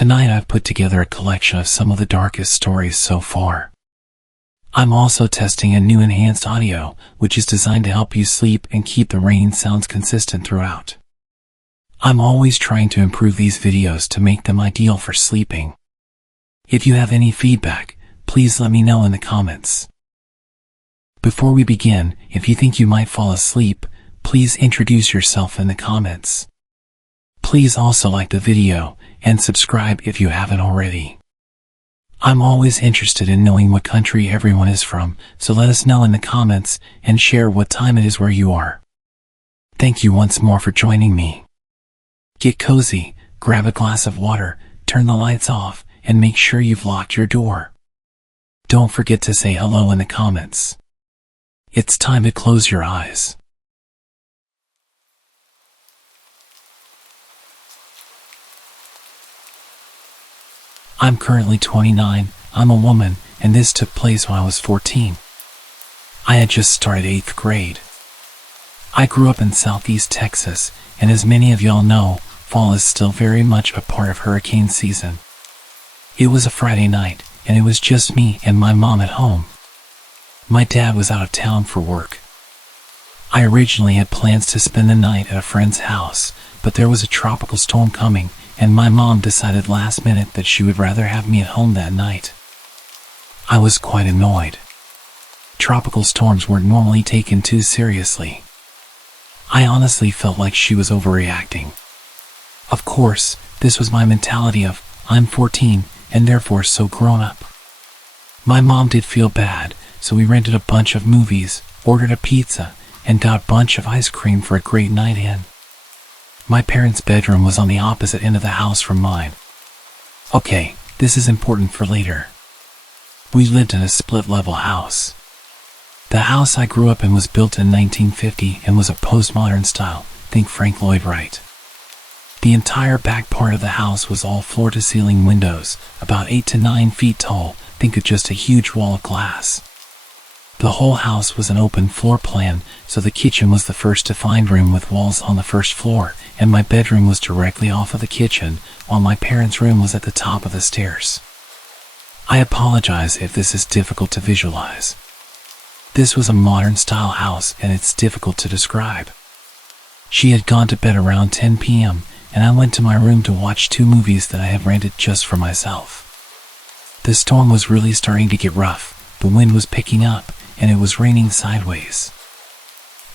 Tonight I've put together a collection of some of the darkest stories so far. I'm also testing a new enhanced audio, which is designed to help you sleep and keep the rain sounds consistent throughout. I'm always trying to improve these videos to make them ideal for sleeping. If you have any feedback, please let me know in the comments. Before we begin, if you think you might fall asleep, please introduce yourself in the comments. Please also like the video and subscribe if you haven't already. I'm always interested in knowing what country everyone is from, so let us know in the comments and share what time it is where you are. Thank you once more for joining me. Get cozy, grab a glass of water, turn the lights off, and make sure you've locked your door. Don't forget to say hello in the comments. It's time to close your eyes. I'm currently 29, I'm a woman, and this took place when I was 14. I had just started 8th grade. I grew up in Southeast Texas, and as many of y'all know, fall is still very much a part of hurricane season. It was a Friday night, and it was just me and my mom at home. My dad was out of town for work. I originally had plans to spend the night at a friend's house, but there was a tropical storm coming, and my mom decided last minute that she would rather have me at home that night. I was quite annoyed. Tropical storms weren't normally taken too seriously. I honestly felt like she was overreacting. Of course, this was my mentality of, I'm 14, and therefore so grown up. My mom did feel bad, so we rented a bunch of movies, ordered a pizza, and got a bunch of ice cream for a great night in. My parents' bedroom was on the opposite end of the house from mine. Okay, this is important for later. We lived in a split-level house. The house I grew up in was built in 1950 and was a postmodern style, think Frank Lloyd Wright. The entire back part of the house was all floor-to-ceiling windows, about 8 to 9 feet tall, think of just a huge wall of glass. The whole house was an open floor plan, so the kitchen was the first defined room with walls on the first floor, and my bedroom was directly off of the kitchen, while my parents' room was at the top of the stairs. I apologize if this is difficult to visualize. This was a modern-style house, and it's difficult to describe. She had gone to bed around 10 p.m., and I went to my room to watch 2 movies that I had rented just for myself. The storm was really starting to get rough, the wind was picking up, and it was raining sideways.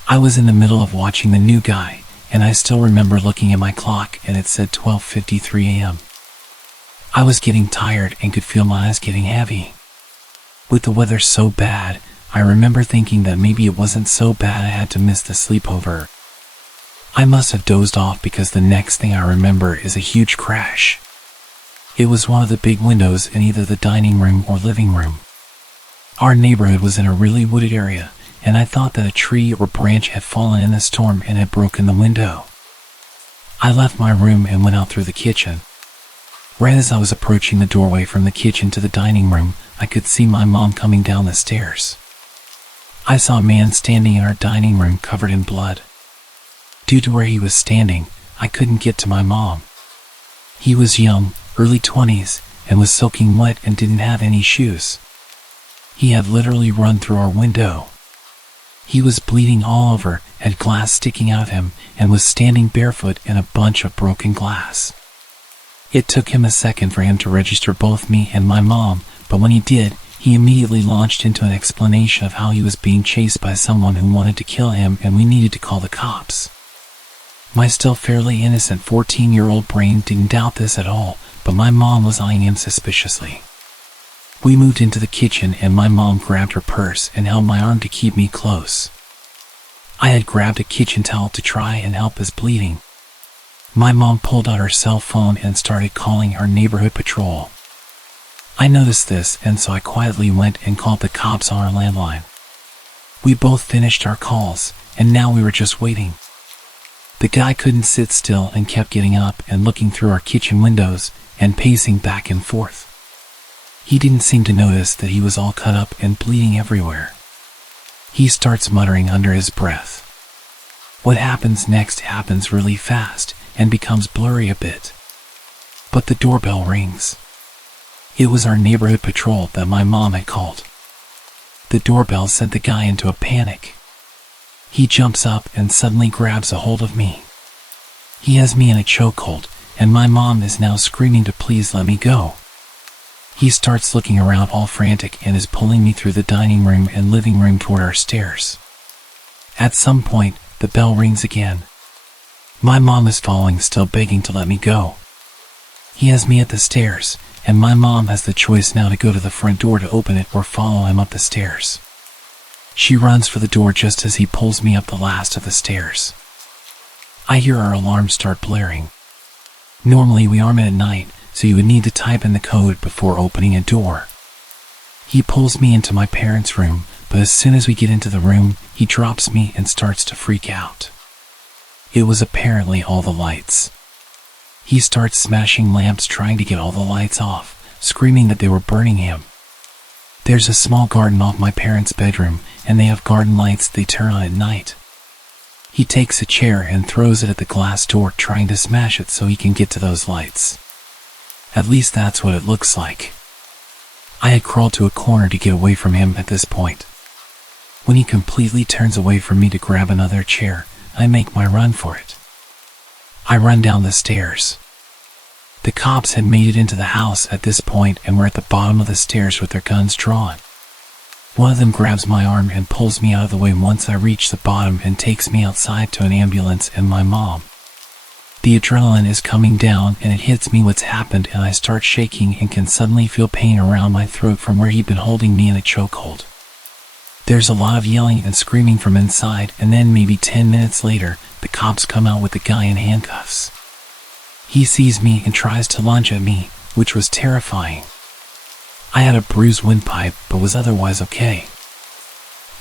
I was in the middle of watching The New Guy, and I still remember looking at my clock and it said 12:53 a.m. I was getting tired and could feel my eyes getting heavy. With the weather so bad, I remember thinking that maybe it wasn't so bad I had to miss the sleepover. I must have dozed off because the next thing I remember is a huge crash. It was one of the big windows in either the dining room or living room. Our neighborhood was in a really wooded area, and I thought that a tree or branch had fallen in the storm and had broken the window. I left my room and went out through the kitchen. Right as I was approaching the doorway from the kitchen to the dining room, I could see my mom coming down the stairs. I saw a man standing in our dining room covered in blood. Due to where he was standing, I couldn't get to my mom. He was young, early 20s, and was soaking wet and didn't have any shoes. He had literally run through our window. He was bleeding all over, had glass sticking out of him, and was standing barefoot in a bunch of broken glass. It took him a second for him to register both me and my mom, but when he did, he immediately launched into an explanation of how he was being chased by someone who wanted to kill him and we needed to call the cops. My still fairly innocent 14-year-old brain didn't doubt this at all, but my mom was eyeing him suspiciously. We moved into the kitchen and my mom grabbed her purse and held my arm to keep me close. I had grabbed a kitchen towel to try and help his bleeding. My mom pulled out her cell phone and started calling our neighborhood patrol. I noticed this, and so I quietly went and called the cops on our landline. We both finished our calls, and now we were just waiting. The guy couldn't sit still and kept getting up and looking through our kitchen windows and pacing back and forth. He didn't seem to notice that he was all cut up and bleeding everywhere. He starts muttering under his breath. What happens next happens really fast and becomes blurry a bit. But the doorbell rings. It was our neighborhood patrol that my mom had called. The doorbell sent the guy into a panic. He jumps up and suddenly grabs a hold of me. He has me in a chokehold, and my mom is now screaming to please let me go. He starts looking around all frantic and is pulling me through the dining room and living room toward our stairs. At some point, the bell rings again. My mom is following, still begging to let me go. He has me at the stairs, and my mom has the choice now to go to the front door to open it or follow him up the stairs. She runs for the door just as he pulls me up the last of the stairs. I hear our alarm start blaring. Normally we arm it at night, so you would need to type in the code before opening a door. He pulls me into my parents' room, but as soon as we get into the room, he drops me and starts to freak out. It was apparently all the lights. He starts smashing lamps trying to get all the lights off, screaming that they were burning him. There's a small garden off my parents' bedroom, and they have garden lights they turn on at night. He takes a chair and throws it at the glass door, trying to smash it so he can get to those lights. At least that's what it looks like. I had crawled to a corner to get away from him at this point. When he completely turns away from me to grab another chair, I make my run for it. I run down the stairs. The cops had made it into the house at this point and were at the bottom of the stairs with their guns drawn. One of them grabs my arm and pulls me out of the way once I reach the bottom and takes me outside to an ambulance and my mom. The adrenaline is coming down and it hits me what's happened, and I start shaking and can suddenly feel pain around my throat from where he'd been holding me in a chokehold. There's a lot of yelling and screaming from inside, and then maybe 10 minutes later, the cops come out with the guy in handcuffs. He sees me and tries to lunge at me, which was terrifying. I had a bruised windpipe, but was otherwise okay.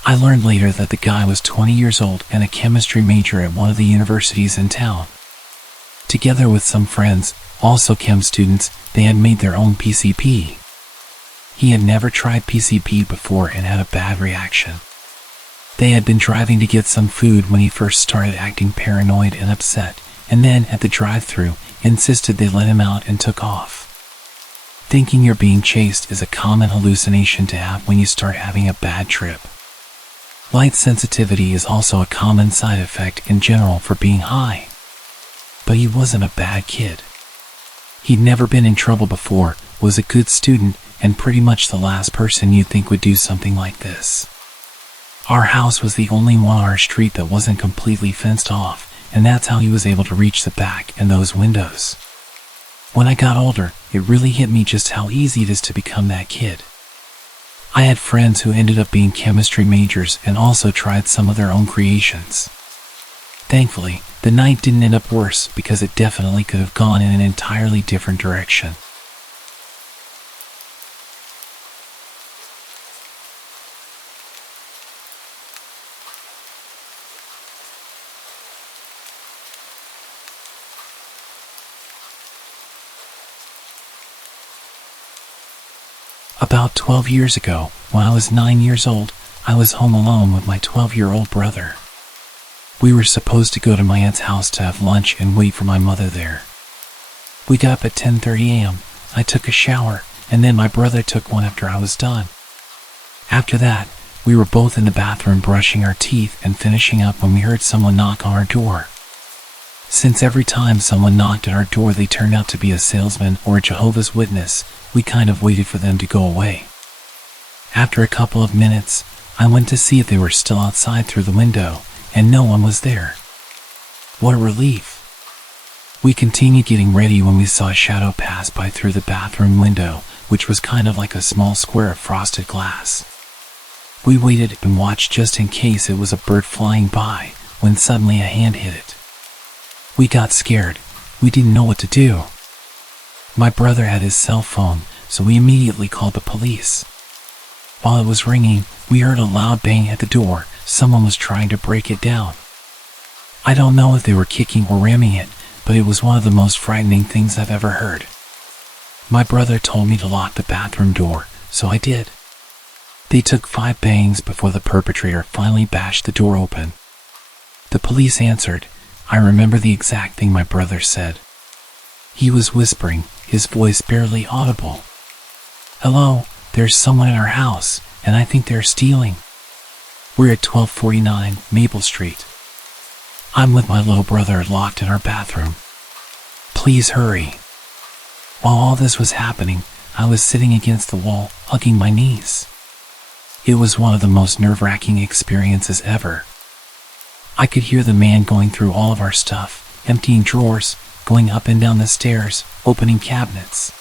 I learned later that the guy was 20 years old and a chemistry major at one of the universities in town. Together with some friends, also chem students, they had made their own PCP. He had never tried PCP before and had a bad reaction. They had been driving to get some food when he first started acting paranoid and upset, and then at the drive-thru, insisted they let him out and took off. Thinking you're being chased is a common hallucination to have when you start having a bad trip. Light sensitivity is also a common side effect in general for being high. But he wasn't a bad kid. He'd never been in trouble before, was a good student, and pretty much the last person you'd think would do something like this. Our house was the only one on our street that wasn't completely fenced off, and that's how he was able to reach the back and those windows. When I got older, it really hit me just how easy it is to become that kid. I had friends who ended up being chemistry majors and also tried some of their own creations. Thankfully, the night didn't end up worse because it definitely could have gone in an entirely different direction. About 12 years ago, when I was 9 years old, I was home alone with my 12-year-old brother. We were supposed to go to my aunt's house to have lunch and wait for my mother there. We got up at 10:30 a.m., I took a shower, and then my brother took one after I was done. After that, we were both in the bathroom brushing our teeth and finishing up when we heard someone knock on our door. Since every time someone knocked at our door they turned out to be a salesman or a Jehovah's Witness, we kind of waited for them to go away. After a couple of minutes, I went to see if they were still outside through the window, and no one was there. What a relief. We continued getting ready when we saw a shadow pass by through the bathroom window, which was kind of like a small square of frosted glass. We waited and watched just in case it was a bird flying by, when suddenly a hand hit it. We got scared. We didn't know what to do. My brother had his cell phone, so we immediately called the police. While it was ringing, we heard a loud bang at the door. Someone was trying to break it down. I don't know if they were kicking or ramming it, but it was one of the most frightening things I've ever heard. My brother told me to lock the bathroom door, so I did. They took 5 bangs before the perpetrator finally bashed the door open. The police answered. I remember the exact thing my brother said. He was whispering, his voice barely audible. "Hello, there's someone in our house, and I think they're stealing. We're at 1249 Maple Street. I'm with my little brother locked in our bathroom. Please hurry." While all this was happening, I was sitting against the wall, hugging my knees. It was one of the most nerve-wracking experiences ever. I could hear the man going through all of our stuff, emptying drawers, going up and down the stairs, opening cabinets.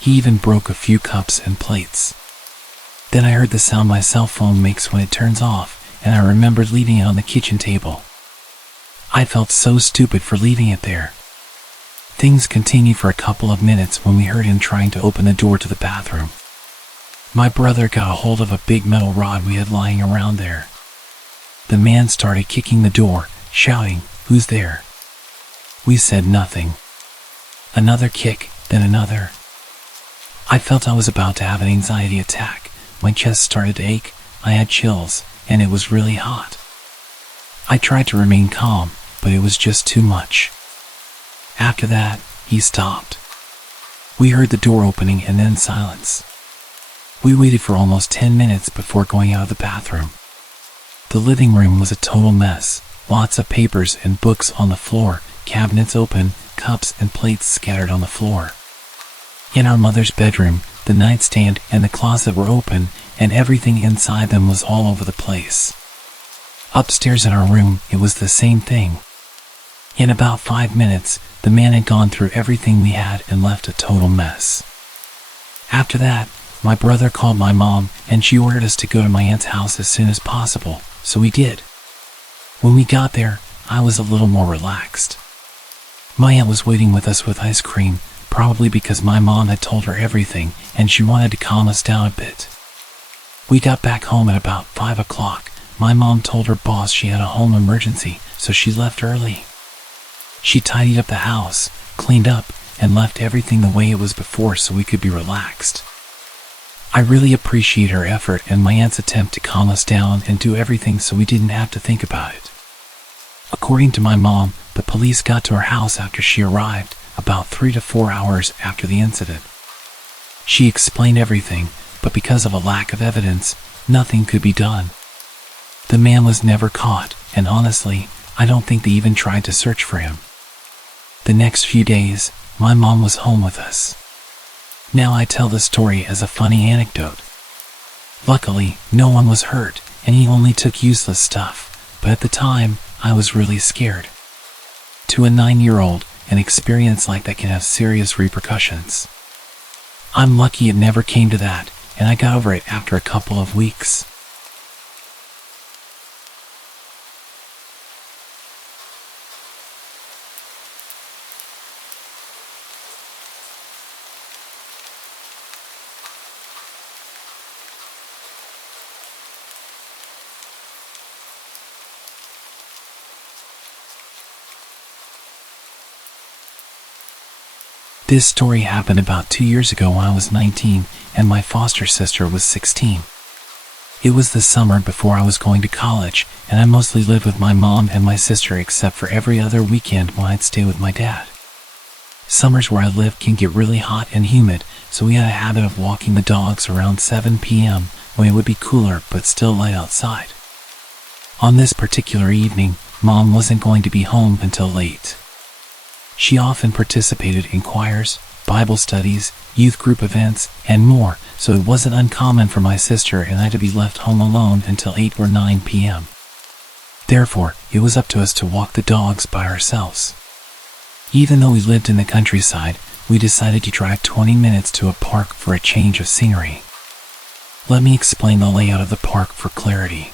He even broke a few cups and plates. Then I heard the sound my cell phone makes when it turns off, and I remembered leaving it on the kitchen table. I felt so stupid for leaving it there. Things continued for a couple of minutes when we heard him trying to open the door to the bathroom. My brother got a hold of a big metal rod we had lying around there. The man started kicking the door, shouting, "Who's there?" We said nothing. Another kick, then another. I felt I was about to have an anxiety attack. My chest started to ache, I had chills, and it was really hot. I tried to remain calm, but it was just too much. After that, he stopped. We heard the door opening and then silence. We waited for almost 10 minutes before going out of the bathroom. The living room was a total mess, lots of papers and books on the floor, cabinets open, cups and plates scattered on the floor. In our mother's bedroom, the nightstand and the closet were open, and everything inside them was all over the place. Upstairs in our room, it was the same thing. In about 5 minutes, the man had gone through everything we had and left a total mess. After that, my brother called my mom, and she ordered us to go to my aunt's house as soon as possible, so we did. When we got there, I was a little more relaxed. My aunt was waiting with us with ice cream, probably because my mom had told her everything, and she wanted to calm us down a bit. We got back home at about 5 o'clock. My mom told her boss she had a home emergency, so she left early. She tidied up the house, cleaned up, and left everything the way it was before so we could be relaxed. I really appreciate her effort and my aunt's attempt to calm us down and do everything so we didn't have to think about it. According to my mom, the police got to our house after she arrived, about 3 to 4 hours after the incident. She explained everything, but because of a lack of evidence, nothing could be done. The man was never caught, and honestly, I don't think they even tried to search for him. The next few days, my mom was home with us. Now I tell the story as a funny anecdote. Luckily, no one was hurt, and he only took useless stuff, but at the time, I was really scared. To a 9-year-old, an experience like that can have serious repercussions. I'm lucky it never came to that, and I got over it after a couple of weeks. This story happened about 2 years ago when I was 19 and my foster sister was 16. It was the summer before I was going to college, and I mostly lived with my mom and my sister except for every other weekend when I'd stay with my dad. Summers where I live can get really hot and humid, so we had a habit of walking the dogs around 7 p.m. when it would be cooler but still light outside. On this particular evening, Mom wasn't going to be home until late. She often participated in choirs, Bible studies, youth group events, and more, so it wasn't uncommon for my sister and I to be left home alone until 8 or 9 p.m. Therefore, it was up to us to walk the dogs by ourselves. Even though we lived in the countryside, we decided to drive 20 minutes to a park for a change of scenery. Let me explain the layout of the park for clarity.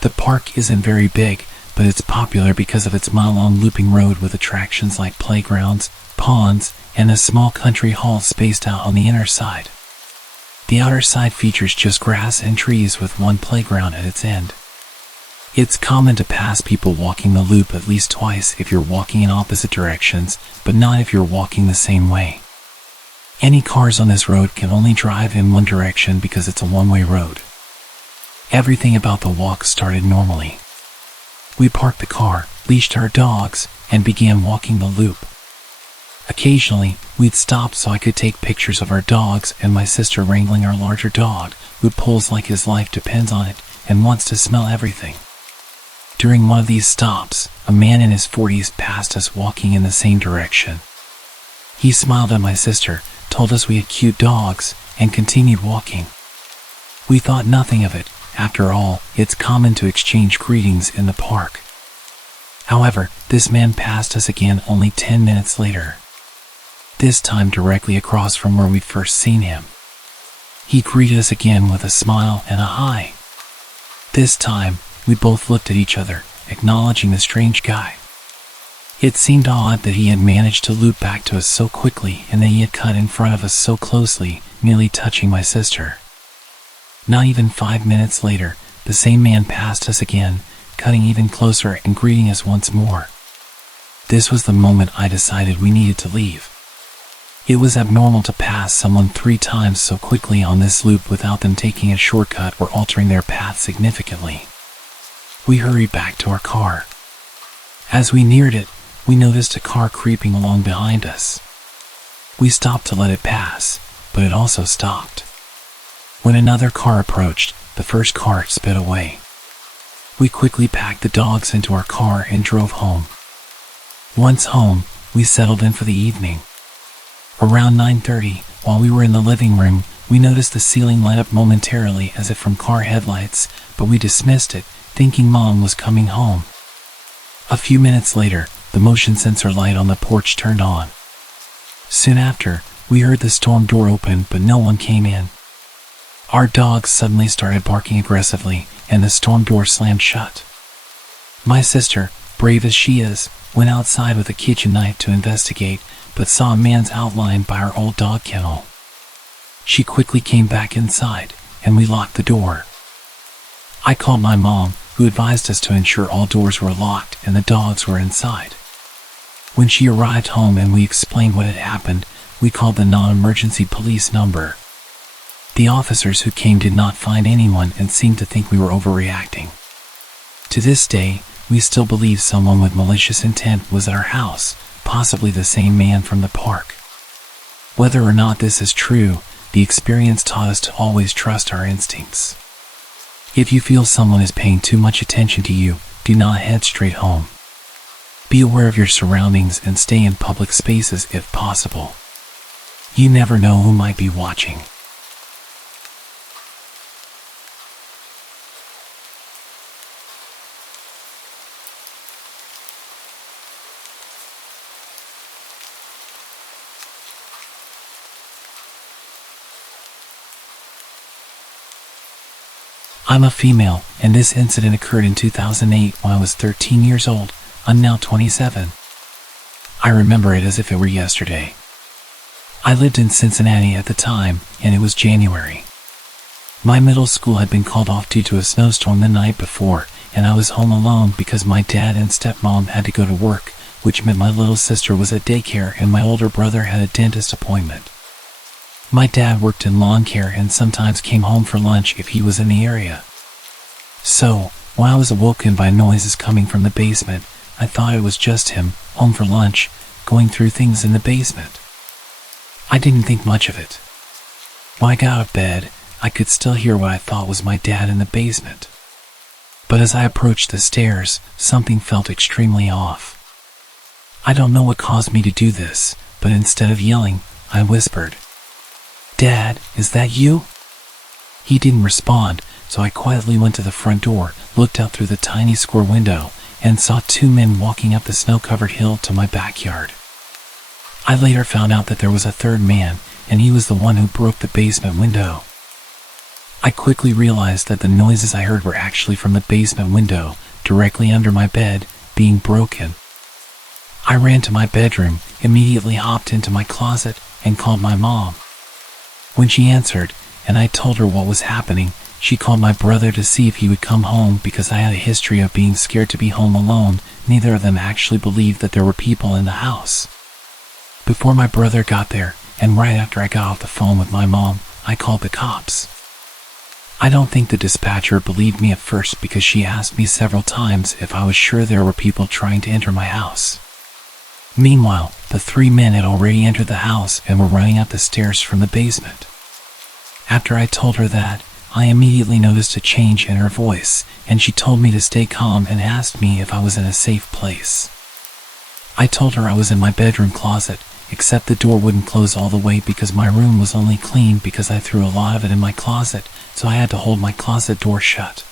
The park isn't very big, but it's popular because of its mile-long looping road with attractions like playgrounds, ponds, and a small country hall spaced out on the inner side. The outer side features just grass and trees with one playground at its end. It's common to pass people walking the loop at least twice if you're walking in opposite directions, but not if you're walking the same way. Any cars on this road can only drive in one direction because it's a one-way road. Everything about the walk started normally. We parked the car, leashed our dogs, and began walking the loop. Occasionally, we'd stop so I could take pictures of our dogs and my sister wrangling our larger dog, who pulls like his life depends on it and wants to smell everything. During one of these stops, a man in his 40s passed us walking in the same direction. He smiled at my sister, told us we had cute dogs, and continued walking. We thought nothing of it. After all, it's common to exchange greetings in the park. However, this man passed us again only 10 minutes later. This time directly across from where we'd first seen him. He greeted us again with a smile and a hi. This time, we both looked at each other, acknowledging the strange guy. It seemed odd that he had managed to loop back to us so quickly and that he had cut in front of us so closely, nearly touching my sister. Not even 5 minutes later, the same man passed us again, cutting even closer and greeting us once more. This was the moment I decided we needed to leave. It was abnormal to pass someone 3 times so quickly on this loop without them taking a shortcut or altering their path significantly. We hurried back to our car. As we neared it, we noticed a car creeping along behind us. We stopped to let it pass, but it also stopped. When another car approached, the first car sped away. We quickly packed the dogs into our car and drove home. Once home, we settled in for the evening. Around 9:30, while we were in the living room, we noticed the ceiling light up momentarily as if from car headlights, but we dismissed it, thinking Mom was coming home. A few minutes later, the motion sensor light on the porch turned on. Soon after, we heard the storm door open, but no one came in. Our dogs suddenly started barking aggressively, and the storm door slammed shut. My sister, brave as she is, went outside with a kitchen knife to investigate, but saw a man's outline by our old dog kennel. She quickly came back inside, and we locked the door. I called my mom, who advised us to ensure all doors were locked and the dogs were inside. When she arrived home and we explained what had happened, we called the non-emergency police number. The officers who came did not find anyone and seemed to think we were overreacting. To this day, we still believe someone with malicious intent was at our house, possibly the same man from the park. Whether or not this is true, the experience taught us to always trust our instincts. If you feel someone is paying too much attention to you, do not head straight home. Be aware of your surroundings and stay in public spaces if possible. You never know who might be watching. I'm a female, and this incident occurred in 2008 when I was 13 years old. I'm now 27. I remember it as if it were yesterday. I lived in Cincinnati at the time, and it was January. My middle school had been called off due to a snowstorm the night before, and I was home alone because my dad and stepmom had to go to work, which meant my little sister was at daycare and my older brother had a dentist appointment. My dad worked in lawn care and sometimes came home for lunch if he was in the area. So, when I was awoken by noises coming from the basement, I thought it was just him, home for lunch, going through things in the basement. I didn't think much of it. When I got out of bed, I could still hear what I thought was my dad in the basement. But as I approached the stairs, something felt extremely off. I don't know what caused me to do this, but instead of yelling, I whispered, "Dad, is that you?" He didn't respond, so I quietly went to the front door, looked out through the tiny square window, and saw 2 men walking up the snow-covered hill to my backyard. I later found out that there was a third man, and he was the one who broke the basement window. I quickly realized that the noises I heard were actually from the basement window, directly under my bed, being broken. I ran to my bedroom, immediately hopped into my closet, and called my mom. When she answered, and I told her what was happening, she called my brother to see if he would come home because I had a history of being scared to be home alone. Neither of them actually believed that there were people in the house. Before my brother got there, and right after I got off the phone with my mom, I called the cops. I don't think the dispatcher believed me at first because she asked me several times if I was sure there were people trying to enter my house. Meanwhile, the three men had already entered the house and were running up the stairs from the basement. After I told her that, I immediately noticed a change in her voice, and she told me to stay calm and asked me if I was in a safe place. I told her I was in my bedroom closet, except the door wouldn't close all the way because my room was only clean because I threw a lot of it in my closet, so I had to hold my closet door shut.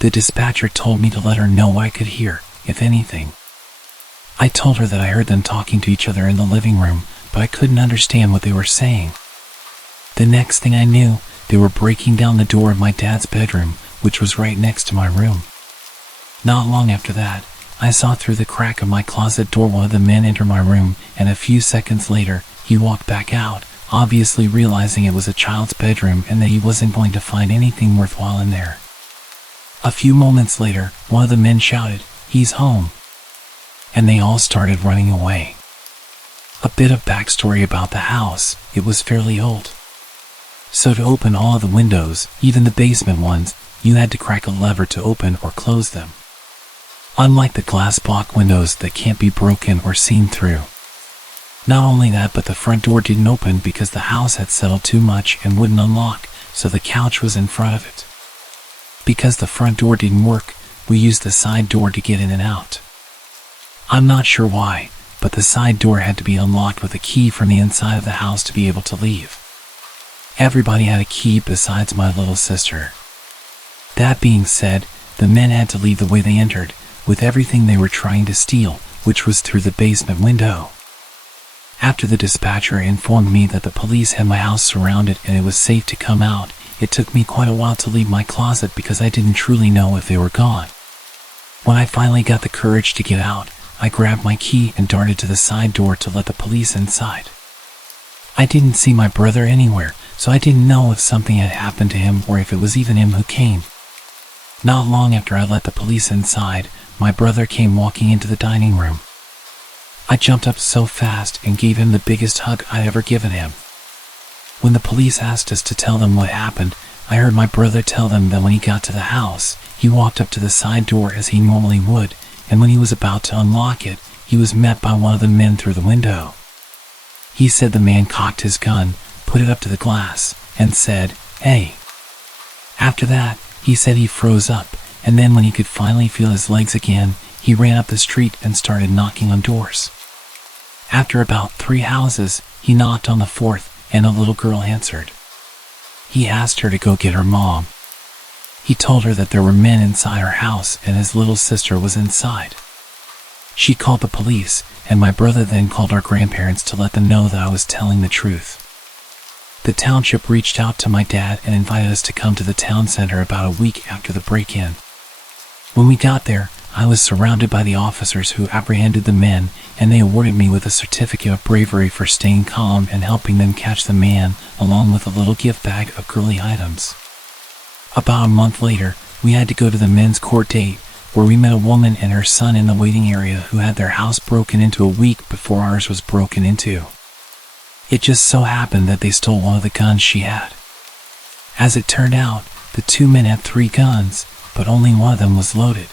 The dispatcher told me to let her know what I could hear, if anything. I told her that I heard them talking to each other in the living room, but I couldn't understand what they were saying. The next thing I knew, they were breaking down the door of my dad's bedroom, which was right next to my room. Not long after that, I saw through the crack of my closet door one of the men enter my room, and a few seconds later, he walked back out, obviously realizing it was a child's bedroom and that he wasn't going to find anything worthwhile in there. A few moments later, one of the men shouted, "He's home!" And they all started running away. A bit of backstory about the house: it was fairly old. So to open all of the windows, even the basement ones, you had to crack a lever to open or close them. Unlike the glass block windows that can't be broken or seen through. Not only that, but the front door didn't open because the house had settled too much and wouldn't unlock, so the couch was in front of it. Because the front door didn't work, we used the side door to get in and out. I'm not sure why, but the side door had to be unlocked with a key from the inside of the house to be able to leave. Everybody had a key besides my little sister. That being said, the men had to leave the way they entered, with everything they were trying to steal, which was through the basement window. After the dispatcher informed me that the police had my house surrounded and it was safe to come out, it took me quite a while to leave my closet because I didn't truly know if they were gone. When I finally got the courage to get out, I grabbed my key and darted to the side door to let the police inside. I didn't see my brother anywhere, so I didn't know if something had happened to him or if it was even him who came. Not long after I let the police inside, my brother came walking into the dining room. I jumped up so fast and gave him the biggest hug I'd ever given him. When the police asked us to tell them what happened, I heard my brother tell them that when he got to the house, he walked up to the side door as he normally would, and when he was about to unlock it, he was met by one of the men through the window. He said the man cocked his gun, put it up to the glass, and said, "Hey." After that, he said he froze up, and then when he could finally feel his legs again, he ran up the street and started knocking on doors. After about 3 houses, he knocked on the 4th, and a little girl answered. He asked her to go get her mom. He told her that there were men inside her house and his little sister was inside. She called the police, and my brother then called our grandparents to let them know that I was telling the truth. The township reached out to my dad and invited us to come to the town center about a week after the break-in. When we got there, I was surrounded by the officers who apprehended the men, and they awarded me with a certificate of bravery for staying calm and helping them catch the man, along with a little gift bag of girly items. About a month later, we had to go to the men's court date, where we met a woman and her son in the waiting area who had their house broken into a week before ours was broken into. It just so happened that they stole one of the guns she had. As it turned out, the 2 men had 3 guns, but only one of them was loaded.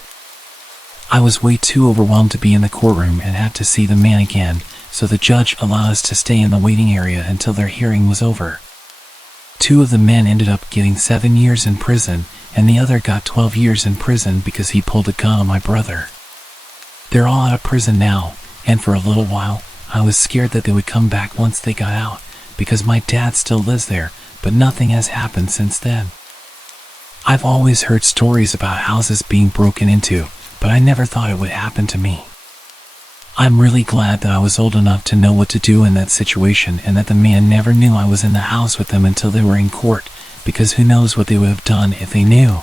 I was way too overwhelmed to be in the courtroom and had to see the man again, so the judge allowed us to stay in the waiting area until their hearing was over. 2 of the men ended up getting 7 years in prison, and the other got 12 years in prison because he pulled a gun on my brother. They're all out of prison now, and for a little while, I was scared that they would come back once they got out, because my dad still lives there, but nothing has happened since then. I've always heard stories about houses being broken into, but I never thought it would happen to me. I'm really glad that I was old enough to know what to do in that situation and that the man never knew I was in the house with them until they were in court, because who knows what they would have done if they knew.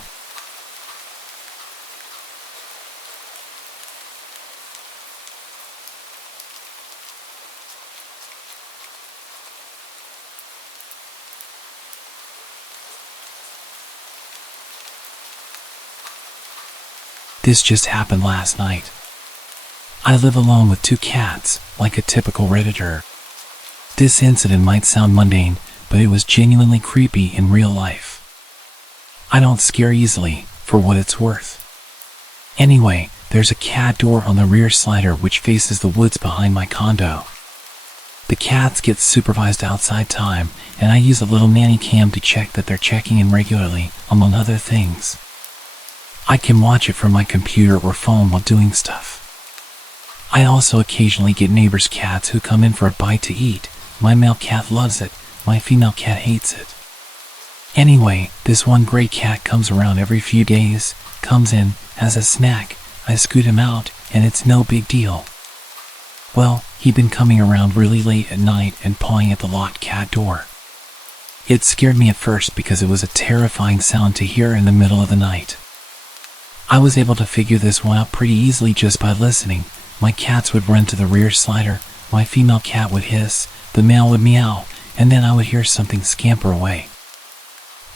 This just happened last night. I live alone with 2 cats, like a typical Redditor. This incident might sound mundane, but it was genuinely creepy in real life. I don't scare easily, for what it's worth. Anyway, there's a cat door on the rear slider which faces the woods behind my condo. The cats get supervised outside time, and I use a little nanny cam to check that they're checking in regularly, among other things. I can watch it from my computer or phone while doing stuff. I also occasionally get neighbors' cats who come in for a bite to eat. My male cat loves it, my female cat hates it. Anyway, this one gray cat comes around every few days, comes in, has a snack, I scoot him out, and it's no big deal. Well, he'd been coming around really late at night and pawing at the locked cat door. It scared me at first because it was a terrifying sound to hear in the middle of the night. I was able to figure this one out pretty easily just by listening. My cats would run to the rear slider, my female cat would hiss, the male would meow, and then I would hear something scamper away.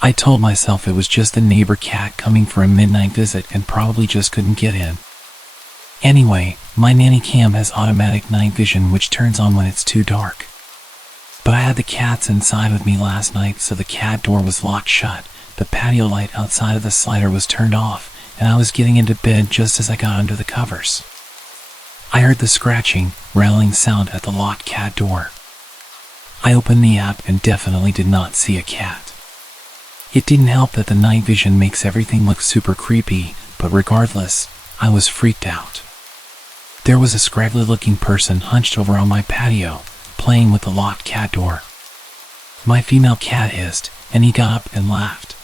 I told myself it was just the neighbor cat coming for a midnight visit and probably just couldn't get in. Anyway, my nanny cam has automatic night vision which turns on when it's too dark. But I had the cats inside with me last night, so the cat door was locked shut, the patio light outside of the slider was turned off, and I was getting into bed just as I got under the covers. I heard the scratching, rattling sound at the locked cat door. I opened the app and definitely did not see a cat. It didn't help that the night vision makes everything look super creepy, but regardless, I was freaked out. There was a scraggly looking person hunched over on my patio, playing with the locked cat door. My female cat hissed, and he got up and laughed.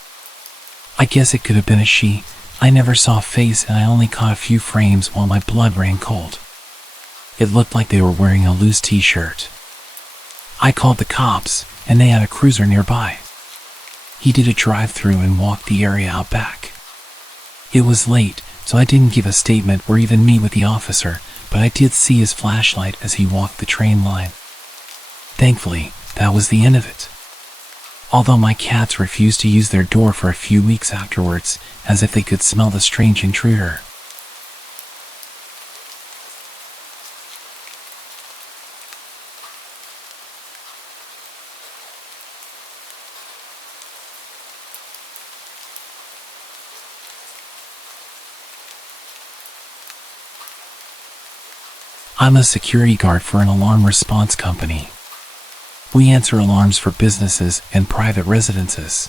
I guess it could have been a she. I never saw a face and I only caught a few frames while my blood ran cold. It looked like they were wearing a loose t-shirt. I called the cops, and they had a cruiser nearby. He did a drive-through and walked the area out back. It was late, so I didn't give a statement or even meet with the officer, but I did see his flashlight as he walked the train line. Thankfully, that was the end of it. Although my cats refused to use their door for a few weeks afterwards, as if they could smell the strange intruder. I'm a security guard for an alarm response company. We answer alarms for businesses and private residences.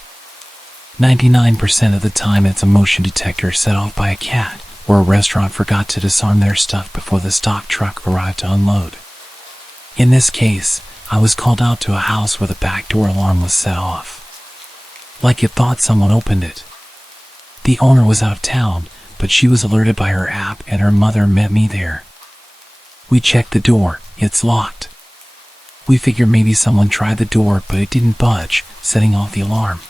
99% of the time it's a motion detector set off by a cat, or a restaurant forgot to disarm their stuff before the stock truck arrived to unload. In this case, I was called out to a house where the back door alarm was set off. Like it thought someone opened it. The owner was out of town, but she was alerted by her app and her mother met me there. We checked the door, it's locked. We figured maybe someone tried the door but it didn't budge, setting off the alarm.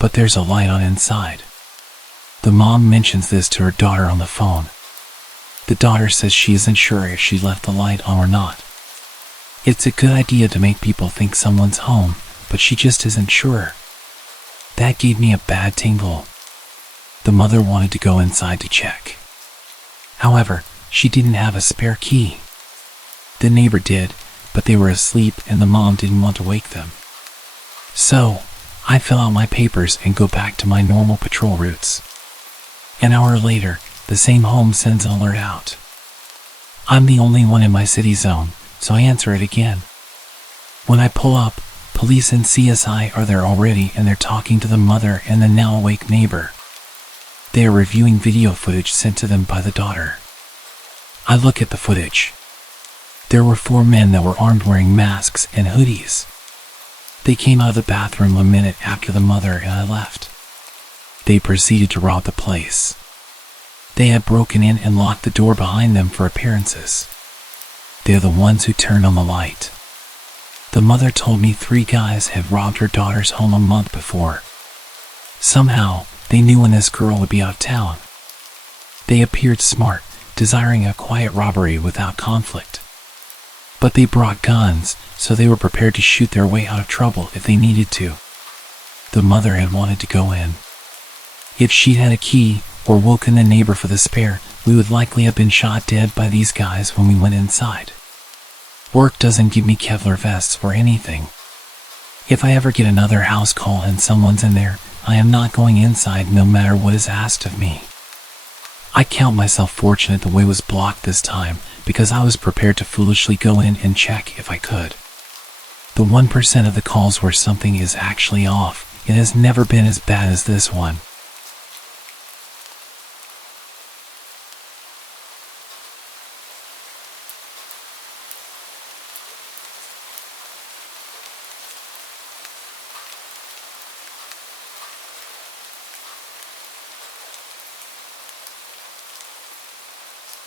But there's a light on inside. The mom mentions this to her daughter on the phone. The daughter says she isn't sure if she left the light on or not. It's a good idea to make people think someone's home, but she just isn't sure. That gave me a bad tingle. The mother wanted to go inside to check. However, she didn't have a spare key. The neighbor did, but they were asleep and the mom didn't want to wake them. So, I fill out my papers and go back to my normal patrol routes. An hour later, the same home sends an alert out. I'm the only one in my city zone, so I answer it again. When I pull up, police and CSI are there already and they're talking to the mother and the now awake neighbor. They are reviewing video footage sent to them by the daughter. I look at the footage. There were 4 men that were armed wearing masks and hoodies. They came out of the bathroom a minute after the mother and I left. They proceeded to rob the place. They had broken in and locked the door behind them for appearances. They're the ones who turned on the light. The mother told me 3 guys had robbed her daughter's home a month before. Somehow, they knew when this girl would be out of town. They appeared smart, desiring a quiet robbery without conflict. But they brought guns, so they were prepared to shoot their way out of trouble if they needed to. The mother had wanted to go in. If she'd had a key, or woken the neighbor for the spare, we would likely have been shot dead by these guys when we went inside. Work doesn't give me Kevlar vests or anything. If I ever get another house call and someone's in there, I am not going inside no matter what is asked of me. I count myself fortunate the way was blocked this time, because I was prepared to foolishly go in and check if I could. The 1% of the calls where something is actually off, it has never been as bad as this one.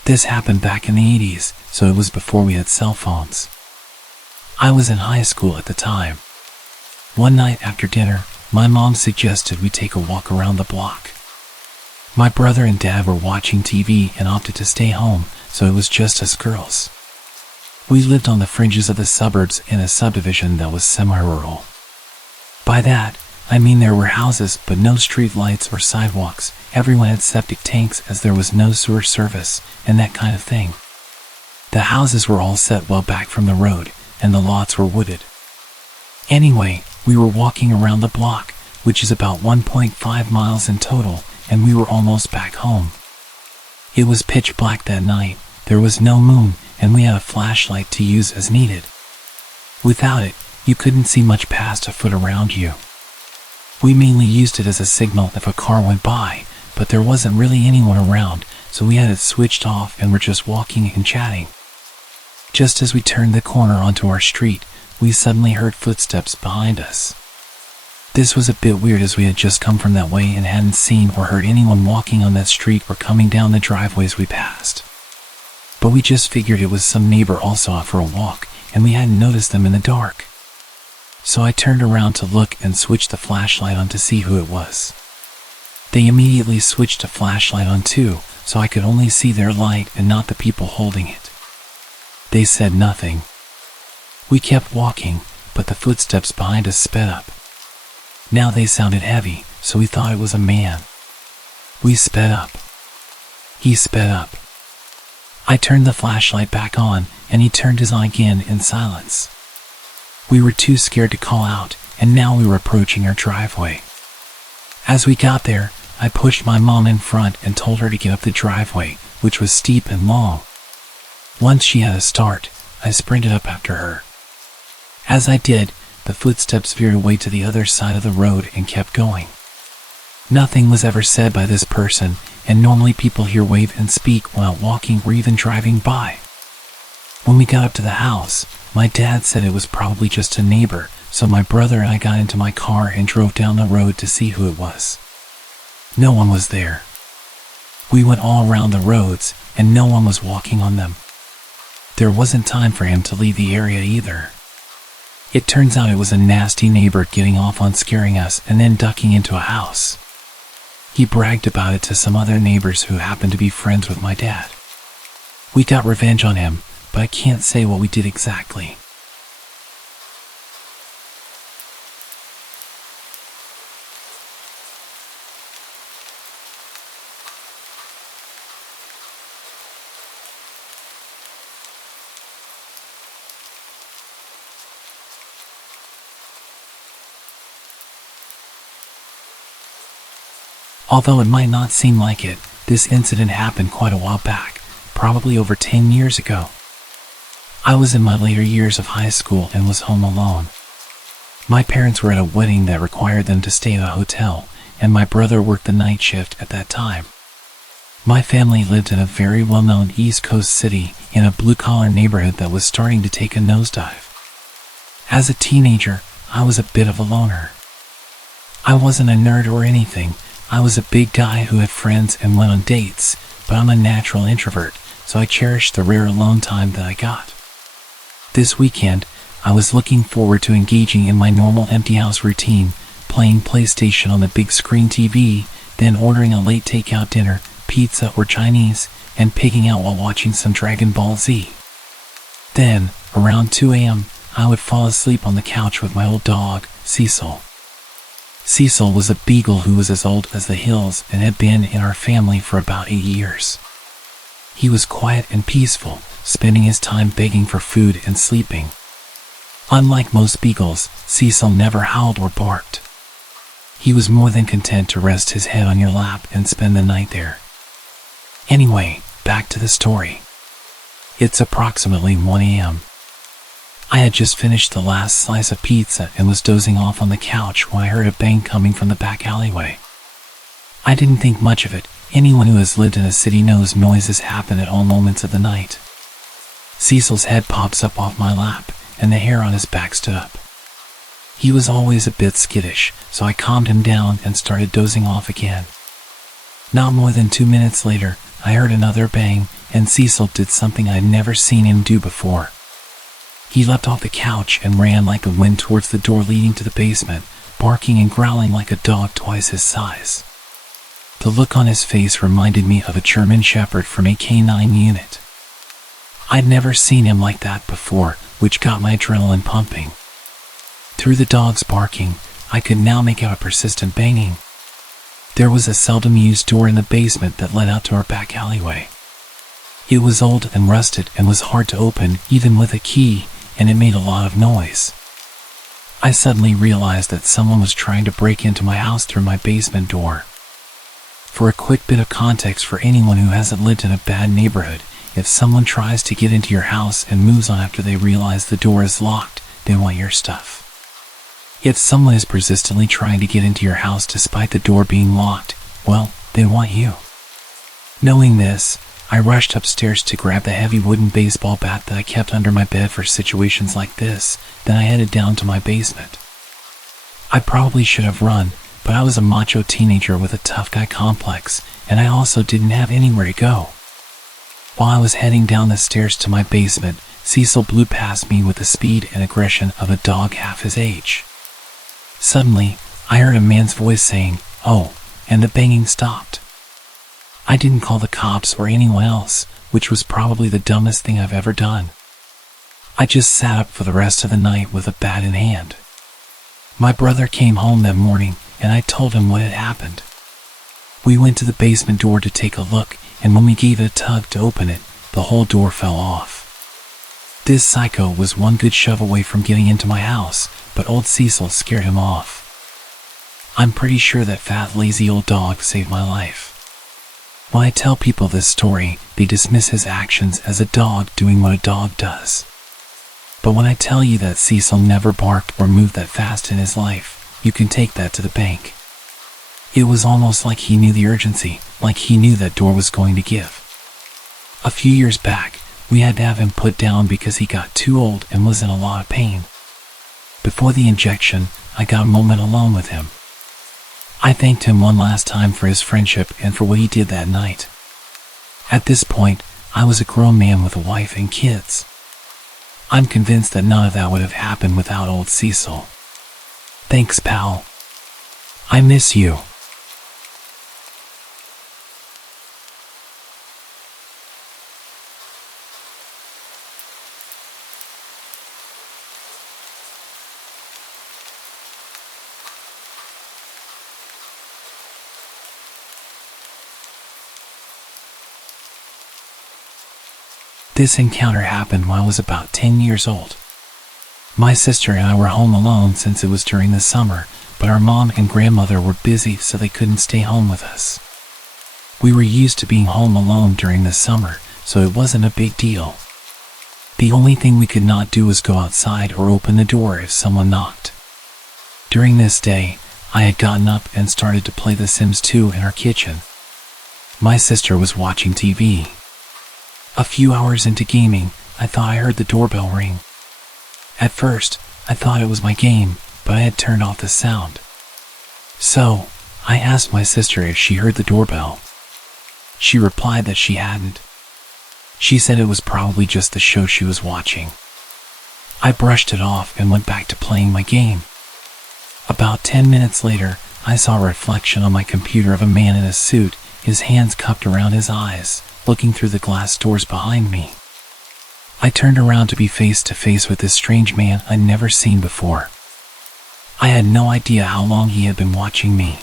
This happened back in the 80s, so it was before we had cell phones. I was in high school at the time. One night after dinner, my mom suggested we take a walk around the block. My brother and dad were watching TV and opted to stay home, so it was just us girls. We lived on the fringes of the suburbs in a subdivision that was semi-rural. By that, I mean there were houses but no street lights or sidewalks. Everyone had septic tanks as there was no sewer service and that kind of thing. The houses were all set well back from the road and the lots were wooded. Anyway, we were walking around the block, which is about 1.5 miles in total, and we were almost back home. It was pitch black that night, there was no moon, and we had a flashlight to use as needed. Without it, you couldn't see much past a foot around you. We mainly used it as a signal if a car went by, but there wasn't really anyone around, so we had it switched off and were just walking and chatting. Just as we turned the corner onto our street, we suddenly heard footsteps behind us. This was a bit weird as we had just come from that way and hadn't seen or heard anyone walking on that street or coming down the driveways we passed. But we just figured it was some neighbor also out for a walk, and we hadn't noticed them in the dark. So I turned around to look and switched the flashlight on to see who it was. They immediately switched the flashlight on too, so I could only see their light and not the people holding it. They said nothing. We kept walking, but the footsteps behind us sped up. Now they sounded heavy, so we thought it was a man. We sped up. He sped up. I turned the flashlight back on, and he turned his on again in silence. We were too scared to call out, and now we were approaching our driveway. As we got there, I pushed my mom in front and told her to get up the driveway, which was steep and long. Once she had a start, I sprinted up after her. As I did, the footsteps veered away to the other side of the road and kept going. Nothing was ever said by this person, and normally people here wave and speak while walking or even driving by. When we got up to the house, my dad said it was probably just a neighbor, so my brother and I got into my car and drove down the road to see who it was. No one was there. We went all around the roads, and no one was walking on them. There wasn't time for him to leave the area either. It turns out it was a nasty neighbor getting off on scaring us and then ducking into a house. He bragged about it to some other neighbors who happened to be friends with my dad. We got revenge on him, but I can't say what we did exactly. Although it might not seem like it, this incident happened quite a while back, probably over 10 years ago. I was in my later years of high school and was home alone. My parents were at a wedding that required them to stay at a hotel, and my brother worked the night shift at that time. My family lived in a very well-known East Coast city in a blue-collar neighborhood that was starting to take a nosedive. As a teenager, I was a bit of a loner. I wasn't a nerd or anything. I was a big guy who had friends and went on dates, but I'm a natural introvert, so I cherished the rare alone time that I got. This weekend, I was looking forward to engaging in my normal empty house routine, playing PlayStation on the big screen TV, then ordering a late takeout dinner, pizza or Chinese, and pigging out while watching some Dragon Ball Z. Then, around 2 a.m., I would fall asleep on the couch with my old dog, Cecil. Cecil was a beagle who was as old as the hills and had been in our family for about 8 years. He was quiet and peaceful, spending his time begging for food and sleeping. Unlike most beagles, Cecil never howled or barked. He was more than content to rest his head on your lap and spend the night there. Anyway, back to the story. It's approximately 1 a.m. I had just finished the last slice of pizza and was dozing off on the couch when I heard a bang coming from the back alleyway. I didn't think much of it. Anyone who has lived in a city knows noises happen at all moments of the night. Cecil's head pops up off my lap, and the hair on his back stood up. He was always a bit skittish, so I calmed him down and started dozing off again. Not more than 2 minutes later, I heard another bang, and Cecil did something I'd never seen him do before. He leapt off the couch and ran like the wind towards the door leading to the basement, barking and growling like a dog twice his size. The look on his face reminded me of a German Shepherd from a K9 unit. I'd never seen him like that before, which got my adrenaline pumping. Through the dog's barking, I could now make out a persistent banging. There was a seldom used door in the basement that led out to our back alleyway. It was old and rusted and was hard to open even with a key, and it made a lot of noise. I suddenly realized that someone was trying to break into my house through my basement door. For a quick bit of context for anyone who hasn't lived in a bad neighborhood, if someone tries to get into your house and moves on after they realize the door is locked, they want your stuff. If someone is persistently trying to get into your house despite the door being locked, well, they want you. Knowing this, I rushed upstairs to grab the heavy wooden baseball bat that I kept under my bed for situations like this, then I headed down to my basement. I probably should have run, but I was a macho teenager with a tough guy complex, and I also didn't have anywhere to go. While I was heading down the stairs to my basement, Cecil blew past me with the speed and aggression of a dog half his age. Suddenly, I heard a man's voice saying, "Oh," and the banging stopped. I didn't call the cops or anyone else, which was probably the dumbest thing I've ever done. I just sat up for the rest of the night with a bat in hand. My brother came home that morning, and I told him what had happened. We went to the basement door to take a look, and when we gave it a tug to open it, the whole door fell off. This psycho was one good shove away from getting into my house, but old Cecil scared him off. I'm pretty sure that fat, lazy old dog saved my life. When I tell people this story, they dismiss his actions as a dog doing what a dog does. But when I tell you that Cecil never barked or moved that fast in his life, you can take that to the bank. It was almost like he knew the urgency, like he knew that door was going to give. A few years back, we had to have him put down because he got too old and was in a lot of pain. Before the injection, I got a moment alone with him. I thanked him one last time for his friendship and for what he did that night. At this point, I was a grown man with a wife and kids. I'm convinced that none of that would have happened without old Cecil. Thanks, pal. I miss you. This encounter happened when I was about 10 years old. My sister and I were home alone since it was during the summer, but our mom and grandmother were busy so they couldn't stay home with us. We were used to being home alone during the summer, so it wasn't a big deal. The only thing we could not do was go outside or open the door if someone knocked. During this day, I had gotten up and started to play The Sims 2 in our kitchen. My sister was watching TV. A few hours into gaming, I thought I heard the doorbell ring. At first, I thought it was my game, but I had turned off the sound. So, I asked my sister if she heard the doorbell. She replied that she hadn't. She said it was probably just the show she was watching. I brushed it off and went back to playing my game. About 10 minutes later, I saw a reflection on my computer of a man in a suit, his hands cupped around his eyes, looking through the glass doors behind me. I turned around to be face to face with this strange man I'd never seen before. I had no idea how long he had been watching me.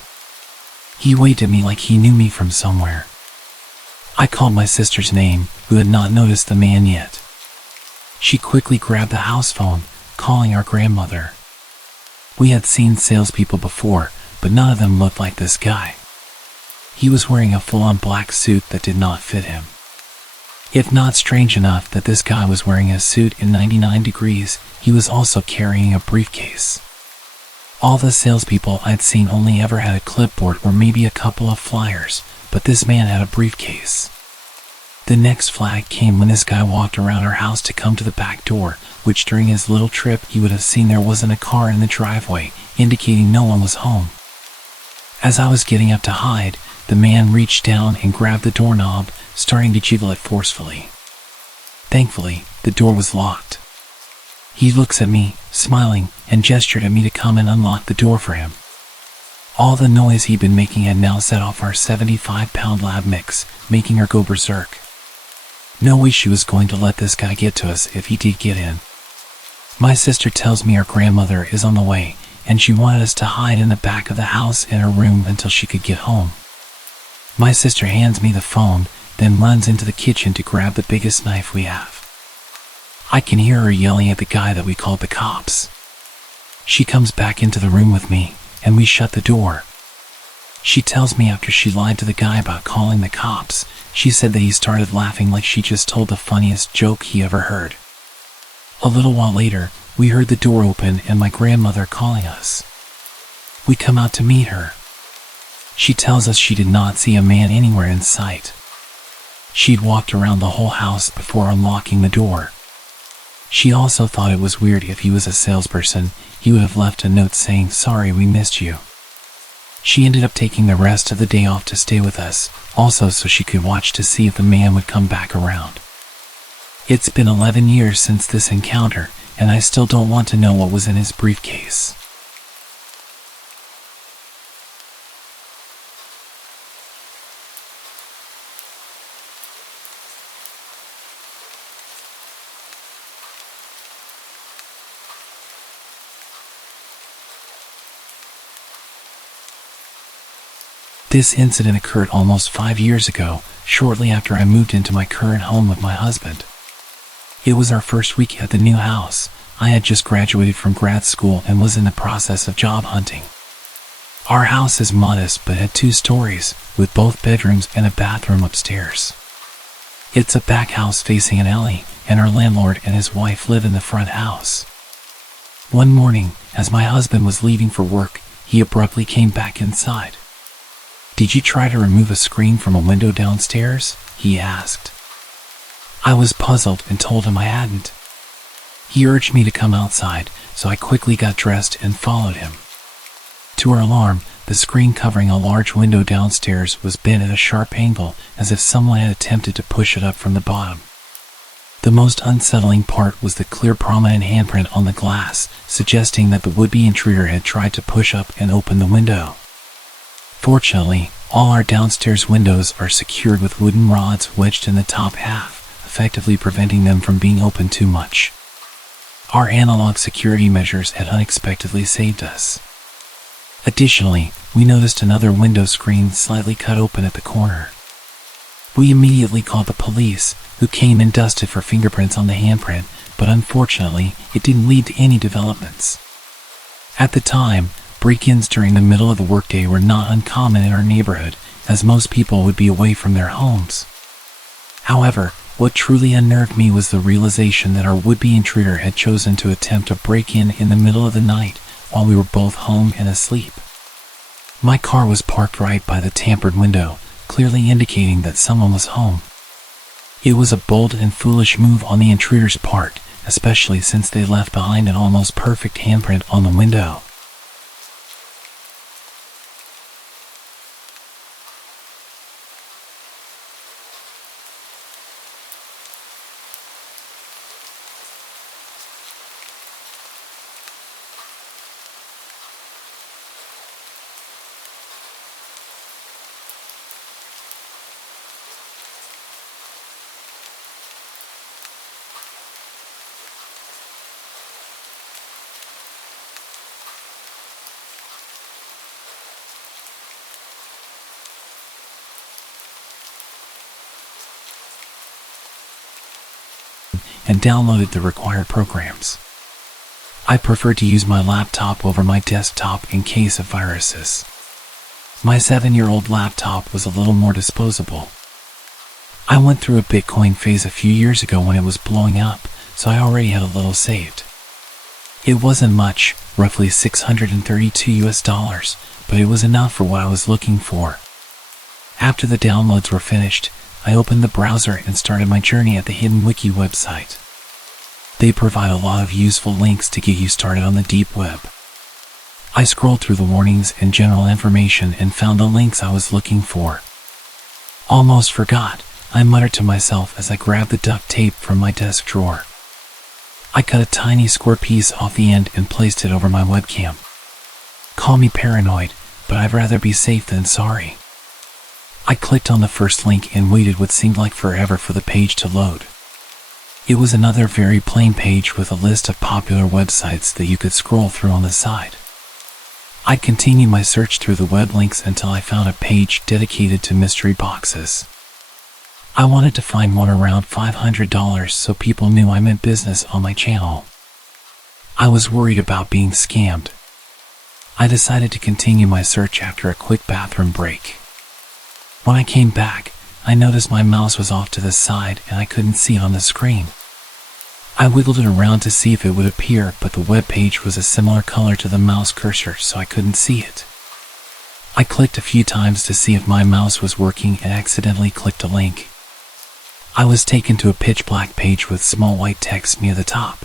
He waved at me like he knew me from somewhere. I called my sister's name, who had not noticed the man yet. She quickly grabbed the house phone, calling our grandmother. We had seen salespeople before, but none of them looked like this guy. He was wearing a full-on black suit that did not fit him. If not strange enough that this guy was wearing a suit in 99 degrees, he was also carrying a briefcase. All the salespeople I'd seen only ever had a clipboard or maybe a couple of flyers, but this man had a briefcase. The next flag came when this guy walked around our house to come to the back door, which during his little trip he would have seen there wasn't a car in the driveway, indicating no one was home. As I was getting up to hide, the man reached down and grabbed the doorknob, starting to jiggle it forcefully. Thankfully, the door was locked. He looks at me, smiling, and gestured at me to come and unlock the door for him. All the noise he'd been making had now set off our 75-pound lab mix, making her go berserk. No way she was going to let this guy get to us if he did get in. My sister tells me our grandmother is on the way, and she wanted us to hide in the back of the house in her room until she could get home. My sister hands me the phone, then runs into the kitchen to grab the biggest knife we have. I can hear her yelling at the guy that we called the cops. She comes back into the room with me, and we shut the door. She tells me after she lied to the guy about calling the cops, she said that he started laughing like she just told the funniest joke he ever heard. A little while later, we heard the door open and my grandmother calling us. We come out to meet her. She tells us she did not see a man anywhere in sight. She'd walked around the whole house before unlocking the door. She also thought it was weird if he was a salesperson, he would have left a note saying, "Sorry, we missed you." She ended up taking the rest of the day off to stay with us, also so she could watch to see if the man would come back around. It's been 11 years since this encounter, and I still don't want to know what was in his briefcase. This incident occurred almost 5 years ago, shortly after I moved into my current home with my husband. It was our first week at the new house. I had just graduated from grad school and was in the process of job hunting. Our house is modest but had 2 stories, with both bedrooms and a bathroom upstairs. It's a back house facing an alley, and our landlord and his wife live in the front house. One morning, as my husband was leaving for work, he abruptly came back inside. "Did you try to remove a screen from a window downstairs?" he asked. I was puzzled and told him I hadn't. He urged me to come outside, so I quickly got dressed and followed him. To our alarm, the screen covering a large window downstairs was bent at a sharp angle, as if someone had attempted to push it up from the bottom. The most unsettling part was the clear prominent handprint on the glass, suggesting that the would-be intruder had tried to push up and open the window. Fortunately, all our downstairs windows are secured with wooden rods wedged in the top half, effectively preventing them from being opened too much. Our analog security measures had unexpectedly saved us. Additionally, we noticed another window screen slightly cut open at the corner. We immediately called the police, who came and dusted for fingerprints on the handprint, but unfortunately, it didn't lead to any developments. At the time, break-ins during the middle of the workday were not uncommon in our neighborhood, as most people would be away from their homes. However, what truly unnerved me was the realization that our would-be intruder had chosen to attempt a break-in in the middle of the night, while we were both home and asleep. My car was parked right by the tampered window, clearly indicating that someone was home. It was a bold and foolish move on the intruder's part, especially since they left behind an almost perfect handprint on the window. And downloaded the required programs. I prefer to use my laptop over my desktop in case of viruses. My 7-year-old laptop was a little more disposable. I went through a Bitcoin phase a few years ago when it was blowing up, so I already had a little saved. It wasn't much, roughly $632, but it was enough for what I was looking for. After the downloads were finished, I opened the browser and started my journey at the Hidden Wiki website. They provide a lot of useful links to get you started on the deep web. I scrolled through the warnings and general information and found the links I was looking for. Almost forgot, I muttered to myself as I grabbed the duct tape from my desk drawer. I cut a tiny square piece off the end and placed it over my webcam. Call me paranoid, but I'd rather be safe than sorry. I clicked on the first link and waited what seemed like forever for the page to load. It was another very plain page with a list of popular websites that you could scroll through on the side. I continued my search through the web links until I found a page dedicated to mystery boxes. I wanted to find one around $500 so people knew I meant business on my channel. I was worried about being scammed. I decided to continue my search after a quick bathroom break. When I came back, I noticed my mouse was off to the side and I couldn't see it on the screen. I wiggled it around to see if it would appear, but the web page was a similar color to the mouse cursor, so I couldn't see it. I clicked a few times to see if my mouse was working and accidentally clicked a link. I was taken to a pitch black page with small white text near the top.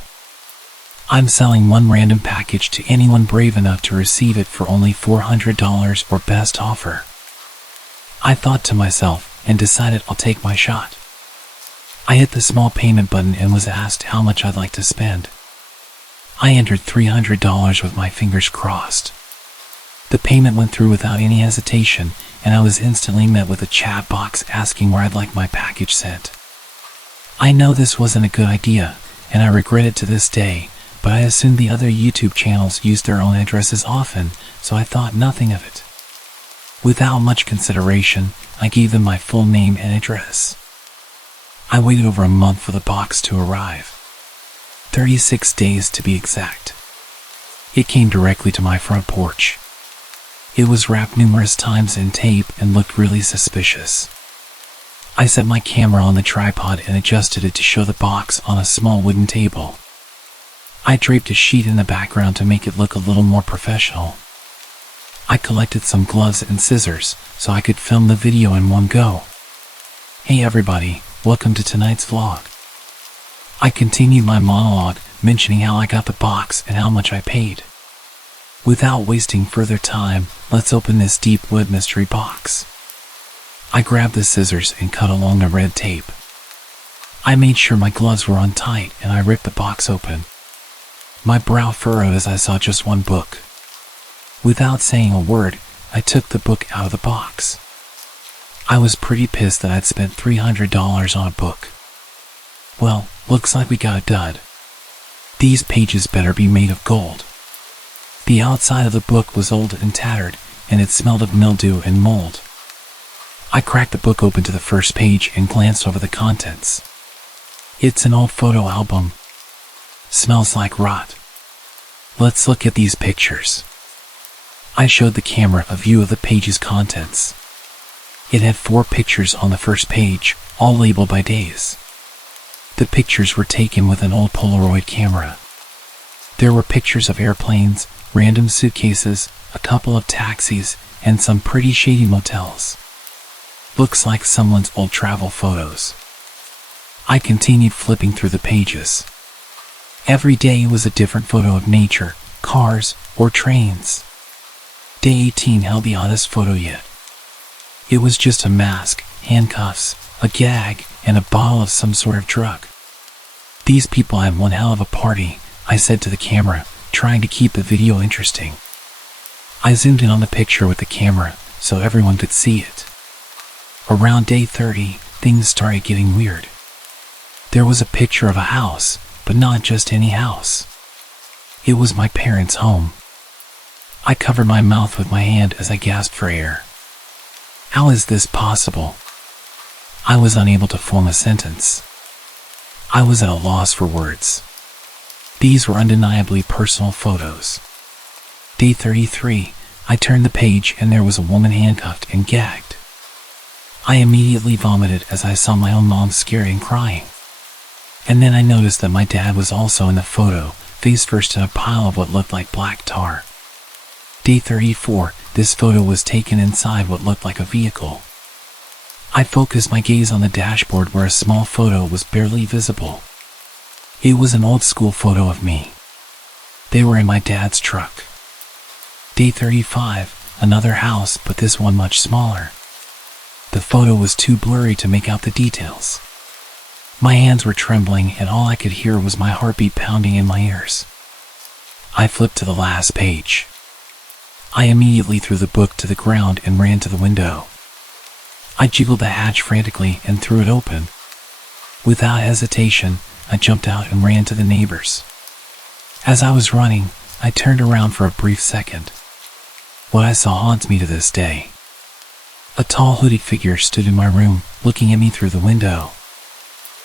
I'm selling one random package to anyone brave enough to receive it for only $400 or best offer. I thought to myself and decided I'll take my shot. I hit the small payment button and was asked how much I'd like to spend. I entered $300 with my fingers crossed. The payment went through without any hesitation, and I was instantly met with a chat box asking where I'd like my package sent. I know this wasn't a good idea, and I regret it to this day, but I assumed the other YouTube channels used their own addresses often, so I thought nothing of it. Without much consideration, I gave them my full name and address. I waited over a month for the box to arrive. 36 days to be exact. It came directly to my front porch. It was wrapped numerous times in tape and looked really suspicious. I set my camera on the tripod and adjusted it to show the box on a small wooden table. I draped a sheet in the background to make it look a little more professional. I collected some gloves and scissors so I could film the video in one go. Hey everybody, welcome to tonight's vlog. I continued my monologue, mentioning how I got the box and how much I paid. Without wasting further time, let's open this deep web mystery box. I grabbed the scissors and cut along the red tape. I made sure my gloves were on tight and I ripped the box open. My brow furrowed as I saw just one book. Without saying a word, I took the book out of the box. I was pretty pissed that I'd spent $300 on a book. Well, looks like we got a dud. These pages better be made of gold. The outside of the book was old and tattered, and it smelled of mildew and mold. I cracked the book open to the first page and glanced over the contents. It's an old photo album. Smells like rot. Let's look at these pictures. I showed the camera a view of the page's contents. It had 4 pictures on the first page, all labeled by days. The pictures were taken with an old Polaroid camera. There were pictures of airplanes, random suitcases, a couple of taxis, and some pretty shady motels. Looks like someone's old travel photos. I continued flipping through the pages. Every day was a different photo of nature, cars, or trains. Day 18 held the oddest photo yet. It was just a mask, handcuffs, a gag, and a bottle of some sort of drug. These people had one hell of a party, I said to the camera, trying to keep the video interesting. I zoomed in on the picture with the camera, so everyone could see it. Around day 30, things started getting weird. There was a picture of a house, but not just any house. It was my parents' home. I covered my mouth with my hand as I gasped for air. How is this possible? I was unable to form a sentence. I was at a loss for words. These were undeniably personal photos. Day 33, I turned the page and there was a woman handcuffed and gagged. I immediately vomited as I saw my own mom scared and crying. And then I noticed that my dad was also in the photo, face first in a pile of what looked like black tar. Day 34, this photo was taken inside what looked like a vehicle. I focused my gaze on the dashboard where a small photo was barely visible. It was an old school photo of me. They were in my dad's truck. Day 35, another house, but this one much smaller. The photo was too blurry to make out the details. My hands were trembling and all I could hear was my heartbeat pounding in my ears. I flipped to the last page. I immediately threw the book to the ground and ran to the window. I jiggled the hatch frantically and threw it open. Without hesitation, I jumped out and ran to the neighbors. As I was running, I turned around for a brief second. What I saw haunts me to this day. A tall hooded figure stood in my room, looking at me through the window.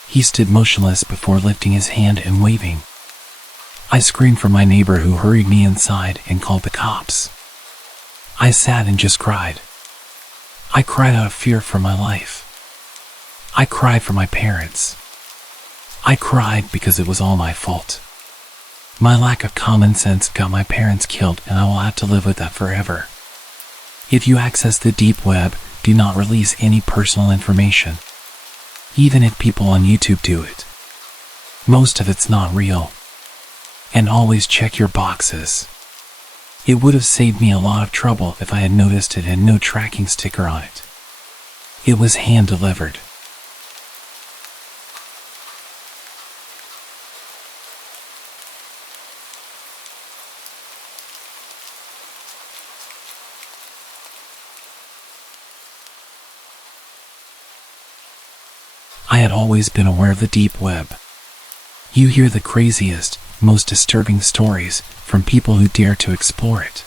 He stood motionless before lifting his hand and waving. I screamed for my neighbor who hurried me inside and called the cops. I sat and just cried. I cried out of fear for my life. I cried for my parents. I cried because it was all my fault. My lack of common sense got my parents killed and I will have to live with that forever. If you access the deep web, do not release any personal information. Even if people on YouTube do it. Most of it's not real. And always check your boxes. It would have saved me a lot of trouble if I had noticed it had no tracking sticker on it. It was hand delivered. I had always been aware of the deep web. You hear the craziest, most disturbing stories from people who dare to explore it.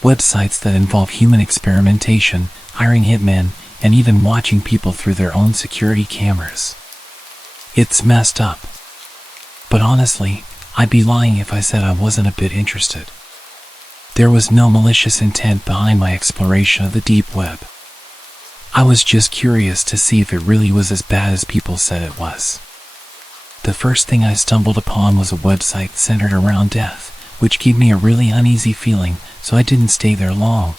Websites that involve human experimentation, hiring hitmen, and even watching people through their own security cameras. It's messed up. But honestly, I'd be lying if I said I wasn't a bit interested. There was no malicious intent behind my exploration of the deep web. I was just curious to see if it really was as bad as people said it was. The first thing I stumbled upon was a website centered around death, which gave me a really uneasy feeling, so I didn't stay there long.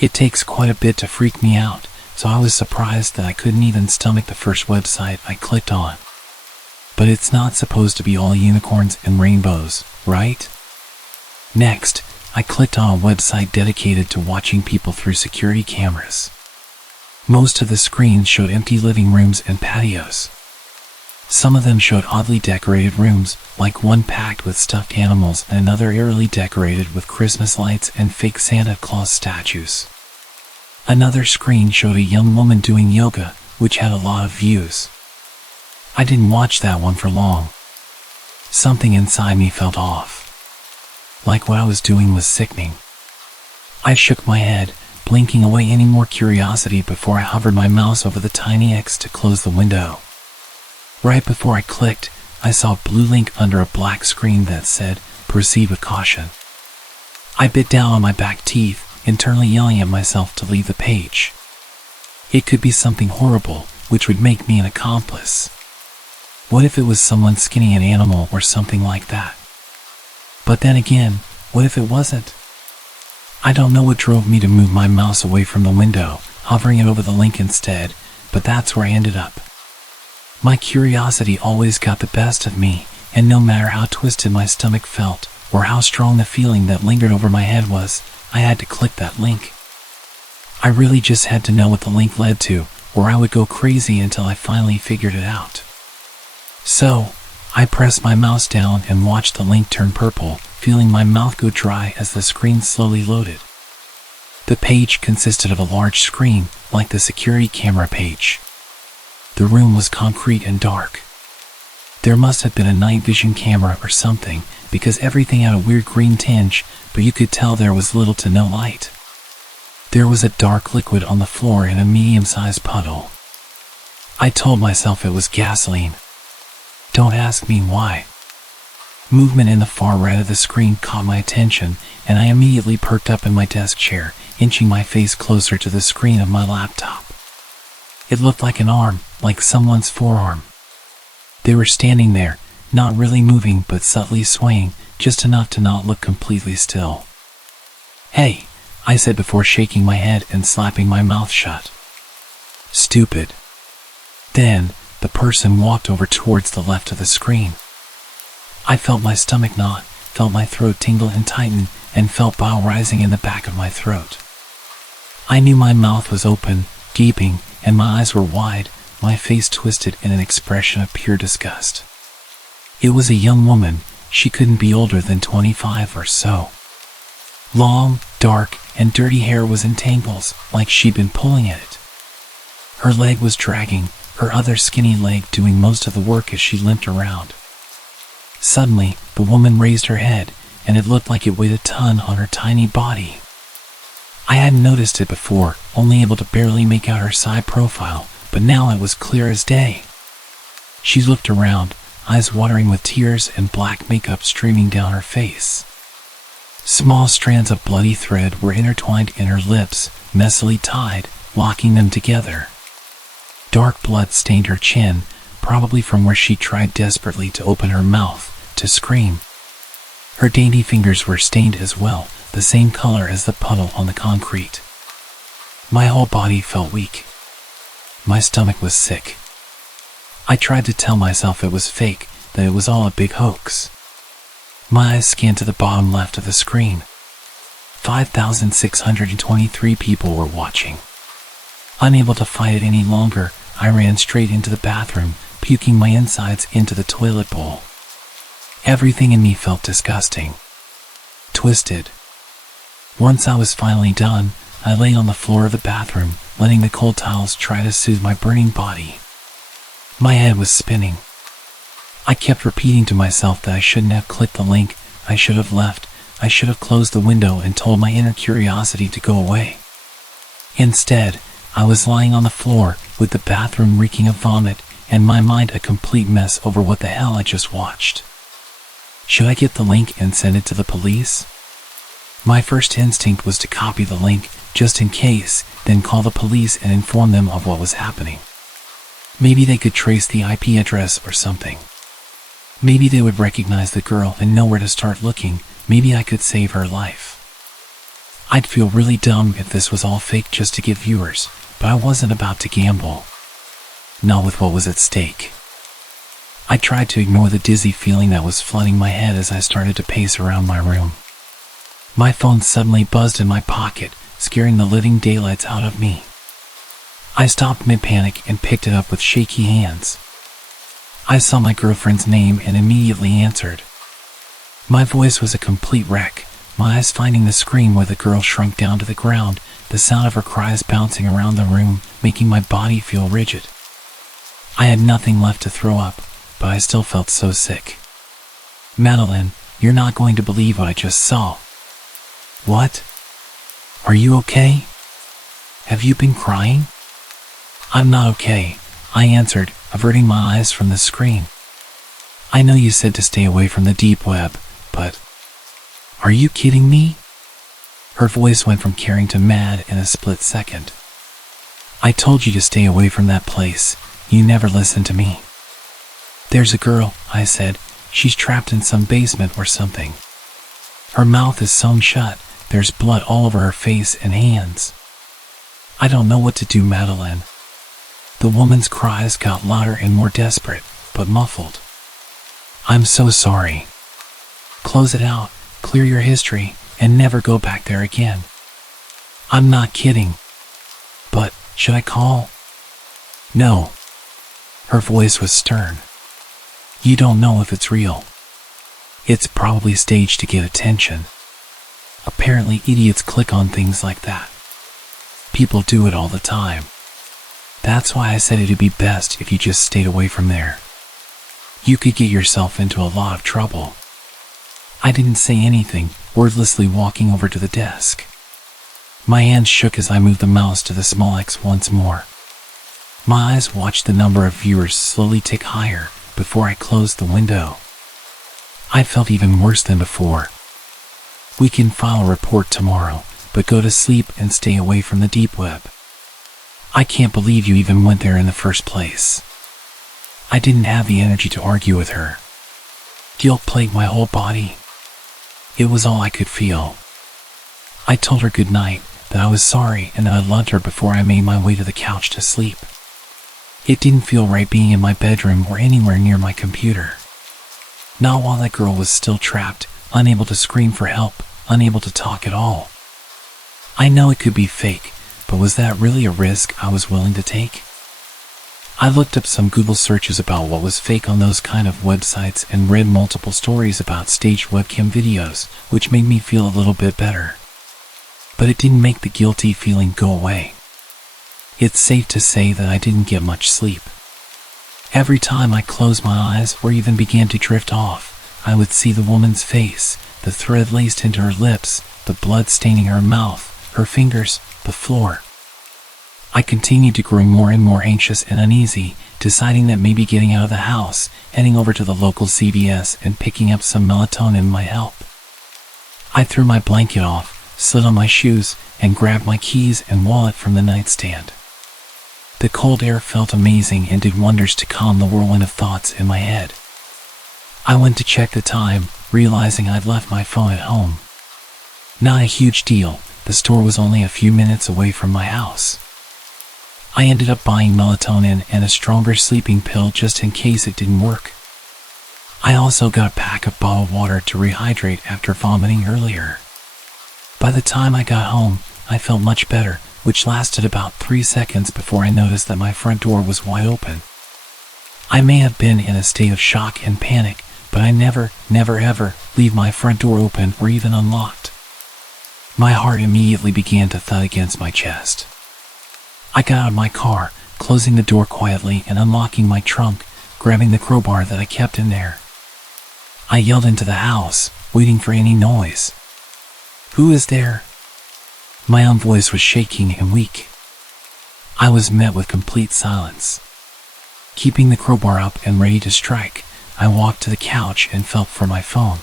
It takes quite a bit to freak me out, so I was surprised that I couldn't even stomach the first website I clicked on. But it's not supposed to be all unicorns and rainbows, right? Next, I clicked on a website dedicated to watching people through security cameras. Most of the screens showed empty living rooms and patios. Some of them showed oddly decorated rooms, like one packed with stuffed animals and another eerily decorated with Christmas lights and fake Santa Claus statues. Another screen showed a young woman doing yoga, which had a lot of views. I didn't watch that one for long. Something inside me felt off. Like what I was doing was sickening. I shook my head, blinking away any more curiosity before I hovered my mouse over the tiny X to close the window. Right before I clicked, I saw a blue link under a black screen that said, "Proceed with caution." I bit down on my back teeth, internally yelling at myself to leave the page. It could be something horrible, which would make me an accomplice. What if it was someone skinning an animal or something like that? But then again, what if it wasn't? I don't know what drove me to move my mouse away from the window, hovering it over the link instead, but that's where I ended up. My curiosity always got the best of me, and no matter how twisted my stomach felt, or how strong the feeling that lingered over my head was, I had to click that link. I really just had to know what the link led to, or I would go crazy until I finally figured it out. So, I pressed my mouse down and watched the link turn purple, feeling my mouth go dry as the screen slowly loaded. The page consisted of a large screen, like the security camera page. The room was concrete and dark. There must have been a night vision camera or something, because everything had a weird green tinge, but you could tell there was little to no light. There was a dark liquid on the floor in a medium-sized puddle. I told myself it was gasoline. Don't ask me why. Movement in the far right of the screen caught my attention, and I immediately perked up in my desk chair, inching my face closer to the screen of my laptop. It looked like an arm, like someone's forearm. They were standing there, not really moving but subtly swaying, just enough to not look completely still. "Hey," I said before shaking my head and slapping my mouth shut. "Stupid." Then, the person walked over towards the left of the screen. I felt my stomach knot, felt my throat tingle and tighten, and felt bile rising in the back of my throat. I knew my mouth was open, gaping, and my eyes were wide, my face twisted in an expression of pure disgust. It was a young woman. She couldn't be older than 25 or so. Long, dark, and dirty hair was in tangles, like she'd been pulling at it. Her leg was dragging, her other skinny leg doing most of the work as she limped around. Suddenly, the woman raised her head, and it looked like it weighed a ton on her tiny body. I hadn't noticed it before, only able to barely make out her side profile, but now it was clear as day. She looked around, eyes watering with tears and black makeup streaming down her face. Small strands of bloody thread were intertwined in her lips, messily tied, locking them together. Dark blood stained her chin, probably from where she tried desperately to open her mouth, to scream. Her dainty fingers were stained as well, the same color as the puddle on the concrete. My whole body felt weak. My stomach was sick. I tried to tell myself it was fake, that it was all a big hoax. My eyes scanned to the bottom left of the screen. 5,623 people were watching. Unable to fight it any longer, I ran straight into the bathroom, puking my insides into the toilet bowl. Everything in me felt disgusting. Twisted. Once I was finally done, I lay on the floor of the bathroom, letting the cold towels try to soothe my burning body. My head was spinning. I kept repeating to myself that I shouldn't have clicked the link, I should have left, I should have closed the window and told my inner curiosity to go away. Instead, I was lying on the floor, with the bathroom reeking of vomit, and my mind a complete mess over what the hell I just watched. Should I get the link and send it to the police? My first instinct was to copy the link, just in case, then call the police and inform them of what was happening. Maybe they could trace the IP address or something. Maybe they would recognize the girl and know where to start looking. Maybe I could save her life. I'd feel really dumb if this was all fake just to get viewers, but I wasn't about to gamble. Not with what was at stake. I tried to ignore the dizzy feeling that was flooding my head as I started to pace around my room. My phone suddenly buzzed in my pocket, scaring the living daylights out of me. I stopped mid-panic and picked it up with shaky hands. I saw my girlfriend's name and immediately answered. My voice was a complete wreck, my eyes finding the screen where the girl shrunk down to the ground, the sound of her cries bouncing around the room, making my body feel rigid. I had nothing left to throw up, but I still felt so sick. "Madeline, you're not going to believe what I just saw." "What? Are you okay? Have you been crying?" "I'm not okay," I answered, averting my eyes from the screen. "I know you said to stay away from the deep web, but... Are you kidding me?" Her voice went from caring to mad in a split second. "I told you to stay away from that place. You never listened to me." "There's a girl," I said. "She's trapped in some basement or something. Her mouth is sewn shut. There's blood all over her face and hands." "I don't know what to do, Madeline." The woman's cries got louder and more desperate, but muffled. "I'm so sorry. Close it out, clear your history, and never go back there again." "I'm not kidding. But, should I call?" "No." Her voice was stern. "You don't know if it's real. It's probably staged to get attention. Apparently idiots click on things like that. People do it all the time. That's why I said it'd be best if you just stayed away from there. You could get yourself into a lot of trouble." I didn't say anything, wordlessly walking over to the desk. My hands shook as I moved the mouse to the small X once more. My eyes watched the number of viewers slowly tick higher before I closed the window. I felt even worse than before. We can file a report tomorrow, but go to sleep and stay away from the deep web. I can't believe you even went there in the first place. I didn't have the energy to argue with her. Guilt plagued my whole body. It was all I could feel. I told her good night, that I was sorry and that I loved her before I made my way to the couch to sleep. It didn't feel right being in my bedroom or anywhere near my computer. Not while that girl was still trapped, unable to scream for help, unable to talk at all. I know it could be fake, but was that really a risk I was willing to take? I looked up some Google searches about what was fake on those kind of websites and read multiple stories about staged webcam videos, which made me feel a little bit better. But it didn't make the guilty feeling go away. It's safe to say that I didn't get much sleep. Every time I closed my eyes or even began to drift off, I would see the woman's face, the thread laced into her lips, the blood staining her mouth, her fingers, the floor. I continued to grow more and more anxious and uneasy, deciding that maybe getting out of the house, heading over to the local CVS and picking up some melatonin might help. I threw my blanket off, slid on my shoes, and grabbed my keys and wallet from the nightstand. The cold air felt amazing and did wonders to calm the whirlwind of thoughts in my head. I went to check the time, realizing I'd left my phone at home. Not a huge deal, the store was only a few minutes away from my house. I ended up buying melatonin and a stronger sleeping pill just in case it didn't work. I also got a pack of bottled water to rehydrate after vomiting earlier. By the time I got home, I felt much better, which lasted about 3 seconds before I noticed that my front door was wide open. I may have been in a state of shock and panic, but I never ever leave my front door open or even unlocked. My heart immediately began to thud against my chest. I got out of my car, closing the door quietly and unlocking my trunk, grabbing the crowbar that I kept in there. I yelled into the house, waiting for any noise. "Who is there?" My own voice was shaking and weak. I was met with complete silence. Keeping the crowbar up and ready to strike, I walked to the couch and felt for my phone.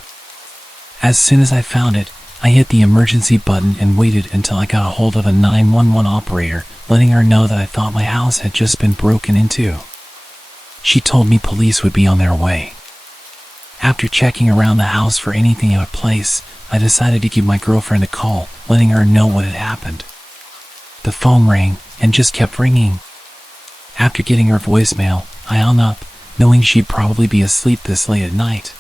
As soon as I found it, I hit the emergency button and waited until I got a hold of a 911 operator, letting her know that I thought my house had just been broken into. She told me police would be on their way. After checking around the house for anything out of place, I decided to give my girlfriend a call, letting her know what had happened. The phone rang and just kept ringing. After getting her voicemail, I hung up, knowing she'd probably be asleep this late at night.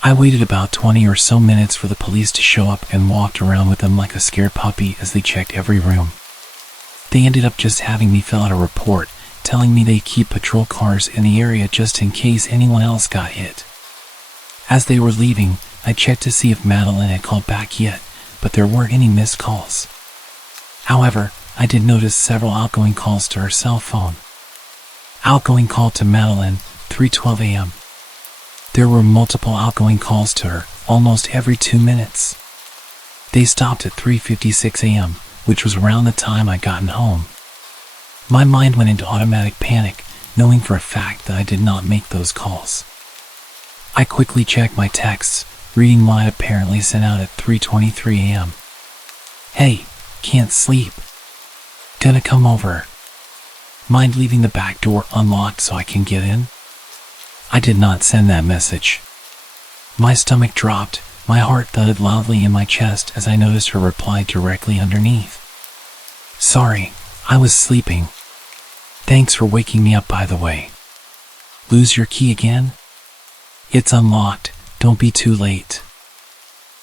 I waited about 20 or so minutes for the police to show up and walked around with them like a scared puppy as they checked every room. They ended up just having me fill out a report, telling me they'd keep patrol cars in the area just in case anyone else got hit. As they were leaving, I checked to see if Madeline had called back yet, but there weren't any missed calls. However, I did notice several outgoing calls to her cell phone. Outgoing call to Madeline, 3:12 a.m. There were multiple outgoing calls to her, almost every 2 minutes. They stopped at 3:56 a.m., which was around the time I'd gotten home. My mind went into automatic panic, knowing for a fact that I did not make those calls. I quickly checked my texts, reading what I apparently sent out at 3:23 a.m. "Hey, can't sleep. Gonna come over. Mind leaving the back door unlocked so I can get in?" I did not send that message. My stomach dropped, my heart thudded loudly in my chest as I noticed her reply directly underneath. "Sorry, I was sleeping. Thanks for waking me up, by the way. Lose your key again? It's unlocked, don't be too late."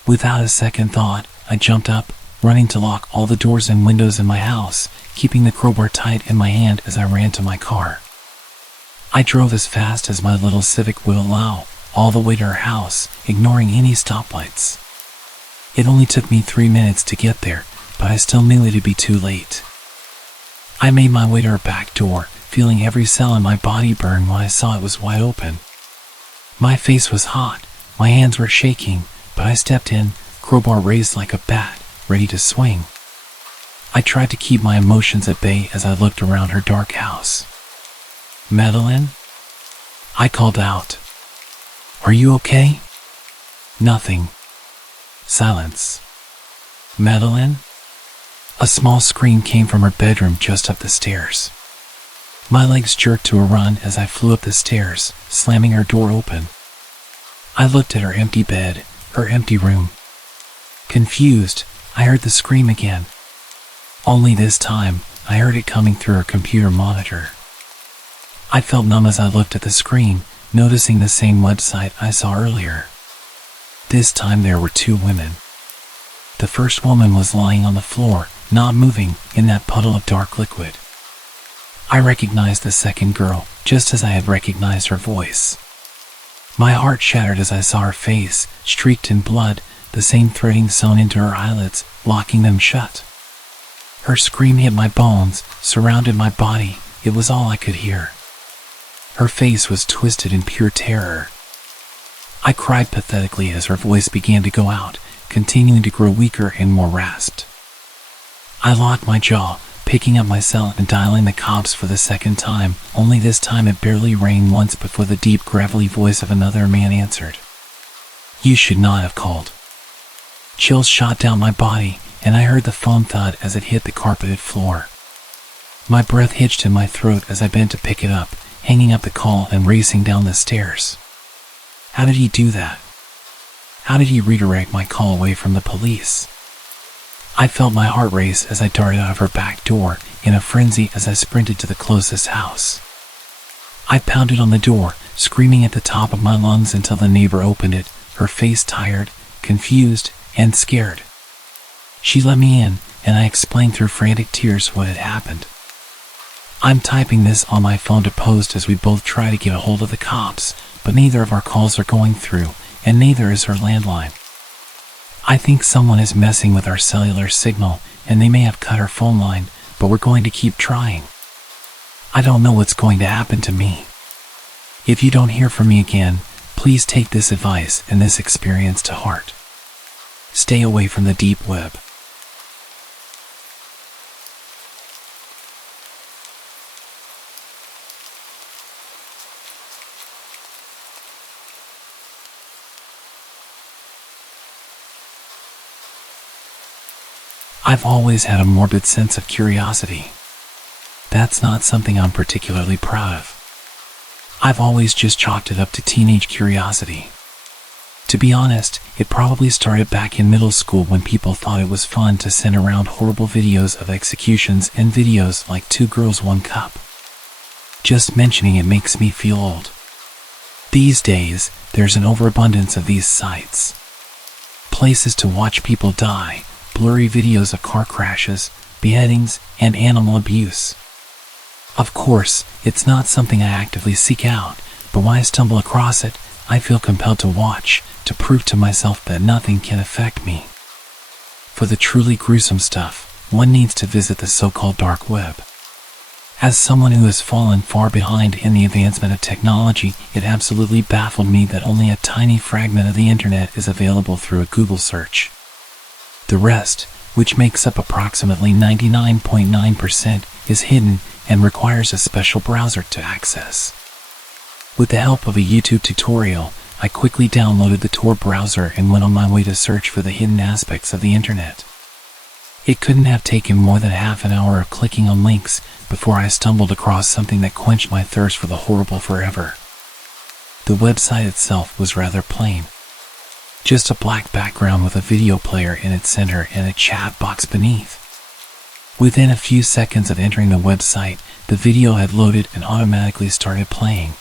Without a second thought, I jumped up, running to lock all the doors and windows in my house, keeping the crowbar tight in my hand as I ran to my car. I drove as fast as my little Civic would allow, all the way to her house, ignoring any stoplights. It only took me 3 minutes to get there, but I still knew it'd be too late. I made my way to her back door, feeling every cell in my body burn when I saw it was wide open. My face was hot, my hands were shaking, but I stepped in, crowbar raised like a bat, ready to swing. I tried to keep my emotions at bay as I looked around her dark house. "Madeline?" I called out. "Are you okay?" Nothing. Silence. Madeline? A small scream came from her bedroom just up the stairs. My legs jerked to a run as I flew up the stairs, slamming her door open. I looked at her empty bed, her empty room. Confused, I heard the scream again. Only this time, I heard it coming through her computer monitor. I felt numb as I looked at the screen, noticing the same website I saw earlier. This time there were two women. The first woman was lying on the floor, not moving, in that puddle of dark liquid. I recognized the second girl, just as I had recognized her voice. My heart shattered as I saw her face, streaked in blood, the same threading sewn into her eyelids, locking them shut. Her scream hit my bones, surrounded my body. It was all I could hear. Her face was twisted in pure terror. I cried pathetically as her voice began to go out, continuing to grow weaker and more rasped. I locked my jaw, picking up my cell and dialing the cops for the second time, only this time it barely rang once before the deep, gravelly voice of another man answered. "You should not have called." Chills shot down my body, and I heard the phone thud as it hit the carpeted floor. My breath hitched in my throat as I bent to pick it up, hanging up the call and racing down the stairs. How did he do that? How did he redirect my call away from the police? I felt my heart race as I darted out of her back door, in a frenzy as I sprinted to the closest house. I pounded on the door, screaming at the top of my lungs until the neighbor opened it, her face tired, confused, and scared. She let me in, and I explained through frantic tears what had happened. I'm typing this on my phone to post as we both try to get a hold of the cops, but neither of our calls are going through, and neither is her landline. I think someone is messing with our cellular signal, and they may have cut our phone line, but we're going to keep trying. I don't know what's going to happen to me. If you don't hear from me again, please take this advice and this experience to heart. Stay away from the deep web. I've always had a morbid sense of curiosity. That's not something I'm particularly proud of. I've always just chalked it up to teenage curiosity. To be honest, it probably started back in middle school when people thought it was fun to send around horrible videos of executions and videos like 2 Girls 1 Cup. Just mentioning it makes me feel old. These days, there's an overabundance of these sites. Places to watch people die, blurry videos of car crashes, beheadings, and animal abuse. Of course, it's not something I actively seek out, but when I stumble across it, I feel compelled to watch, to prove to myself that nothing can affect me. For the truly gruesome stuff, one needs to visit the so-called dark web. As someone who has fallen far behind in the advancement of technology, it absolutely baffled me that only a tiny fragment of the internet is available through a Google search. The rest, which makes up approximately 99.9%, is hidden and requires a special browser to access. With the help of a YouTube tutorial, I quickly downloaded the Tor browser and went on my way to search for the hidden aspects of the internet. It couldn't have taken more than half an hour of clicking on links before I stumbled across something that quenched my thirst for the horrible forever. The website itself was rather plain. Just a black background with a video player in its center and a chat box beneath. Within a few seconds of entering the website, the video had loaded and automatically started playing.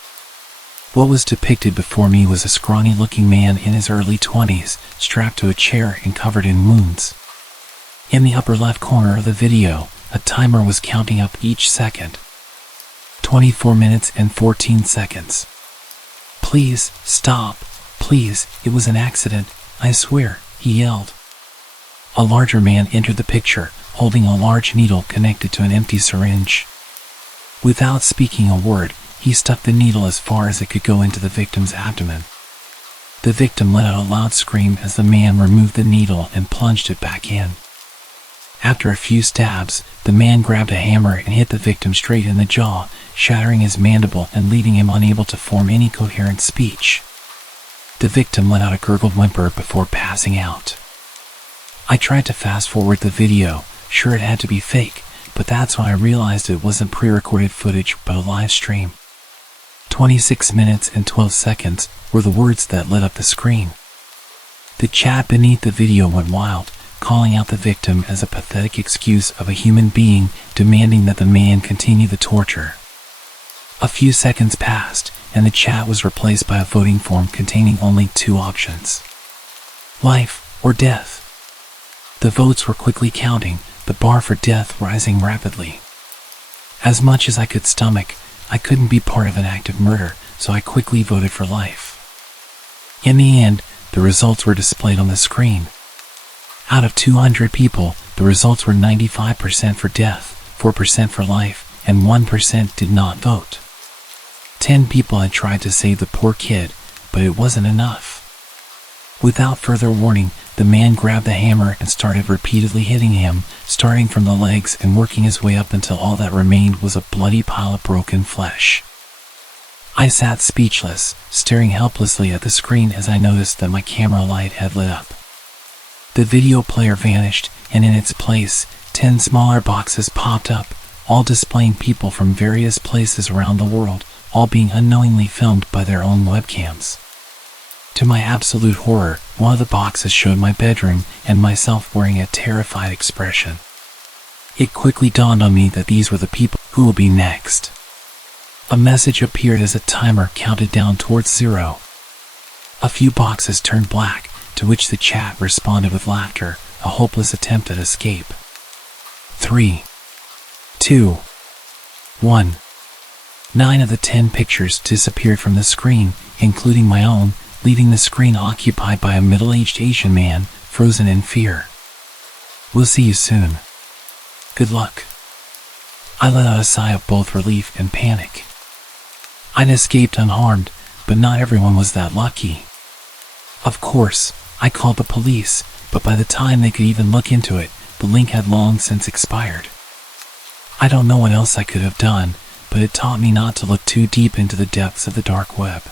What was depicted before me was a scrawny-looking man in his early 20s, strapped to a chair and covered in wounds. In the upper left corner of the video, a timer was counting up each second. 24 minutes and 14 seconds. "Please, stop. Please, it was an accident, I swear," he yelled. A larger man entered the picture, holding a large needle connected to an empty syringe. Without speaking a word, he stuck the needle as far as it could go into the victim's abdomen. The victim let out a loud scream as the man removed the needle and plunged it back in. After a few stabs, the man grabbed a hammer and hit the victim straight in the jaw, shattering his mandible and leaving him unable to form any coherent speech. The victim let out a gurgled whimper before passing out. I tried to fast forward the video, sure it had to be fake, but that's when I realized it wasn't pre-recorded footage but a live stream. 26 minutes and 12 seconds were the words that lit up the screen. The chat beneath the video went wild, calling out the victim as a pathetic excuse of a human being demanding that the man continue the torture. A few seconds passed, and the chat was replaced by a voting form containing only 2 options: life or death. The votes were quickly counting, the bar for death rising rapidly. As much as I could stomach, I couldn't be part of an act of murder, so I quickly voted for life. In the end, the results were displayed on the screen. Out of 200 people, the results were 95% for death, 4% for life, and 1% did not vote. 10 people had tried to save the poor kid, but it wasn't enough. Without further warning, the man grabbed the hammer and started repeatedly hitting him, starting from the legs and working his way up until all that remained was a bloody pile of broken flesh. I sat speechless, staring helplessly at the screen as I noticed that my camera light had lit up. The video player vanished, and in its place, 10 smaller boxes popped up, all displaying people from various places around the world, all being unknowingly filmed by their own webcams. To my absolute horror, one of the boxes showed my bedroom and myself wearing a terrified expression. It quickly dawned on me that these were the people who will be next. A message appeared as a timer counted down towards 0. A few boxes turned black, to which the chat responded with laughter, a hopeless attempt at escape. 3, 2, 1. 9 of the 10 pictures disappeared from the screen, including my own, leaving the screen occupied by a middle-aged Asian man, frozen in fear. We'll see you soon. Good luck. I let out a sigh of both relief and panic. I'd escaped unharmed, but not everyone was that lucky. Of course, I called the police, but by the time they could even look into it, the link had long since expired. I don't know what else I could have done, but it taught me not to look too deep into the depths of the dark web.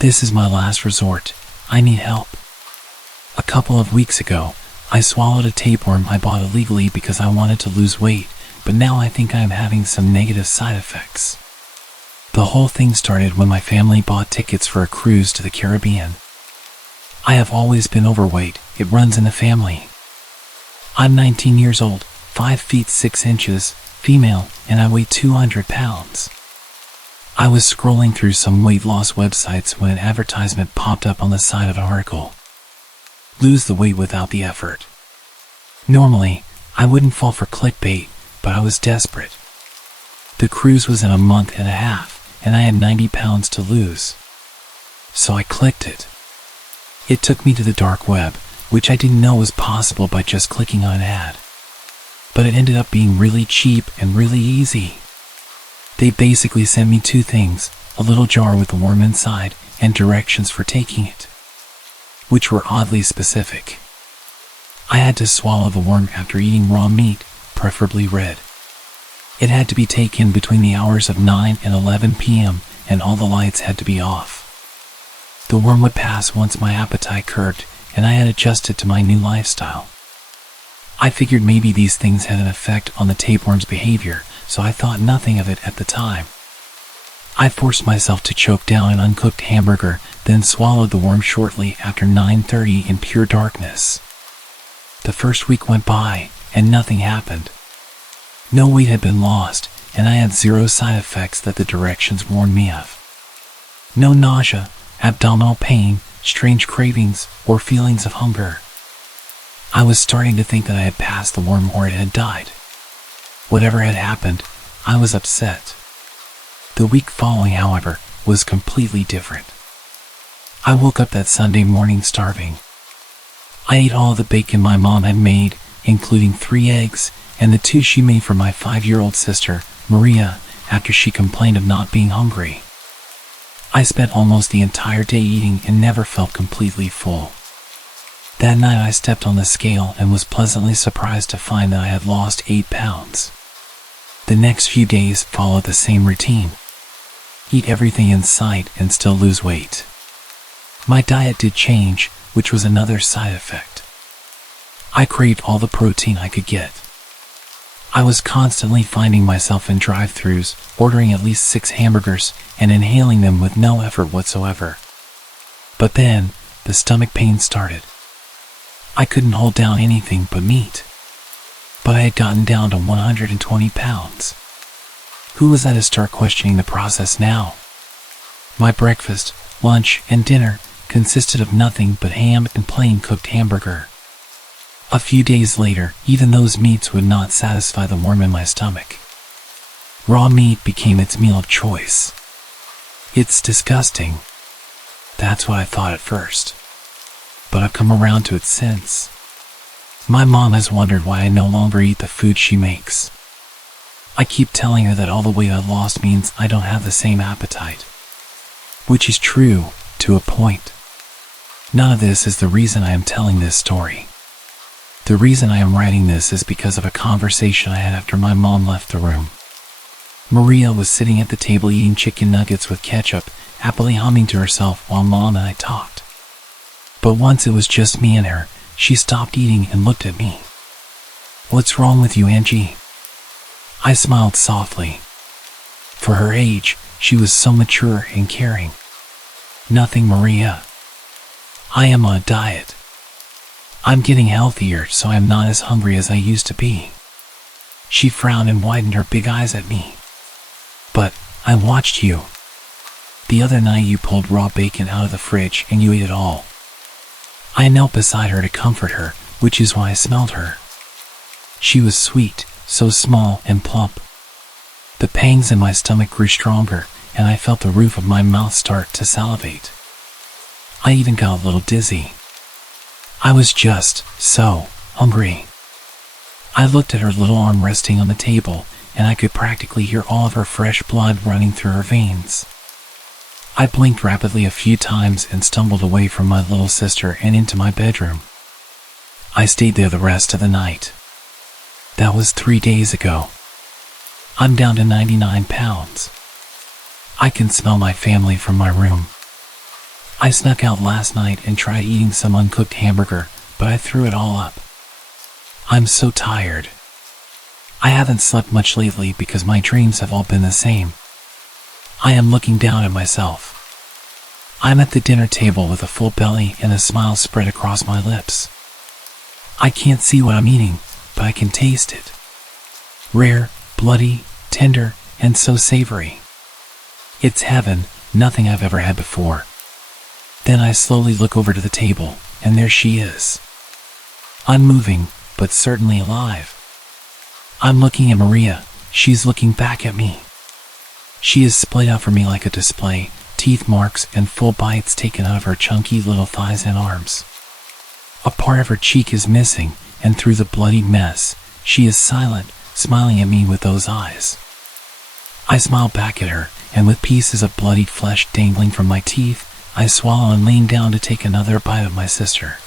This is my last resort. I need help. A couple of weeks ago, I swallowed a tapeworm I bought illegally because I wanted to lose weight, but now I think I am having some negative side effects. The whole thing started when my family bought tickets for a cruise to the Caribbean. I have always been overweight, it runs in the family. I'm 19 years old, 5 feet 6 inches, female, and I weigh 200 pounds. I was scrolling through some weight loss websites when an advertisement popped up on the side of an article. Lose the weight without the effort. Normally, I wouldn't fall for clickbait, but I was desperate. The cruise was in a month and a half, and I had 90 pounds to lose. So I clicked it. It took me to the dark web, which I didn't know was possible by just clicking on an ad. But it ended up being really cheap and really easy. They basically sent me 2 things, a little jar with the worm inside and directions for taking it, which were oddly specific. I had to swallow the worm after eating raw meat, preferably red. It had to be taken between the hours of 9 and 11 p.m., and all the lights had to be off. The worm would pass once my appetite curbed, and I had adjusted to my new lifestyle. I figured maybe these things had an effect on the tapeworm's behavior, so I thought nothing of it at the time. I forced myself to choke down an uncooked hamburger, then swallowed the worm shortly after 9:30 in pure darkness. The first week went by, and nothing happened. No weight had been lost, and I had 0 side effects that the directions warned me of. No nausea, abdominal pain, strange cravings, or feelings of hunger. I was starting to think that I had passed the worm or it had died. Whatever had happened, I was upset. The week following, however, was completely different. I woke up that Sunday morning starving. I ate all the bacon my mom had made, including 3 eggs, and the 2 she made for my 5-year-old sister, Maria, after she complained of not being hungry. I spent almost the entire day eating and never felt completely full. That night I stepped on the scale and was pleasantly surprised to find that I had lost 8 pounds. The next few days followed the same routine. Eat everything in sight and still lose weight. My diet did change, which was another side effect. I craved all the protein I could get. I was constantly finding myself in drive-thrus, ordering at least 6 hamburgers and inhaling them with no effort whatsoever. But then, the stomach pain started. I couldn't hold down anything but meat. But I had gotten down to 120 pounds. Who was I to start questioning the process now? My breakfast, lunch, and dinner consisted of nothing but ham and plain cooked hamburger. A few days later, even those meats would not satisfy the worm in my stomach. Raw meat became its meal of choice. It's disgusting. That's what I thought at first. But I've come around to it since. My mom has wondered why I no longer eat the food she makes. I keep telling her that all the weight I lost means I don't have the same appetite. Which is true, to a point. None of this is the reason I am telling this story. The reason I am writing this is because of a conversation I had after my mom left the room. Maria was sitting at the table eating chicken nuggets with ketchup, happily humming to herself while Mom and I talked. But once it was just me and her, she stopped eating and looked at me. "What's wrong with you, Angie?" I smiled softly. For her age, she was so mature and caring. "Nothing, Maria. I am on a diet. I'm getting healthier, so I'm not as hungry as I used to be." She frowned and widened her big eyes at me. "But I watched you. The other night you pulled raw bacon out of the fridge and you ate it all." I knelt beside her to comfort her, which is why I smelled her. She was sweet, so small and plump. The pangs in my stomach grew stronger, and I felt the roof of my mouth start to salivate. I even got a little dizzy. I was just so hungry. I looked at her little arm resting on the table, and I could practically hear all of her fresh blood running through her veins. I blinked rapidly a few times and stumbled away from my little sister and into my bedroom. I stayed there the rest of the night. That was 3 days ago. I'm down to 99 pounds. I can smell my family from my room. I snuck out last night and tried eating some uncooked hamburger, but I threw it all up. I'm so tired. I haven't slept much lately because my dreams have all been the same. I am looking down at myself. I'm at the dinner table with a full belly and a smile spread across my lips. I can't see what I'm eating, but I can taste it. Rare, bloody, tender, and so savory. It's heaven, nothing I've ever had before. Then I slowly look over to the table, and there she is. Unmoving, but certainly alive. I'm looking at Maria, she's looking back at me. She is splayed out for me like a display, teeth marks and full bites taken out of her chunky little thighs and arms. A part of her cheek is missing, and through the bloody mess, she is silent, smiling at me with those eyes. I smile back at her, and with pieces of bloodied flesh dangling from my teeth, I swallow and lean down to take another bite of my sister.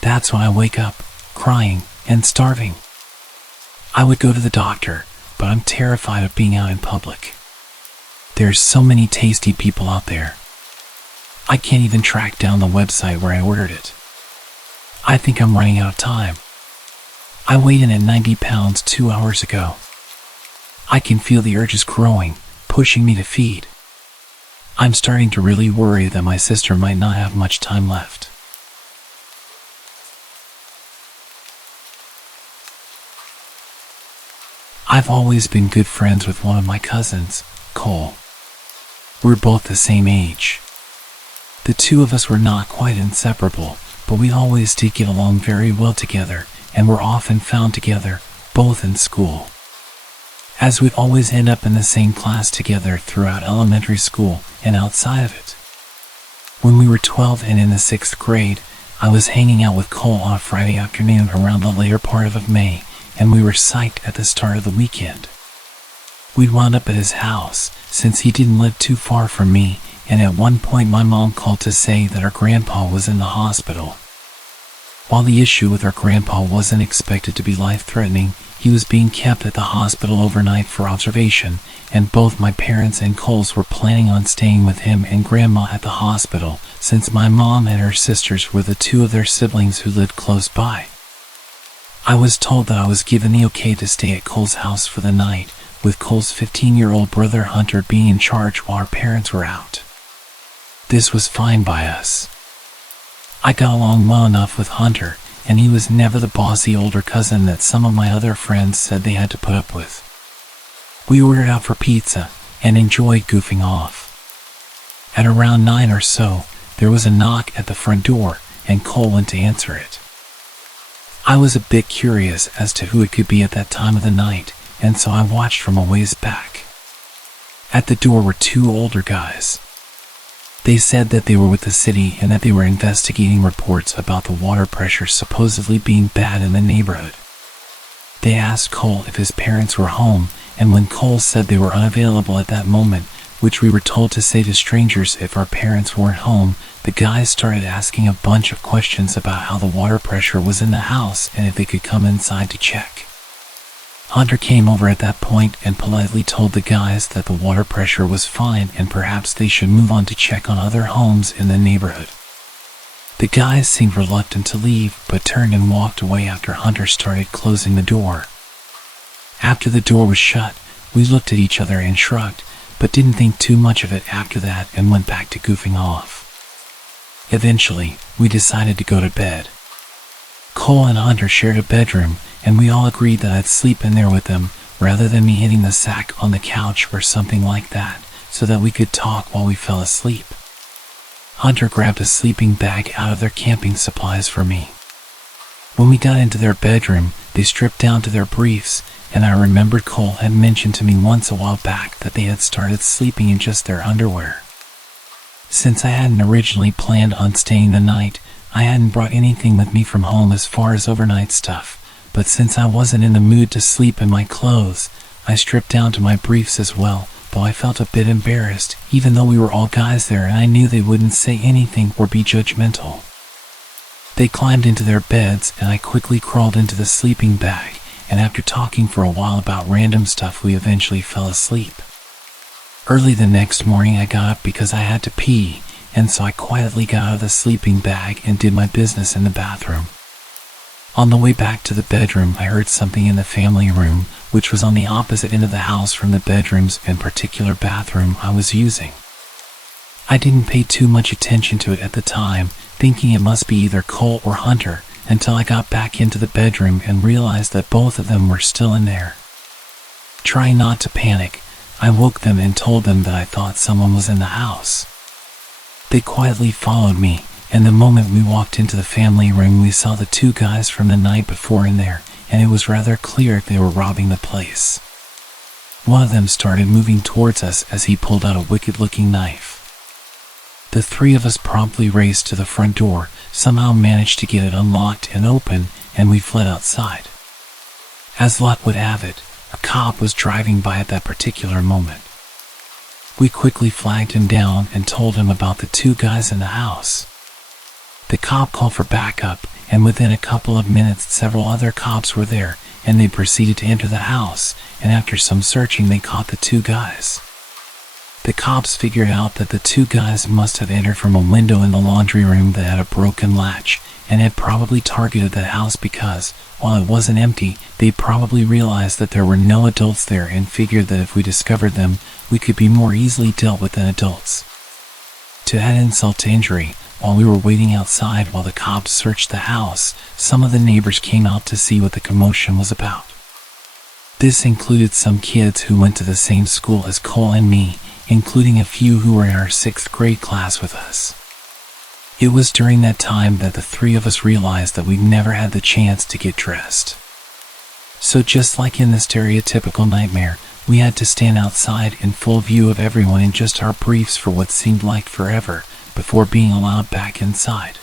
That's when I wake up, crying and starving. I would go to the doctor, but I'm terrified of being out in public. There's so many tasty people out there. I can't even track down the website where I ordered it. I think I'm running out of time. I weighed in at 90 pounds 2 hours ago. I can feel the urges growing, pushing me to feed. I'm starting to really worry that my sister might not have much time left. I've always been good friends with one of my cousins, Cole. We're both the same age. The two of us were not quite inseparable, but we always did get along very well together and were often found together, both in school. As we'd always end up in the same class together throughout elementary school and outside of it. When we were 12 and in the 6th grade, I was hanging out with Cole on a Friday afternoon around the later part of May, and we were psyched at the start of the weekend. We'd wound up at his house, since he didn't live too far from me, and at one point my mom called to say that our grandpa was in the hospital. While the issue with our grandpa wasn't expected to be life-threatening, he was being kept at the hospital overnight for observation, and both my parents and Cole's were planning on staying with him and Grandma at the hospital, since my mom and her sisters were the two of their siblings who lived close by. I was told that I was given the okay to stay at Cole's house for the night, with Cole's 15-year-old brother Hunter being in charge while our parents were out. This was fine by us. I got along well enough with Hunter, and he was never the bossy older cousin that some of my other friends said they had to put up with. We ordered out for pizza and enjoyed goofing off. At around 9 or so, there was a knock at the front door, and Cole went to answer it. I was a bit curious as to who it could be at that time of the night, and so I watched from a ways back. At the door were two older guys. They said that they were with the city and that they were investigating reports about the water pressure supposedly being bad in the neighborhood. They asked Cole if his parents were home, and when Cole said they were unavailable at that moment, which we were told to say to strangers if our parents weren't home, the guys started asking a bunch of questions about how the water pressure was in the house and if they could come inside to check. Hunter came over at that point and politely told the guys that the water pressure was fine and perhaps they should move on to check on other homes in the neighborhood. The guys seemed reluctant to leave, but turned and walked away after Hunter started closing the door. After the door was shut, we looked at each other and shrugged, but didn't think too much of it after that and went back to goofing off. Eventually, we decided to go to bed. Cole and Hunter shared a bedroom, and we all agreed that I'd sleep in there with them, rather than me hitting the sack on the couch or something like that, so that we could talk while we fell asleep. Hunter grabbed a sleeping bag out of their camping supplies for me. When we got into their bedroom, they stripped down to their briefs, and I remembered Cole had mentioned to me once a while back that they had started sleeping in just their underwear. Since I hadn't originally planned on staying the night, I hadn't brought anything with me from home as far as overnight stuff, but since I wasn't in the mood to sleep in my clothes, I stripped down to my briefs as well, though I felt a bit embarrassed, even though we were all guys there and I knew they wouldn't say anything or be judgmental. They climbed into their beds and I quickly crawled into the sleeping bag, and after talking for a while about random stuff we eventually fell asleep. Early the next morning I got up because I had to pee, and so I quietly got out of the sleeping bag and did my business in the bathroom. On the way back to the bedroom, I heard something in the family room, which was on the opposite end of the house from the bedrooms and particular bathroom I was using. I didn't pay too much attention to it at the time, thinking it must be either Cole or Hunter, until I got back into the bedroom and realized that both of them were still in there. Trying not to panic, I woke them and told them that I thought someone was in the house. They quietly followed me, and the moment we walked into the family room we saw the two guys from the night before in there, and it was rather clear they were robbing the place. One of them started moving towards us as he pulled out a wicked-looking knife. The three of us promptly raced to the front door, somehow managed to get it unlocked and open, and we fled outside. As luck would have it, a cop was driving by at that particular moment. We quickly flagged him down and told him about the two guys in the house. The cop called for backup, and within a couple of minutes several other cops were there, and they proceeded to enter the house, and after some searching they caught the two guys. The cops figured out that the two guys must have entered from a window in the laundry room that had a broken latch, and had probably targeted the house because, while it wasn't empty, they probably realized that there were no adults there and figured that if we discovered them, we could be more easily dealt with than adults. To add insult to injury, while we were waiting outside while the cops searched the house, some of the neighbors came out to see what the commotion was about. This included some kids who went to the same school as Cole and me, including a few who were in our 6th grade class with us. It was during that time that the three of us realized that we'd never had the chance to get dressed. So just like in the stereotypical nightmare, we had to stand outside in full view of everyone in just our briefs for what seemed like forever, before being allowed back inside.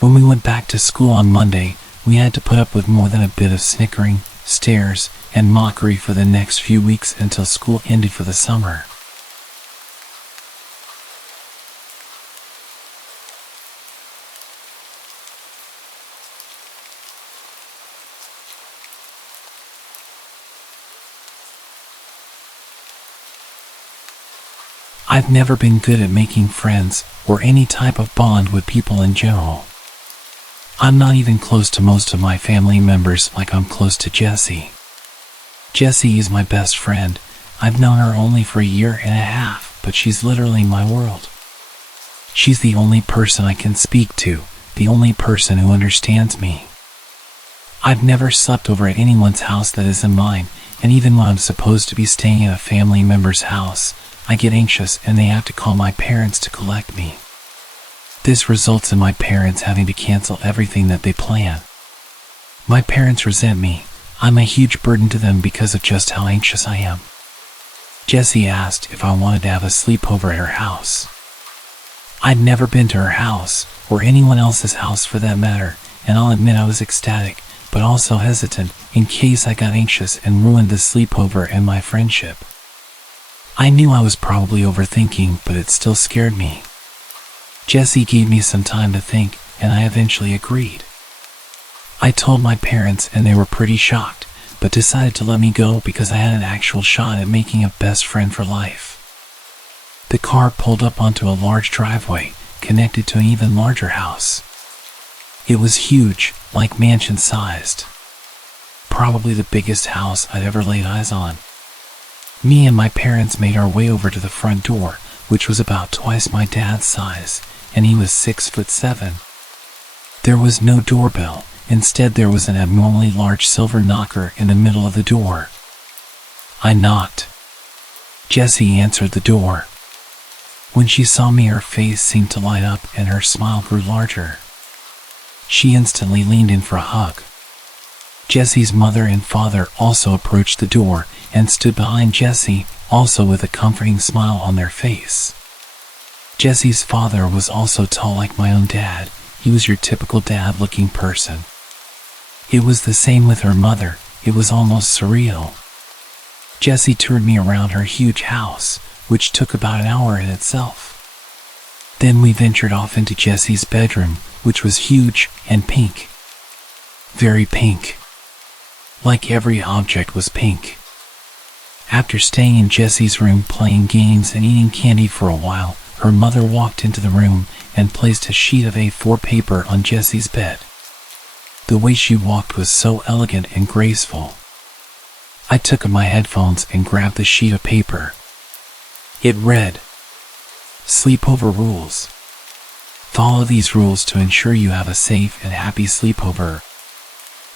When we went back to school on Monday, we had to put up with more than a bit of snickering, stares, and mockery for the next few weeks until school ended for the summer. I've never been good at making friends or any type of bond with people in general. I'm not even close to most of my family members like I'm close to Jessie. Jessie is my best friend. I've known her only for a year and a half, but she's literally my world. She's the only person I can speak to, the only person who understands me. I've never slept over at anyone's house that isn't mine, and even when I'm supposed to be staying at a family member's house, I get anxious and they have to call my parents to collect me. This results in my parents having to cancel everything that they plan. My parents resent me. I'm a huge burden to them because of just how anxious I am. Jessie asked if I wanted to have a sleepover at her house. I'd never been to her house, or anyone else's house for that matter, and I'll admit I was ecstatic, but also hesitant in case I got anxious and ruined the sleepover and my friendship. I knew I was probably overthinking, but it still scared me. Jessie gave me some time to think, and I eventually agreed. I told my parents and they were pretty shocked, but decided to let me go because I had an actual shot at making a best friend for life. The car pulled up onto a large driveway, connected to an even larger house. It was huge, like mansion-sized. Probably the biggest house I'd ever laid eyes on. Me and my parents made our way over to the front door, which was about twice my dad's size, and he was 6'7". There was no doorbell. Instead, there was an abnormally large silver knocker in the middle of the door. I knocked. Jessie answered the door. When she saw me, her face seemed to light up and her smile grew larger. She instantly leaned in for a hug. Jessie's mother and father also approached the door and stood behind Jessie, also with a comforting smile on their face. Jessie's father was also tall like my own dad. He was your typical dad-looking person. It was the same with her mother. It was almost surreal. Jessie toured me around her huge house, which took about an hour in itself. Then we ventured off into Jessie's bedroom, which was huge and pink. Very pink. Like every object was pink. After staying in Jessie's room playing games and eating candy for a while, her mother walked into the room and placed a sheet of A4 paper on Jessie's bed. The way she walked was so elegant and graceful. I took my headphones and grabbed the sheet of paper. It read, "Sleepover rules. Follow these rules to ensure you have a safe and happy sleepover.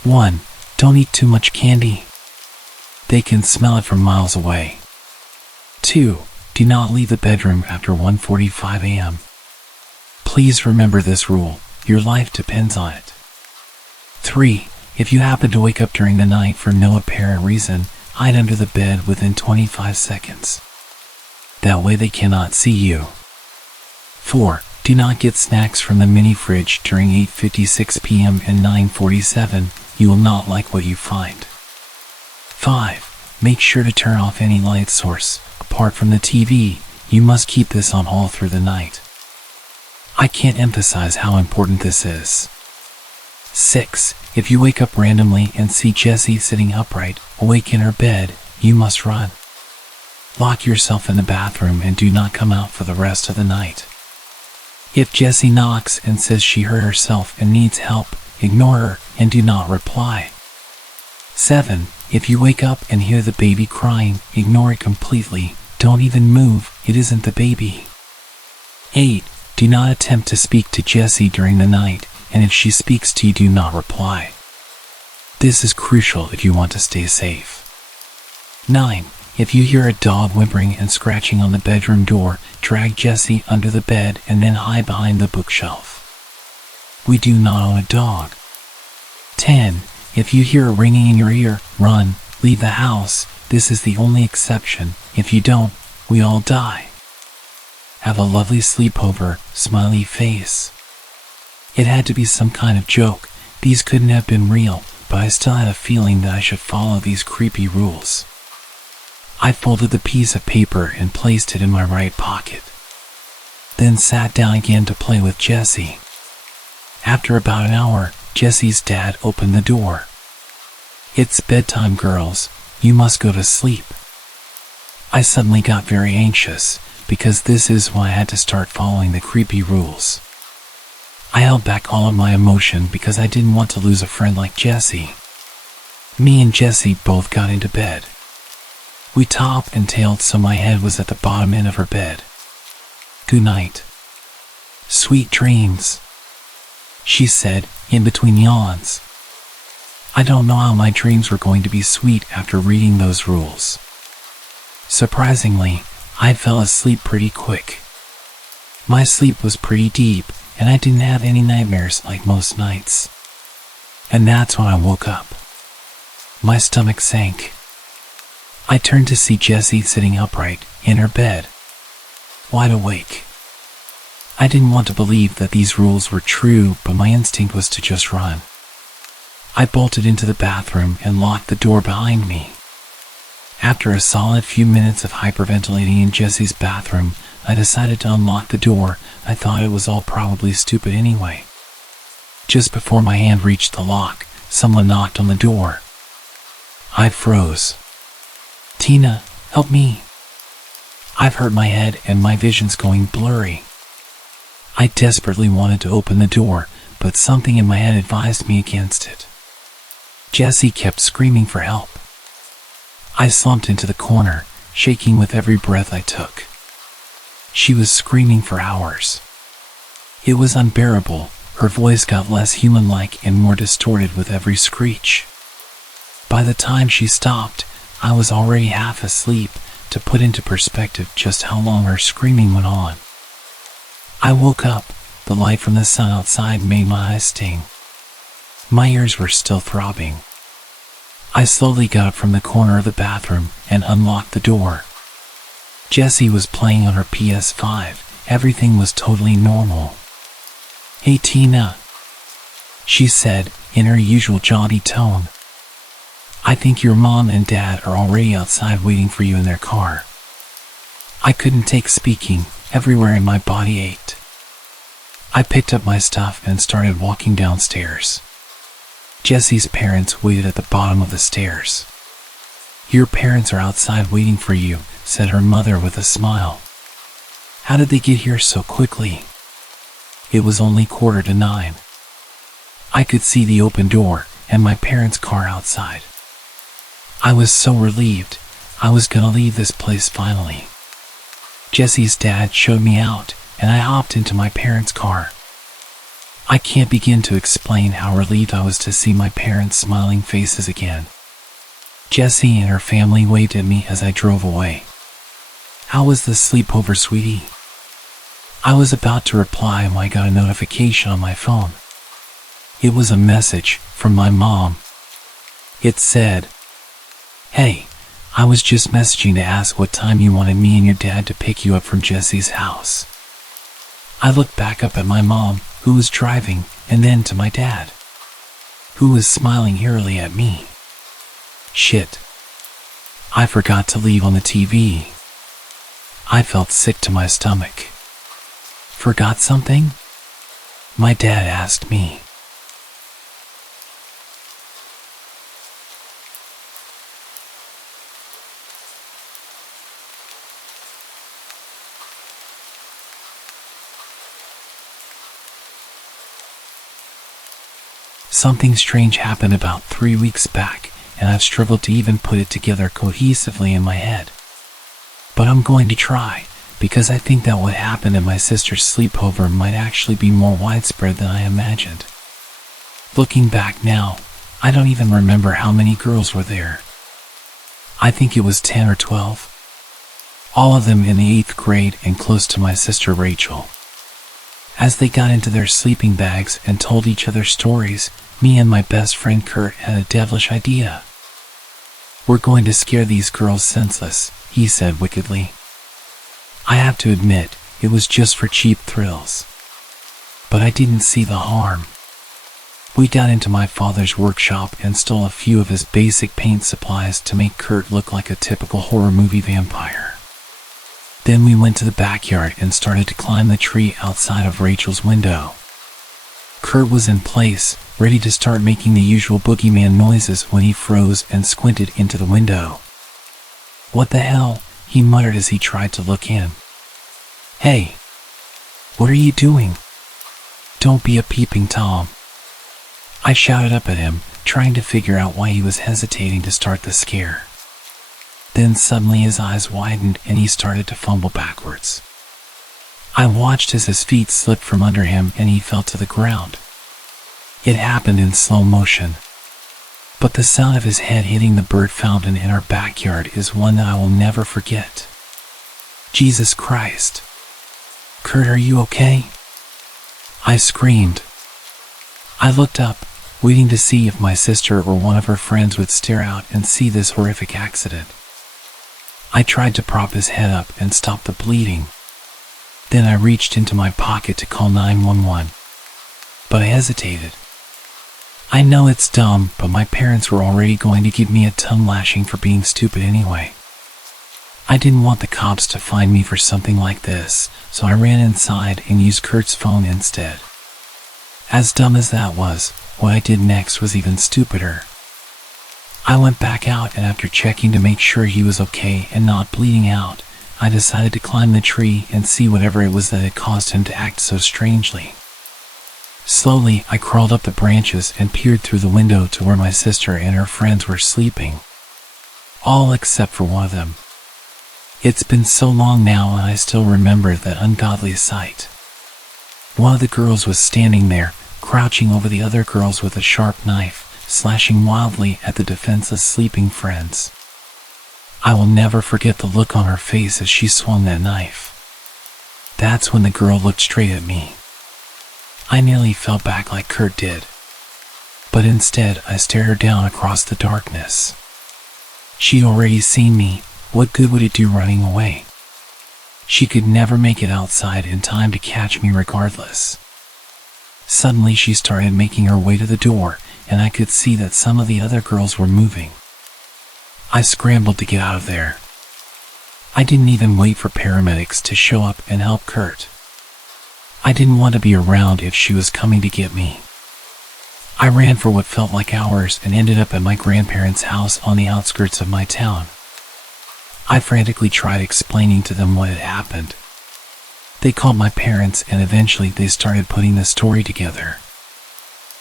1. Don't eat too much candy. They can smell it from miles away. 2. Do not leave the bedroom after 1:45 a.m. Please remember this rule. Your life depends on it. 3. If you happen to wake up during the night for no apparent reason, hide under the bed within 25 seconds. That way they cannot see you. 4. Do not get snacks from the mini fridge during 8:56 p.m. and 9:47. You will not like what you find. 5. Make sure to turn off any light source. Apart from the TV, you must keep this on all through the night. I can't emphasize how important this is. 6. If you wake up randomly and see Jessie sitting upright, awake in her bed, you must run. Lock yourself in the bathroom and do not come out for the rest of the night. If Jessie knocks and says she hurt herself and needs help, ignore her and do not reply. 7. If you wake up and hear the baby crying, ignore it completely. Don't even move, it isn't the baby. 8. Do not attempt to speak to Jessie during the night, and if she speaks to you, do not reply. This is crucial if you want to stay safe. 9. If you hear a dog whimpering and scratching on the bedroom door, drag Jessie under the bed and then hide behind the bookshelf. We do not own a dog. 10. If you hear a ringing in your ear, run, leave the house. This is the only exception. If you don't, we all die. Have a lovely sleepover, smiley face. It had to be some kind of joke. These couldn't have been real, but I still had a feeling that I should follow these creepy rules. I folded the piece of paper and placed it in my right pocket. Then sat down again to play with Jessie. After about an hour, Jessie's dad opened the door. "It's bedtime, girls. You must go to sleep." I suddenly got very anxious. because this is why I had to start following the creepy rules. I held back all of my emotion because I didn't want to lose a friend like Jessie. Me and Jessie both got into bed. We topped and tailed so my head was at the bottom end of her bed. "Good night. Sweet dreams," she said, in between yawns. I don't know how my dreams were going to be sweet after reading those rules. Surprisingly, I fell asleep pretty quick. My sleep was pretty deep, and I didn't have any nightmares like most nights. And that's when I woke up. My stomach sank. I turned to see Jessie sitting upright in her bed, wide awake. I didn't want to believe that these rules were true, but my instinct was to just run. I bolted into the bathroom and locked the door behind me. After a solid few minutes of hyperventilating in Jessie's bathroom, I decided to unlock the door. I thought it was all probably stupid anyway. Just before my hand reached the lock, someone knocked on the door. I froze. "Tina, help me. I've hurt my head and my vision's going blurry." I desperately wanted to open the door, but something in my head advised me against it. Jessie kept screaming for help. I slumped into the corner, shaking with every breath I took. She was screaming for hours. It was unbearable. Her voice got less human-like and more distorted with every screech. By the time she stopped, I was already half asleep, to put into perspective just how long her screaming went on. I woke up. The light from the sun outside made my eyes sting. My ears were still throbbing. I slowly got up from the corner of the bathroom and unlocked the door. Jessie was playing on her PS5. Everything was totally normal. "Hey Tina," she said in her usual jaunty tone. "I think your mom and dad are already outside waiting for you in their car." I couldn't take speaking. Everywhere in my body ached. I picked up my stuff and started walking downstairs. Jessie's parents waited at the bottom of the stairs. "Your parents are outside waiting for you," said her mother with a smile. "How did they get here so quickly?" It was only 8:45. I could see the open door and my parents' car outside. I was so relieved. I was gonna leave this place finally. Jessie's dad showed me out, and I hopped into my parents' car. I can't begin to explain how relieved I was to see my parents' smiling faces again. Jessie and her family waved at me as I drove away. "How was the sleepover, sweetie?" I was about to reply when I got a notification on my phone. It was a message from my mom. It said, "Hey, I was just messaging to ask what time you wanted me and your dad to pick you up from Jessie's house." I looked back up at my mom, who was driving, and then to my dad, who was smiling eerily at me. Shit. I forgot to leave on the TV. I felt sick to my stomach. "Forgot something?" my dad asked me. Something strange happened about 3 weeks back, and I've struggled to even put it together cohesively in my head. But I'm going to try, because I think that what happened at my sister's sleepover might actually be more widespread than I imagined. Looking back now, I don't even remember how many girls were there. I think it was 10 or 12. All of them in the 8th grade and close to my sister Rachel. As they got into their sleeping bags and told each other stories, me and my best friend Kurt had a devilish idea. "We're going to scare these girls senseless," he said wickedly. I have to admit, it was just for cheap thrills. But I didn't see the harm. We got into my father's workshop and stole a few of his basic paint supplies to make Kurt look like a typical horror movie vampire. Then we went to the backyard and started to climb the tree outside of Rachel's window. Kurt was in place, ready to start making the usual boogeyman noises when he froze and squinted into the window. "What the hell?" he muttered as he tried to look in. "Hey, what are you doing? Don't be a peeping Tom." I shouted up at him, trying to figure out why he was hesitating to start the scare. Then suddenly his eyes widened and he started to fumble backwards. I watched as his feet slipped from under him and he fell to the ground. It happened in slow motion. But the sound of his head hitting the bird fountain in our backyard is one that I will never forget. Jesus Christ. "Kurt, are you okay?" I screamed. I looked up, waiting to see if my sister or one of her friends would stare out and see this horrific accident. I tried to prop his head up and stop the bleeding. Then I reached into my pocket to call 911. But I hesitated. I know it's dumb, but my parents were already going to give me a tongue lashing for being stupid anyway. I didn't want the cops to find me for something like this, so I ran inside and used Kurt's phone instead. As dumb as that was, what I did next was even stupider. I went back out and after checking to make sure he was okay and not bleeding out, I decided to climb the tree and see whatever it was that had caused him to act so strangely. Slowly, I crawled up the branches and peered through the window to where my sister and her friends were sleeping. All except for one of them. It's been so long now and I still remember that ungodly sight. One of the girls was standing there, crouching over the other girls with a sharp knife, slashing wildly at the defenseless sleeping friends. I will never forget the look on her face as she swung that knife. That's when the girl looked straight at me. I nearly fell back like Kurt did. But instead, I stared her down across the darkness. She'd already seen me. What good would it do running away? She could never make it outside in time to catch me regardless. Suddenly, she started making her way to the door, and I could see that some of the other girls were moving. I scrambled to get out of there. I didn't even wait for paramedics to show up and help Kurt. I didn't want to be around if she was coming to get me. I ran for what felt like hours and ended up at my grandparents' house on the outskirts of my town. I frantically tried explaining to them what had happened. They called my parents and eventually they started putting the story together.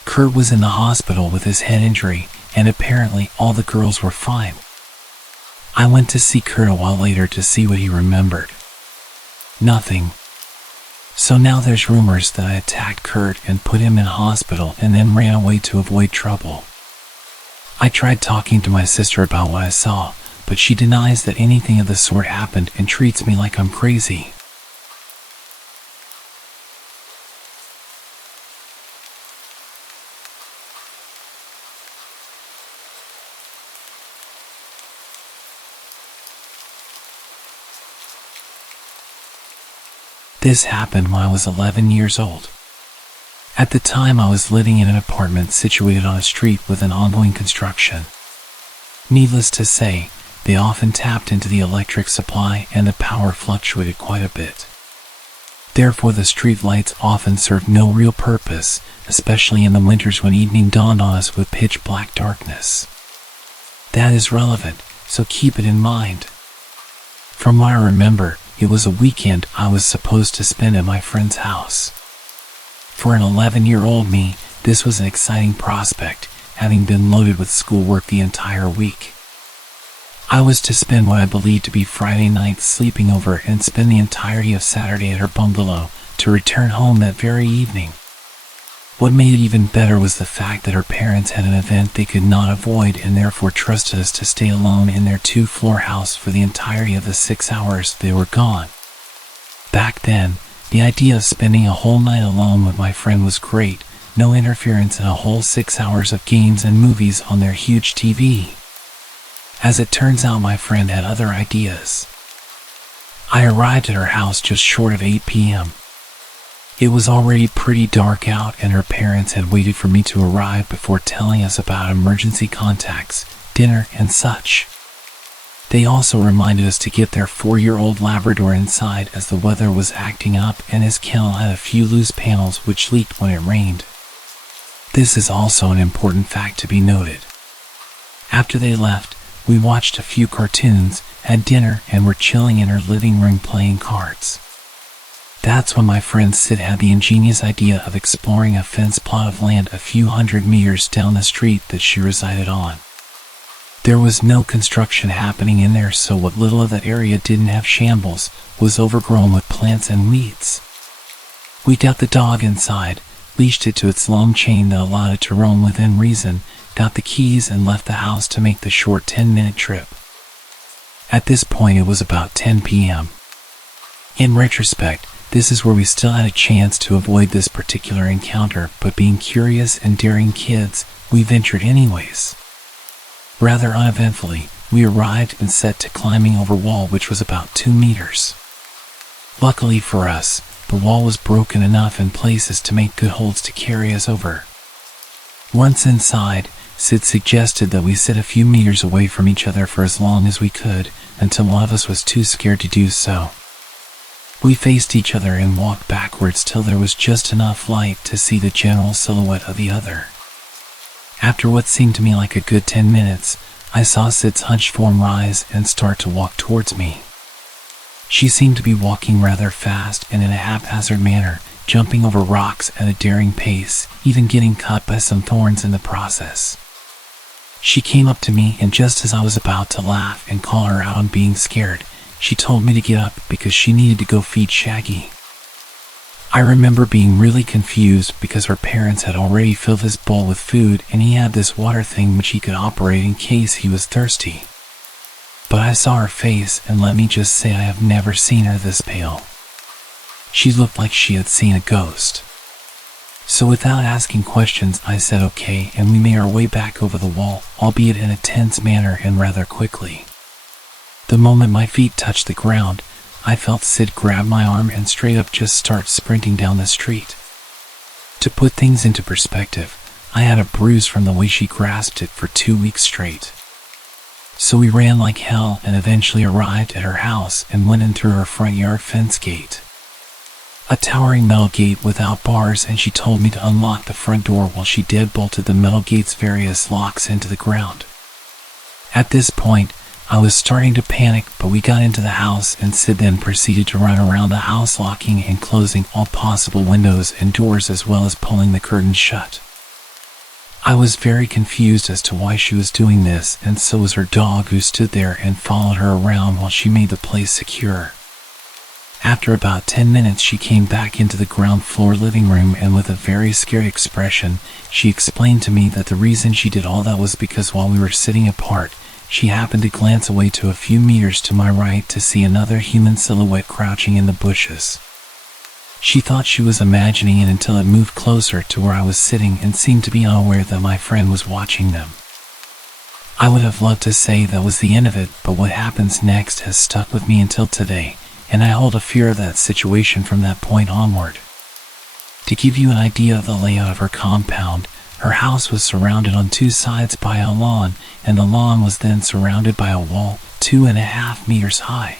Kurt was in the hospital with his head injury and apparently all the girls were fine. I went to see Kurt a while later to see what he remembered. Nothing. So now there's rumors that I attacked Kurt and put him in hospital and then ran away to avoid trouble. I tried talking to my sister about what I saw, but she denies that anything of the sort happened and treats me like I'm crazy. This happened when I was 11 years old. At the time, I was living in an apartment situated on a street with an ongoing construction. Needless to say, they often tapped into the electric supply and the power fluctuated quite a bit. Therefore, the street lights often served no real purpose, especially in the winters when evening dawned on us with pitch black darkness. That is relevant, so keep it in mind. From what I remember, it was a weekend I was supposed to spend at my friend's house. For an 11-year-old me, this was an exciting prospect, having been loaded with schoolwork the entire week. I was to spend what I believed to be Friday night sleeping over and spend the entirety of Saturday at her bungalow, to return home that very evening. What made it even better was the fact that her parents had an event they could not avoid and therefore trusted us to stay alone in their 2-floor house for the entirety of the 6 hours they were gone. Back then, the idea of spending a whole night alone with my friend was great, no interference and a whole 6 hours of games and movies on their huge TV. As it turns out, my friend had other ideas. I arrived at her house just short of 8 p.m. It was already pretty dark out and her parents had waited for me to arrive before telling us about emergency contacts, dinner, and such. They also reminded us to get their 4-year-old Labrador inside as the weather was acting up and his kennel had a few loose panels which leaked when it rained. This is also an important fact to be noted. After they left, we watched a few cartoons, had dinner, and were chilling in her living room playing cards. That's when my friend Sid had the ingenious idea of exploring a fenced plot of land a few hundred meters down the street that she resided on. There was no construction happening in there, so what little of that area didn't have shambles was overgrown with plants and weeds. We got the dog inside, leashed it to its long chain that allowed it to roam within reason, got the keys and left the house to make the short 10-minute trip. At this point it was about 10 p.m. In retrospect, this is where we still had a chance to avoid this particular encounter, but being curious and daring kids, we ventured anyways. Rather uneventfully, we arrived and set to climbing over a wall which was about 2 meters. Luckily for us, the wall was broken enough in places to make good holds to carry us over. Once inside, Sid suggested that we sit a few meters away from each other for as long as we could, until one of us was too scared to do so. We faced each other and walked backwards till there was just enough light to see the general silhouette of the other. After what seemed to me like a good 10 minutes, I saw Sid's hunched form rise and start to walk towards me. She seemed to be walking rather fast and in a haphazard manner, jumping over rocks at a daring pace, even getting caught by some thorns in the process. She came up to me, and just as I was about to laugh and call her out on being scared, she told me to get up because she needed to go feed Shaggy. I remember being really confused because her parents had already filled his bowl with food and he had this water thing which he could operate in case he was thirsty. But I saw her face, and let me just say I have never seen her this pale. She looked like she had seen a ghost. So without asking questions, I said okay, and we made our way back over the wall, albeit in a tense manner and rather quickly. The moment my feet touched the ground, I felt Sid grab my arm and straight up just start sprinting down the street. To put things into perspective, I had a bruise from the way she grasped it for 2 weeks straight. So we ran like hell and eventually arrived at her house and went in through her front yard fence gate. A towering metal gate without bars, and she told me to unlock the front door while she deadbolted the metal gate's various locks into the ground. At this point, I was starting to panic, but we got into the house and Sid then proceeded to run around the house locking and closing all possible windows and doors as well as pulling the curtains shut. I was very confused as to why she was doing this, and so was her dog, who stood there and followed her around while she made the place secure. After about 10 minutes she came back into the ground floor living room, and with a very scared expression, she explained to me that the reason she did all that was because while we were sitting apart, she happened to glance away to a few meters to my right to see another human silhouette crouching in the bushes. She thought she was imagining it until it moved closer to where I was sitting and seemed to be unaware that my friend was watching them. I would have loved to say that was the end of it, but what happens next has stuck with me until today, and I hold a fear of that situation from that point onward. To give you an idea of the layout of her compound, her house was surrounded on 2 sides by a lawn, and the lawn was then surrounded by a wall 2.5 meters high.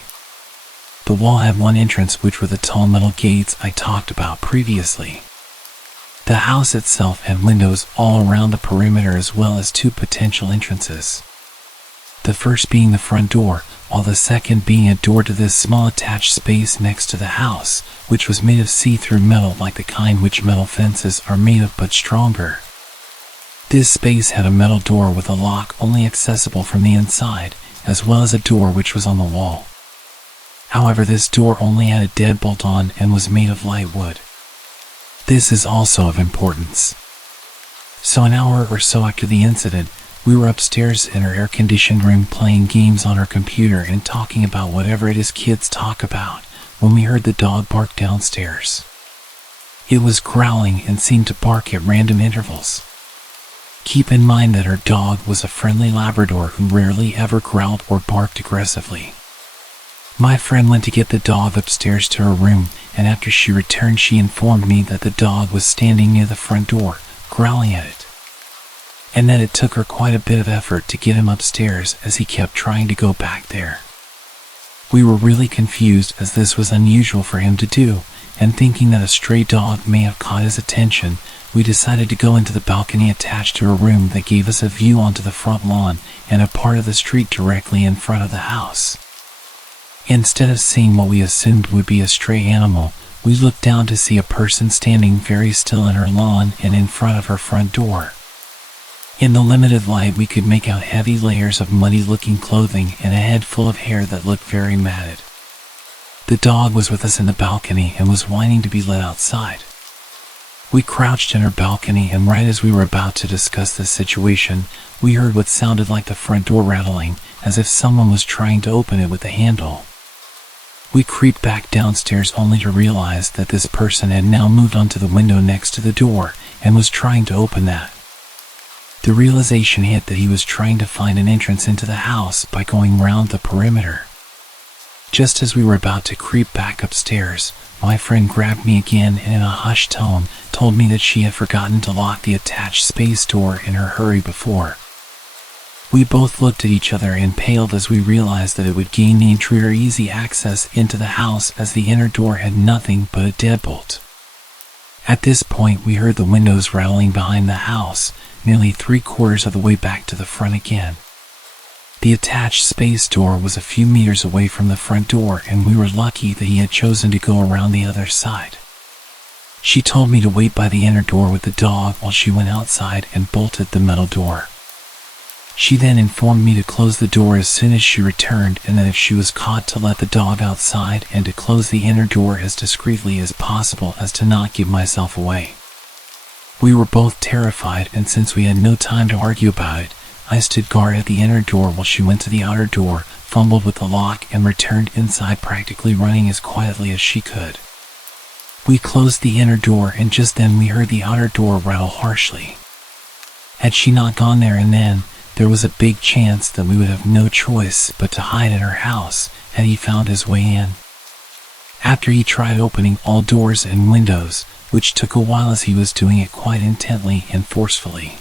The wall had one entrance, which were the tall metal gates I talked about previously. The house itself had windows all around the perimeter as well as 2 potential entrances. The first being the front door, while the second being a door to this small attached space next to the house, which was made of see-through metal like the kind which metal fences are made of but stronger. This space had a metal door with a lock only accessible from the inside, as well as a door which was on the wall. However, this door only had a deadbolt on and was made of light wood. This is also of importance. So an hour or so after the incident, we were upstairs in her air-conditioned room playing games on her computer and talking about whatever it is kids talk about, when we heard the dog bark downstairs. It was growling and seemed to bark at random intervals. Keep in mind that her dog was a friendly Labrador who rarely ever growled or barked aggressively. My friend went to get the dog upstairs to her room, and after she returned she informed me that the dog was standing near the front door, growling at it, and that it took her quite a bit of effort to get him upstairs as he kept trying to go back there. We were really confused as this was unusual for him to do, and thinking that a stray dog may have caught his attention, we decided to go into the balcony attached to her room that gave us a view onto the front lawn and a part of the street directly in front of the house. Instead of seeing what we assumed would be a stray animal, we looked down to see a person standing very still in her lawn and in front of her front door. In the limited light, we could make out heavy layers of muddy-looking clothing and a head full of hair that looked very matted. The dog was with us in the balcony and was whining to be let outside. We crouched in her balcony, and right as we were about to discuss this situation, we heard what sounded like the front door rattling, as if someone was trying to open it with a handle. We creeped back downstairs only to realize that this person had now moved onto the window next to the door and was trying to open that. The realization hit that he was trying to find an entrance into the house by going round the perimeter. Just as we were about to creep back upstairs, my friend grabbed me again and in a hushed tone told me that she had forgotten to lock the attached space door in her hurry before. We both looked at each other and paled as we realized that it would gain the intruder easy access into the house, as the inner door had nothing but a deadbolt. At this point, we heard the windows rattling behind the house, nearly 3/4 of the way back to the front again. The attached space door was a few meters away from the front door, and we were lucky that he had chosen to go around the other side. She told me to wait by the inner door with the dog while she went outside and bolted the metal door. She then informed me to close the door as soon as she returned, and that if she was caught, to let the dog outside and to close the inner door as discreetly as possible, as to not give myself away. We were both terrified, and since we had no time to argue about it, I stood guard at the inner door while she went to the outer door, fumbled with the lock, and returned inside, practically running as quietly as she could. We closed the inner door, and just then we heard the outer door rattle harshly. Had she not gone there and then, there was a big chance that we would have no choice but to hide in her house had he found his way in. After he tried opening all doors and windows, which took a while as he was doing it quite intently and forcefully,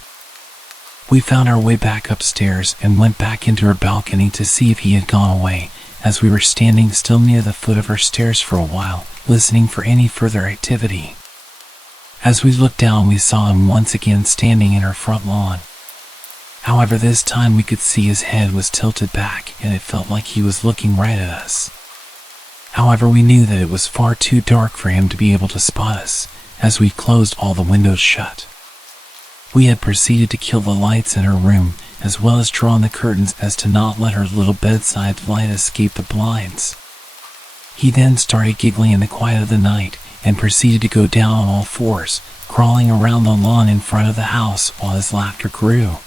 we found our way back upstairs and went back into her balcony to see if he had gone away, as we were standing still near the foot of her stairs for a while, listening for any further activity. As we looked down, we saw him once again standing in her front lawn. However, this time we could see his head was tilted back, and it felt like he was looking right at us. However, we knew that it was far too dark for him to be able to spot us, as we closed all the windows shut. We had proceeded to kill the lights in her room, as well as drawn the curtains as to not let her little bedside light escape the blinds. He then started giggling in the quiet of the night, and proceeded to go down on all fours, crawling around the lawn in front of the house while his laughter grew.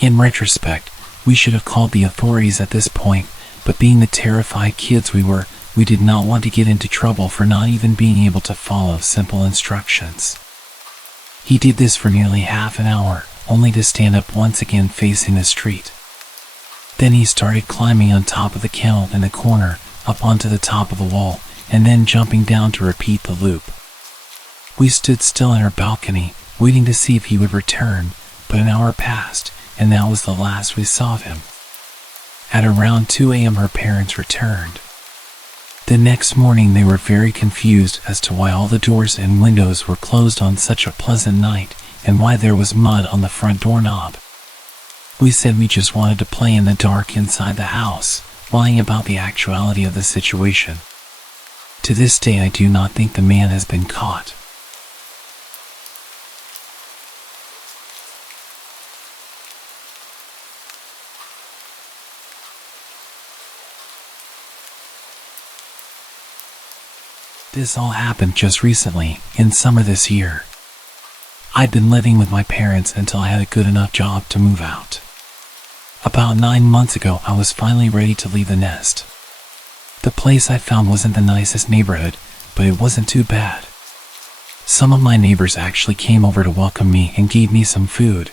In retrospect, we should have called the authorities at this point, but being the terrified kids we were, we did not want to get into trouble for not even being able to follow simple instructions. He did this for nearly half an hour, only to stand up once again facing the street. Then he started climbing on top of the kennel in the corner, up onto the top of the wall, and then jumping down to repeat the loop. We stood still in our balcony, waiting to see if he would return, but an hour passed, and that was the last we saw of him. At around 2 a.m. her parents returned. The next morning they were very confused as to why all the doors and windows were closed on such a pleasant night, and why there was mud on the front doorknob. We said we just wanted to play in the dark inside the house, lying about the actuality of the situation. To this day, I do not think the man has been caught. This all happened just recently, in summer this year. I'd been living with my parents until I had a good enough job to move out. About 9 months ago, I was finally ready to leave the nest. The place I found wasn't the nicest neighborhood, but it wasn't too bad. Some of my neighbors actually came over to welcome me and gave me some food.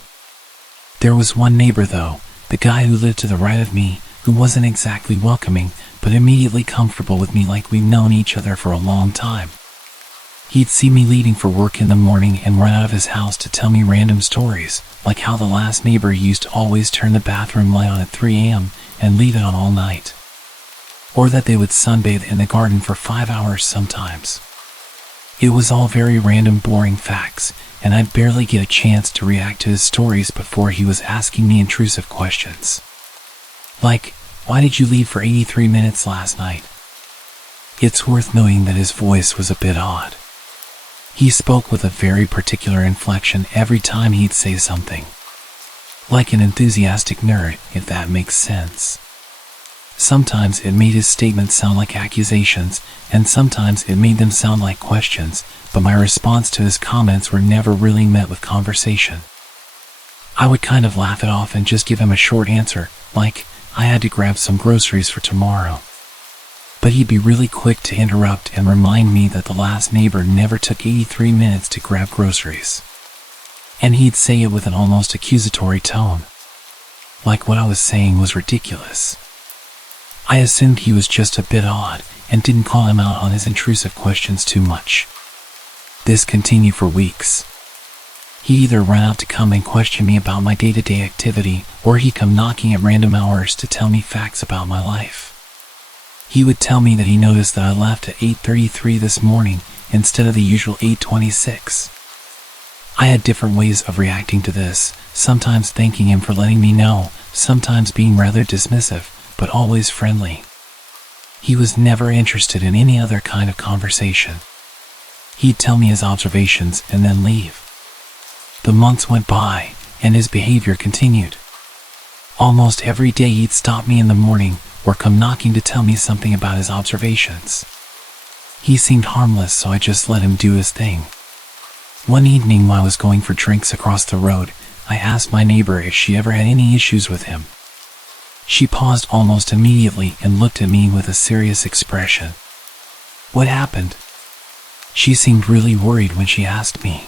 There was one neighbor though, the guy who lived to the right of me, who wasn't exactly welcoming, but immediately comfortable with me like we'd known each other for a long time. He'd see me leaving for work in the morning and run out of his house to tell me random stories, like how the last neighbor used to always turn the bathroom light on at 3 a.m. and leave it on all night. Or that they would sunbathe in the garden for 5 hours sometimes. It was all very random, boring facts, and I'd barely get a chance to react to his stories before he was asking me intrusive questions. Like, why did you leave for 83 minutes last night? It's worth noting that his voice was a bit odd. He spoke with a very particular inflection every time he'd say something. Like an enthusiastic nerd, if that makes sense. Sometimes it made his statements sound like accusations, and sometimes it made them sound like questions, but my response to his comments were never really met with conversation. I would kind of laugh it off and just give him a short answer, like, I had to grab some groceries for tomorrow. But he'd be really quick to interrupt and remind me that the last neighbor never took 83 minutes to grab groceries. And he'd say it with an almost accusatory tone. Like what I was saying was ridiculous. I assumed he was just a bit odd and didn't call him out on his intrusive questions too much. This continued for weeks. He'd either run out to come and question me about my day-to-day activity, or he'd come knocking at random hours to tell me facts about my life. He would tell me that he noticed that I left at 8:33 this morning instead of the usual 8:26. I had different ways of reacting to this, sometimes thanking him for letting me know, sometimes being rather dismissive, but always friendly. He was never interested in any other kind of conversation. He'd tell me his observations and then leave. The months went by, and his behavior continued. Almost every day he'd stop me in the morning or come knocking to tell me something about his observations. He seemed harmless, so I just let him do his thing. One evening while I was going for drinks across the road, I asked my neighbor if she ever had any issues with him. She paused almost immediately and looked at me with a serious expression. What happened? She seemed really worried when she asked me.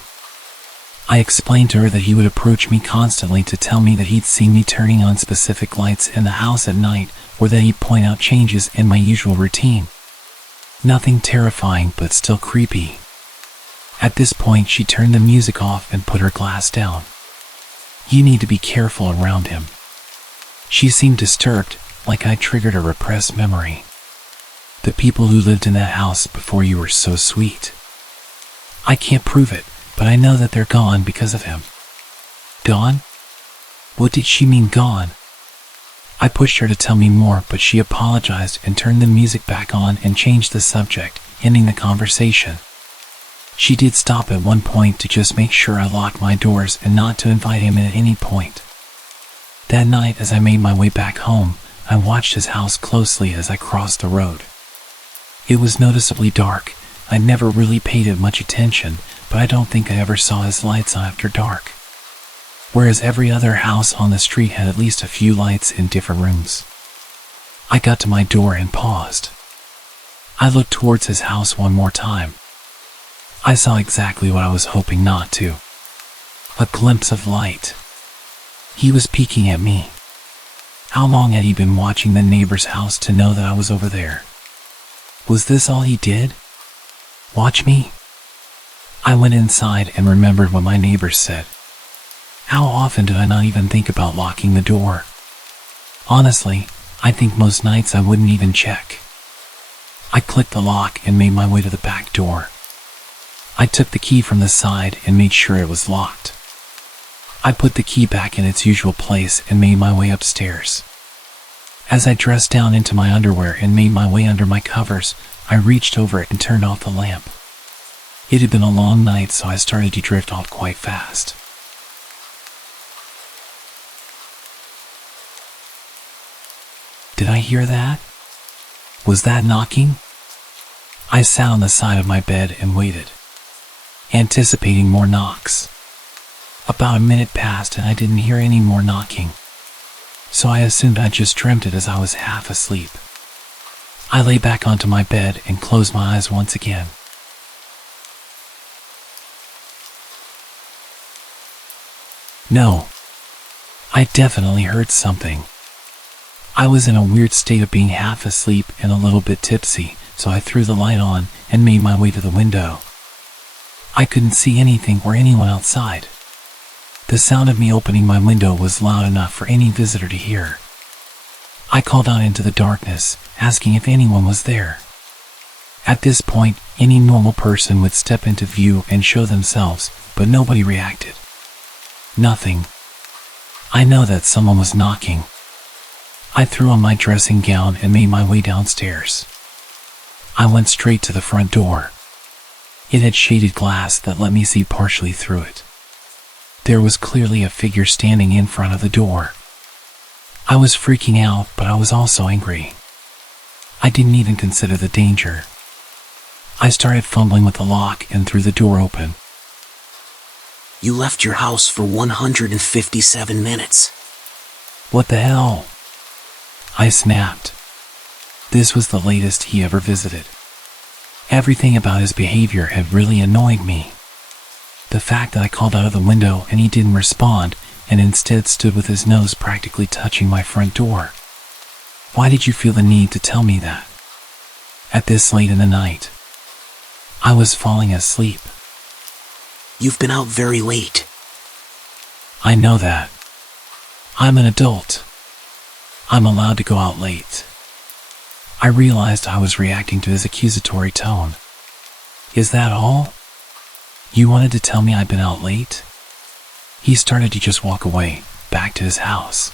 I explained to her that he would approach me constantly to tell me that he'd seen me turning on specific lights in the house at night, or that he'd point out changes in my usual routine. Nothing terrifying, but still creepy. At this point, she turned the music off and put her glass down. You need to be careful around him. She seemed disturbed, like I triggered a repressed memory. The people who lived in that house before you were so sweet. I can't prove it, but I know that they're gone because of him. Gone? What did she mean gone? I pushed her to tell me more, but she apologized and turned the music back on and changed the subject, ending the conversation. She did stop at one point to just make sure I locked my doors and not to invite him in at any point. That night, as I made my way back home, I watched his house closely as I crossed the road. It was noticeably dark. I'd never really paid it much attention, but I don't think I ever saw his lights on after dark. Whereas every other house on the street had at least a few lights in different rooms. I got to my door and paused. I looked towards his house one more time. I saw exactly what I was hoping not to. A glimpse of light. He was peeking at me. How long had he been watching the neighbor's house to know that I was over there? Was this all he did? Watch me? I went inside and remembered what my neighbors said. How often did I not even think about locking the door? Honestly, I think most nights I wouldn't even check. I clicked the lock and made my way to the back door. I took the key from the side and made sure it was locked. I put the key back in its usual place and made my way upstairs. As I dressed down into my underwear and made my way under my covers, I reached over and turned off the lamp. It had been a long night, so I started to drift off quite fast. Did I hear that? Was that knocking? I sat on the side of my bed and waited, anticipating more knocks. About a minute passed and I didn't hear any more knocking, so I assumed I just dreamt it as I was half asleep. I lay back onto my bed and closed my eyes once again. No, I definitely heard something. I was in a weird state of being half asleep and a little bit tipsy, so I threw the light on and made my way to the window. I couldn't see anything or anyone outside. The sound of me opening my window was loud enough for any visitor to hear. I called out into the darkness, asking if anyone was there. At this point, any normal person would step into view and show themselves, but nobody reacted. Nothing. I know that someone was knocking. I threw on my dressing gown and made my way downstairs. I went straight to the front door. It had shaded glass that let me see partially through it. There was clearly a figure standing in front of the door. I was freaking out, but I was also angry. I didn't even consider the danger. I started fumbling with the lock and threw the door open. You left your house for 157 minutes. What the hell? I snapped. This was the latest he ever visited. Everything about his behavior had really annoyed me. The fact that I called out of the window and he didn't respond and instead stood with his nose practically touching my front door. Why did you feel the need to tell me that? At this late in the night. I was falling asleep. You've been out very late. I know that. I'm an adult. I'm allowed to go out late. I realized I was reacting to his accusatory tone. Is that all? You wanted to tell me I'd been out late? He started to just walk away, back to his house.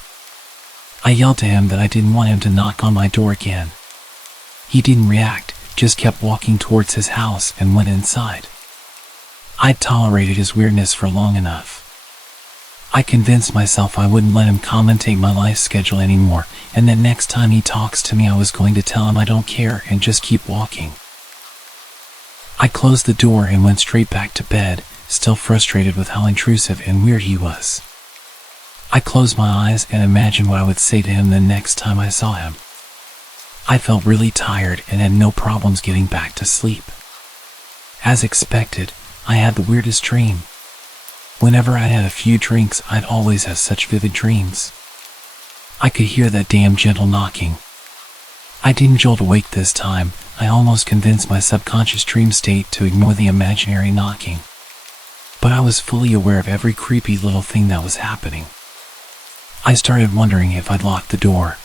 I yelled to him that I didn't want him to knock on my door again. He didn't react, just kept walking towards his house and went inside. I'd tolerated his weirdness for long enough. I convinced myself I wouldn't let him commentate my life schedule anymore, and that next time he talks to me I was going to tell him I don't care and just keep walking. I closed the door and went straight back to bed, still frustrated with how intrusive and weird he was. I closed my eyes and imagined what I would say to him the next time I saw him. I felt really tired and had no problems getting back to sleep. As expected, I had the weirdest dream. Whenever I had a few drinks, I'd always have such vivid dreams. I could hear that damn gentle knocking. I didn't jolt awake this time. I almost convinced my subconscious dream state to ignore the imaginary knocking. But I was fully aware of every creepy little thing that was happening. I started wondering if I'd locked the door.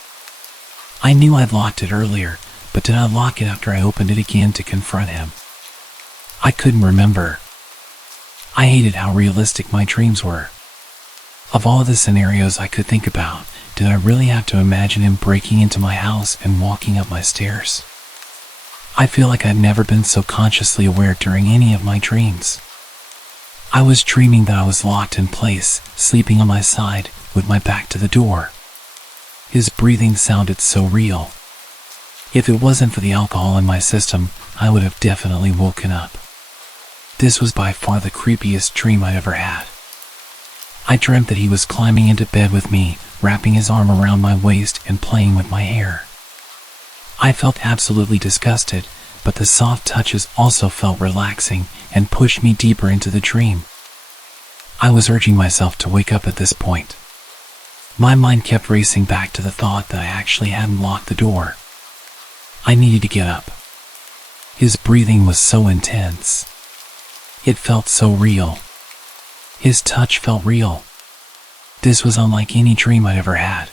I knew I'd locked it earlier, but did I lock it after I opened it again to confront him? I couldn't remember. I hated how realistic my dreams were. Of all the scenarios I could think about, did I really have to imagine him breaking into my house and walking up my stairs? I feel like I'd never been so consciously aware during any of my dreams. I was dreaming that I was locked in place, sleeping on my side, with my back to the door. His breathing sounded so real. If it wasn't for the alcohol in my system, I would have definitely woken up. This was by far the creepiest dream I'd ever had. I dreamt that he was climbing into bed with me, wrapping his arm around my waist and playing with my hair. I felt absolutely disgusted, but the soft touches also felt relaxing and pushed me deeper into the dream. I was urging myself to wake up at this point. My mind kept racing back to the thought that I actually hadn't locked the door. I needed to get up. His breathing was so intense. It felt so real. His touch felt real. This was unlike any dream I'd ever had.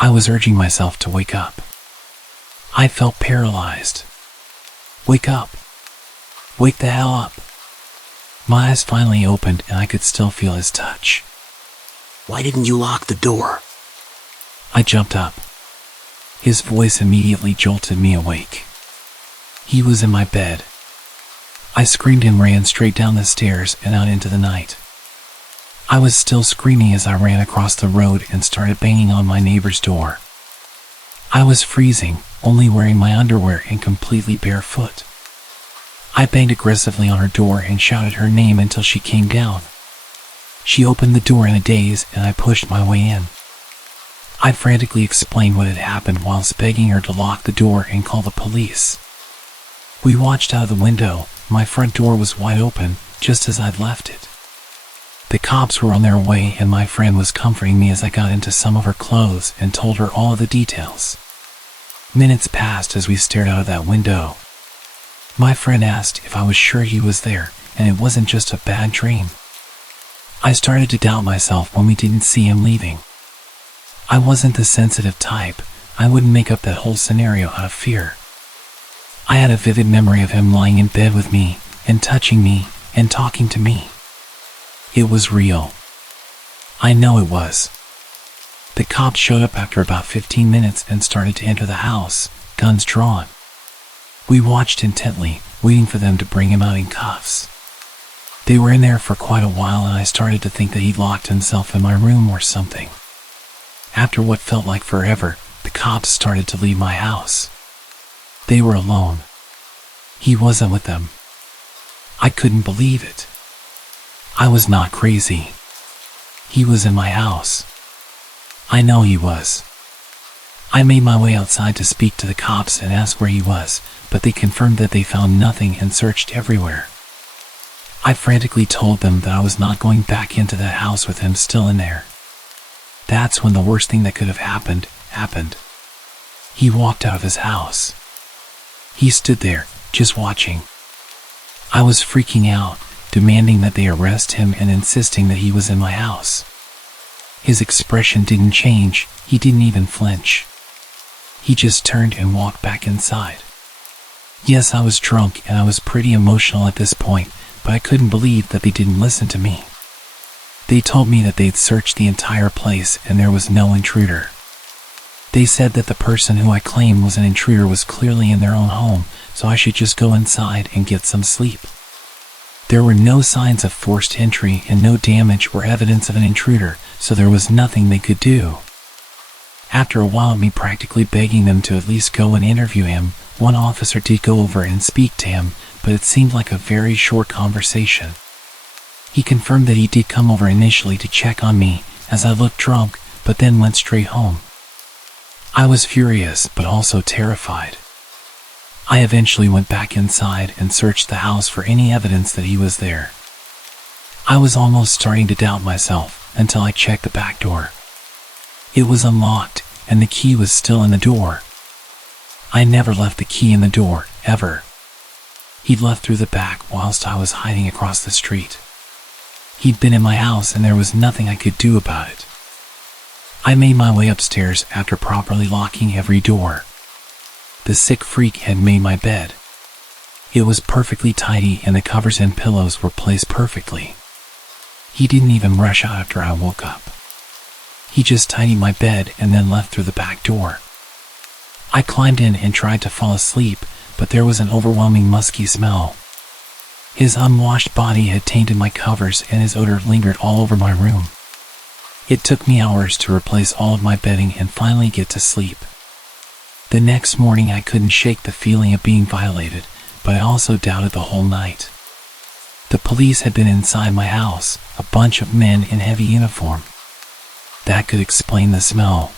I was urging myself to wake up. I felt paralyzed. Wake up. Wake the hell up. My eyes finally opened and I could still feel his touch. Why didn't you lock the door? I jumped up. His voice immediately jolted me awake. He was in my bed. I screamed and ran straight down the stairs and out into the night. I was still screaming as I ran across the road and started banging on my neighbor's door. I was freezing, only wearing my underwear and completely barefoot. I banged aggressively on her door and shouted her name until she came down. She opened the door in a daze and I pushed my way in. I frantically explained what had happened whilst begging her to lock the door and call the police. We watched out of the window. My front door was wide open, just as I'd left it. The cops were on their way and my friend was comforting me as I got into some of her clothes and told her all of the details. Minutes passed as we stared out of that window. My friend asked if I was sure he was there and it wasn't just a bad dream. I started to doubt myself when we didn't see him leaving. I wasn't the sensitive type. I wouldn't make up that whole scenario out of fear. I had a vivid memory of him lying in bed with me and touching me and talking to me. It was real. I know it was. The cops showed up after about 15 minutes and started to enter the house, guns drawn. We watched intently, waiting for them to bring him out in cuffs. They were in there for quite a while, and I started to think that he'd locked himself in my room or something. After what felt like forever, the cops started to leave my house. They were alone. He wasn't with them. I couldn't believe it. I was not crazy. He was in my house. I know he was. I made my way outside to speak to the cops and ask where he was, but they confirmed that they found nothing and searched everywhere. I frantically told them that I was not going back into that house with him still in there. That's when the worst thing that could have happened. He walked out of his house. He stood there, just watching. I was freaking out, demanding that they arrest him and insisting that he was in my house. His expression didn't change, he didn't even flinch. He just turned and walked back inside. Yes, I was drunk and I was pretty emotional at this point, but I couldn't believe that they didn't listen to me. They told me that they'd searched the entire place and there was no intruder. They said that the person who I claimed was an intruder was clearly in their own home, so I should just go inside and get some sleep. There were no signs of forced entry and no damage or evidence of an intruder, so there was nothing they could do. After a while of me practically begging them to at least go and interview him, one officer did go over and speak to him, but it seemed like a very short conversation. He confirmed that he did come over initially to check on me, as I looked drunk, but then went straight home. I was furious, but also terrified. I eventually went back inside and searched the house for any evidence that he was there. I was almost starting to doubt myself until I checked the back door. It was unlocked, and the key was still in the door. I never left the key in the door, ever. He'd left through the back whilst I was hiding across the street. He'd been in my house and there was nothing I could do about it. I made my way upstairs after properly locking every door. The sick freak had made my bed. It was perfectly tidy and the covers and pillows were placed perfectly. He didn't even rush out after I woke up. He just tidied my bed and then left through the back door. I climbed in and tried to fall asleep, but there was an overwhelming musky smell. His unwashed body had tainted my covers and his odor lingered all over my room. It took me hours to replace all of my bedding and finally get to sleep. The next morning I couldn't shake the feeling of being violated, but I also doubted the whole night. The police had been inside my house, a bunch of men in heavy uniform. That could explain the smell.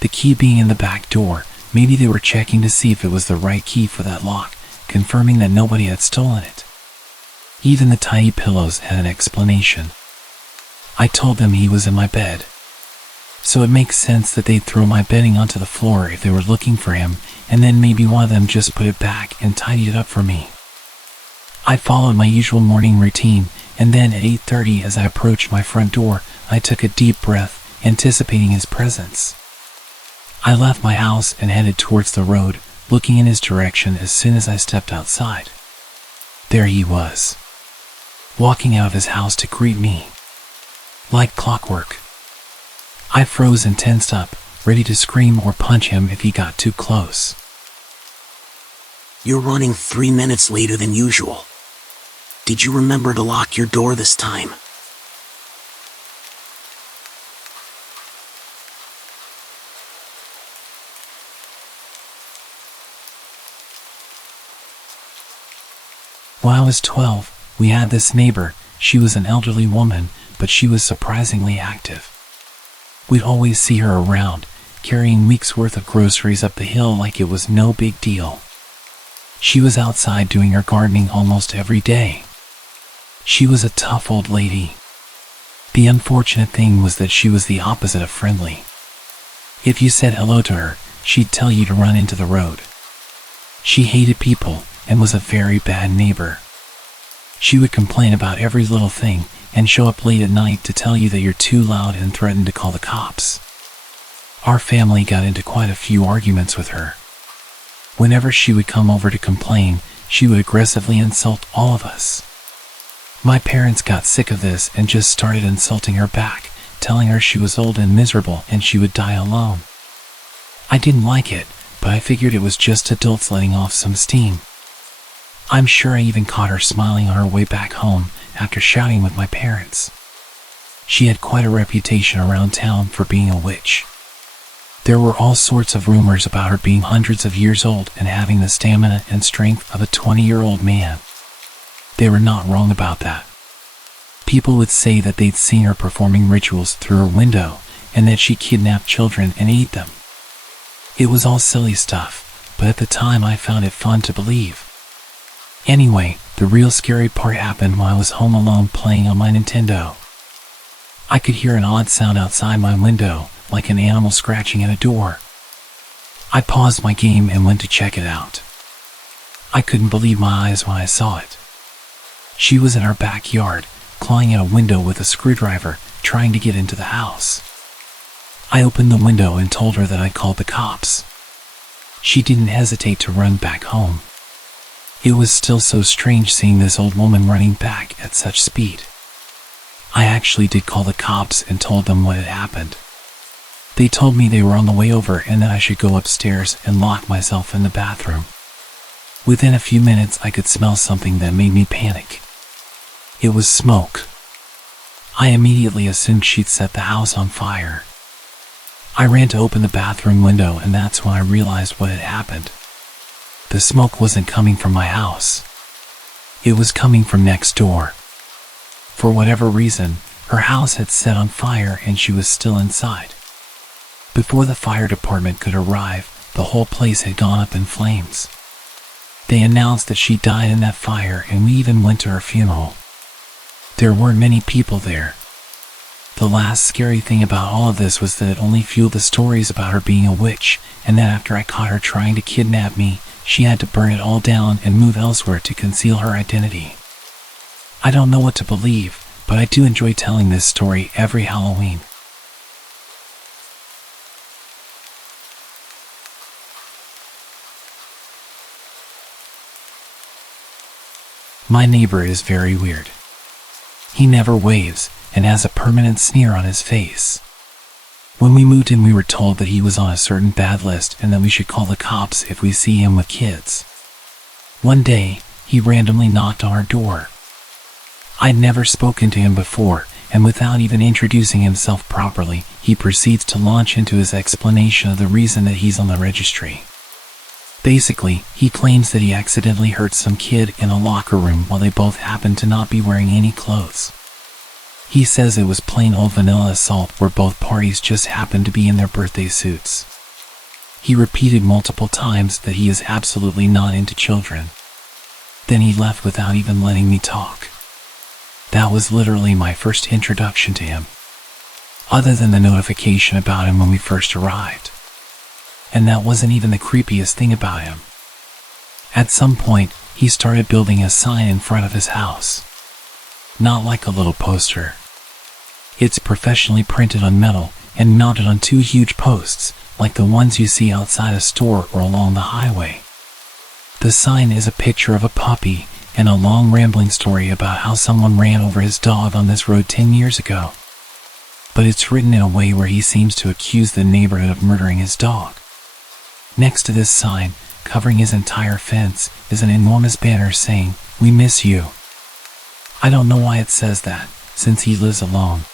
The key being in the back door, maybe they were checking to see if it was the right key for that lock, confirming that nobody had stolen it. Even the tiny pillows had an explanation. I told them he was in my bed. So it makes sense that they'd throw my bedding onto the floor if they were looking for him, and then maybe one of them just put it back and tidied it up for me. I followed my usual morning routine, and then at 8:30 as I approached my front door, I took a deep breath, anticipating his presence. I left my house and headed towards the road, looking in his direction as soon as I stepped outside. There he was, walking out of his house to greet me. Like clockwork. I froze and tensed up, ready to scream or punch him if he got too close. You're running 3 minutes later than usual. Did you remember to lock your door this time? When I was 12, we had this neighbor. She was an elderly woman, but she was surprisingly active. We'd always see her around, carrying weeks' worth of groceries up the hill like it was no big deal. She was outside doing her gardening almost every day. She was a tough old lady. The unfortunate thing was that she was the opposite of friendly. If you said hello to her, she'd tell you to run into the road. She hated people and was a very bad neighbor. She would complain about every little thing and show up late at night to tell you that you're too loud and threaten to call the cops. Our family got into quite a few arguments with her. Whenever she would come over to complain, she would aggressively insult all of us. My parents got sick of this and just started insulting her back, telling her she was old and miserable and she would die alone. I didn't like it, but I figured it was just adults letting off some steam. I'm sure I even caught her smiling on her way back home after shouting with my parents. She had quite a reputation around town for being a witch. There were all sorts of rumors about her being hundreds of years old and having the stamina and strength of a 20-year-old man. They were not wrong about that. People would say that they'd seen her performing rituals through her window and that she kidnapped children and ate them. It was all silly stuff, but at the time I found it fun to believe. Anyway, the real scary part happened when I was home alone playing on my Nintendo. I could hear an odd sound outside my window, like an animal scratching at a door. I paused my game and went to check it out. I couldn't believe my eyes when I saw it. She was in our backyard, clawing at a window with a screwdriver, trying to get into the house. I opened the window and told her that I'd called the cops. She didn't hesitate to run back home. It was still so strange seeing this old woman running back at such speed. I actually did call the cops and told them what had happened. They told me they were on the way over and that I should go upstairs and lock myself in the bathroom. Within a few minutes I could smell something that made me panic. It was smoke. I immediately assumed she'd set the house on fire. I ran to open the bathroom window and that's when I realized what had happened. The smoke wasn't coming from my house. It was coming from next door. For whatever reason, her house had set on fire and she was still inside. Before the fire department could arrive, the whole place had gone up in flames. They announced that she died in that fire and we even went to her funeral. There weren't many people there. The last scary thing about all of this was that it only fueled the stories about her being a witch, and that after I caught her trying to kidnap me, she had to burn it all down and move elsewhere to conceal her identity. I don't know what to believe, but I do enjoy telling this story every Halloween. My neighbor is very weird. He never waves and has a permanent sneer on his face. When we moved in, we were told that he was on a certain bad list and that we should call the cops if we see him with kids. One day, he randomly knocked on our door. I'd never spoken to him before, and without even introducing himself properly, he proceeds to launch into his explanation of the reason that he's on the registry. Basically, he claims that he accidentally hurt some kid in a locker room while they both happened to not be wearing any clothes. He says it was plain old vanilla assault where both parties just happened to be in their birthday suits. He repeated multiple times that he is absolutely not into children. Then he left without even letting me talk. That was literally my first introduction to him, other than the notification about him when we first arrived. And that wasn't even the creepiest thing about him. At some point, he started building a sign in front of his house. Not like a little poster. It's professionally printed on metal and mounted on two huge posts, like the ones you see outside a store or along the highway. The sign is a picture of a puppy and a long rambling story about how someone ran over his dog on this road 10 years ago. But it's written in a way where he seems to accuse the neighborhood of murdering his dog. Next to this sign, covering his entire fence, is an enormous banner saying, "We miss you." I don't know why it says that, since he lives alone.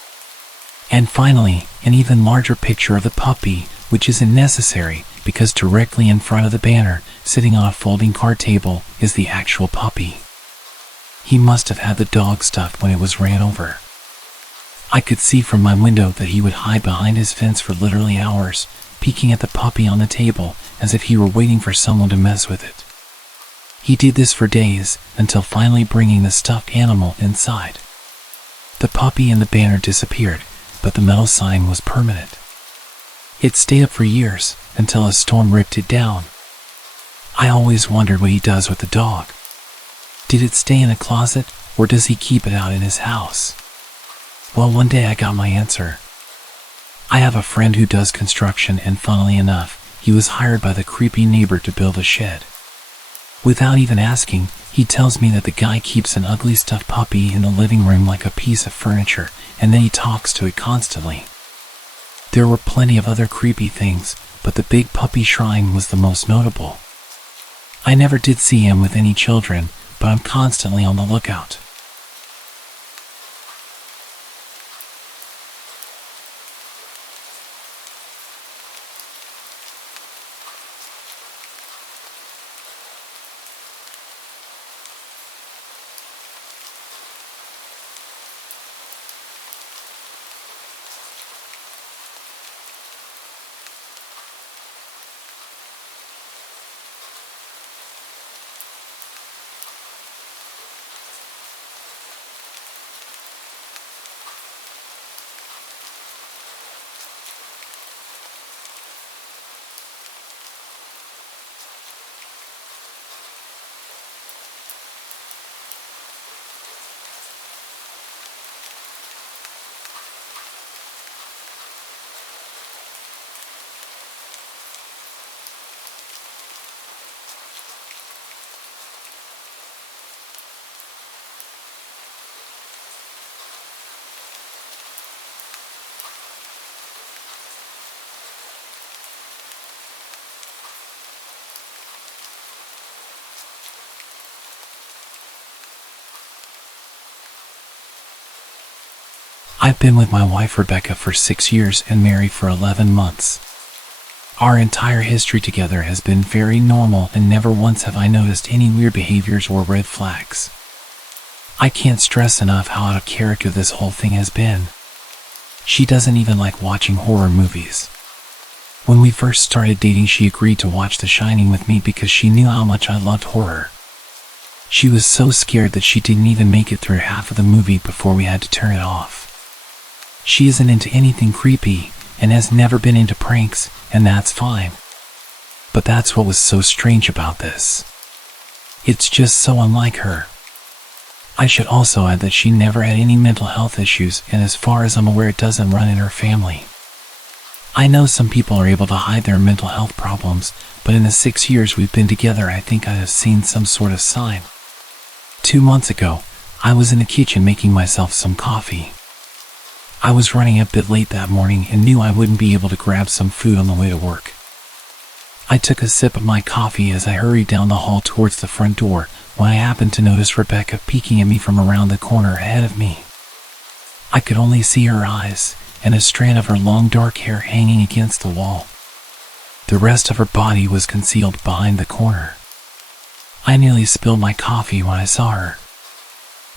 And finally, an even larger picture of the puppy, which isn't necessary, because directly in front of the banner, sitting on a folding card table, is the actual puppy. He must have had the dog stuffed when it was ran over. I could see from my window that he would hide behind his fence for literally hours, peeking at the puppy on the table, as if he were waiting for someone to mess with it. He did this for days, until finally bringing the stuffed animal inside. The puppy and the banner disappeared, but the metal sign was permanent. It stayed up for years, until a storm ripped it down. I always wondered what he does with the dog. Did it stay in a closet, or does he keep it out in his house? Well, one day I got my answer. I have a friend who does construction, and funnily enough, he was hired by the creepy neighbor to build a shed. Without even asking, he tells me that the guy keeps an ugly stuffed puppy in the living room like a piece of furniture, and then he talks to it constantly. There were plenty of other creepy things, but the big puppy shrine was the most notable. I never did see him with any children, but I'm constantly on the lookout. I've been with my wife Rebecca for 6 years and married for 11 months. Our entire history together has been very normal, and never once have I noticed any weird behaviors or red flags. I can't stress enough how out of character this whole thing has been. She doesn't even like watching horror movies. When we first started dating, she agreed to watch The Shining with me because she knew how much I loved horror. She was so scared that she didn't even make it through half of the movie before we had to turn it off. She isn't into anything creepy and has never been into pranks, and that's fine. But that's what was so strange about this. It's just so unlike her. I should also add that she never had any mental health issues, and as far as I'm aware, it doesn't run in her family. I know some people are able to hide their mental health problems, but in the 6 years we've been together, I think I have seen some sort of sign. 2 months ago, I was in the kitchen making myself some coffee. I was running a bit late that morning and knew I wouldn't be able to grab some food on the way to work. I took a sip of my coffee as I hurried down the hall towards the front door when I happened to notice Rebecca peeking at me from around the corner ahead of me. I could only see her eyes and a strand of her long dark hair hanging against the wall. The rest of her body was concealed behind the corner. I nearly spilled my coffee when I saw her.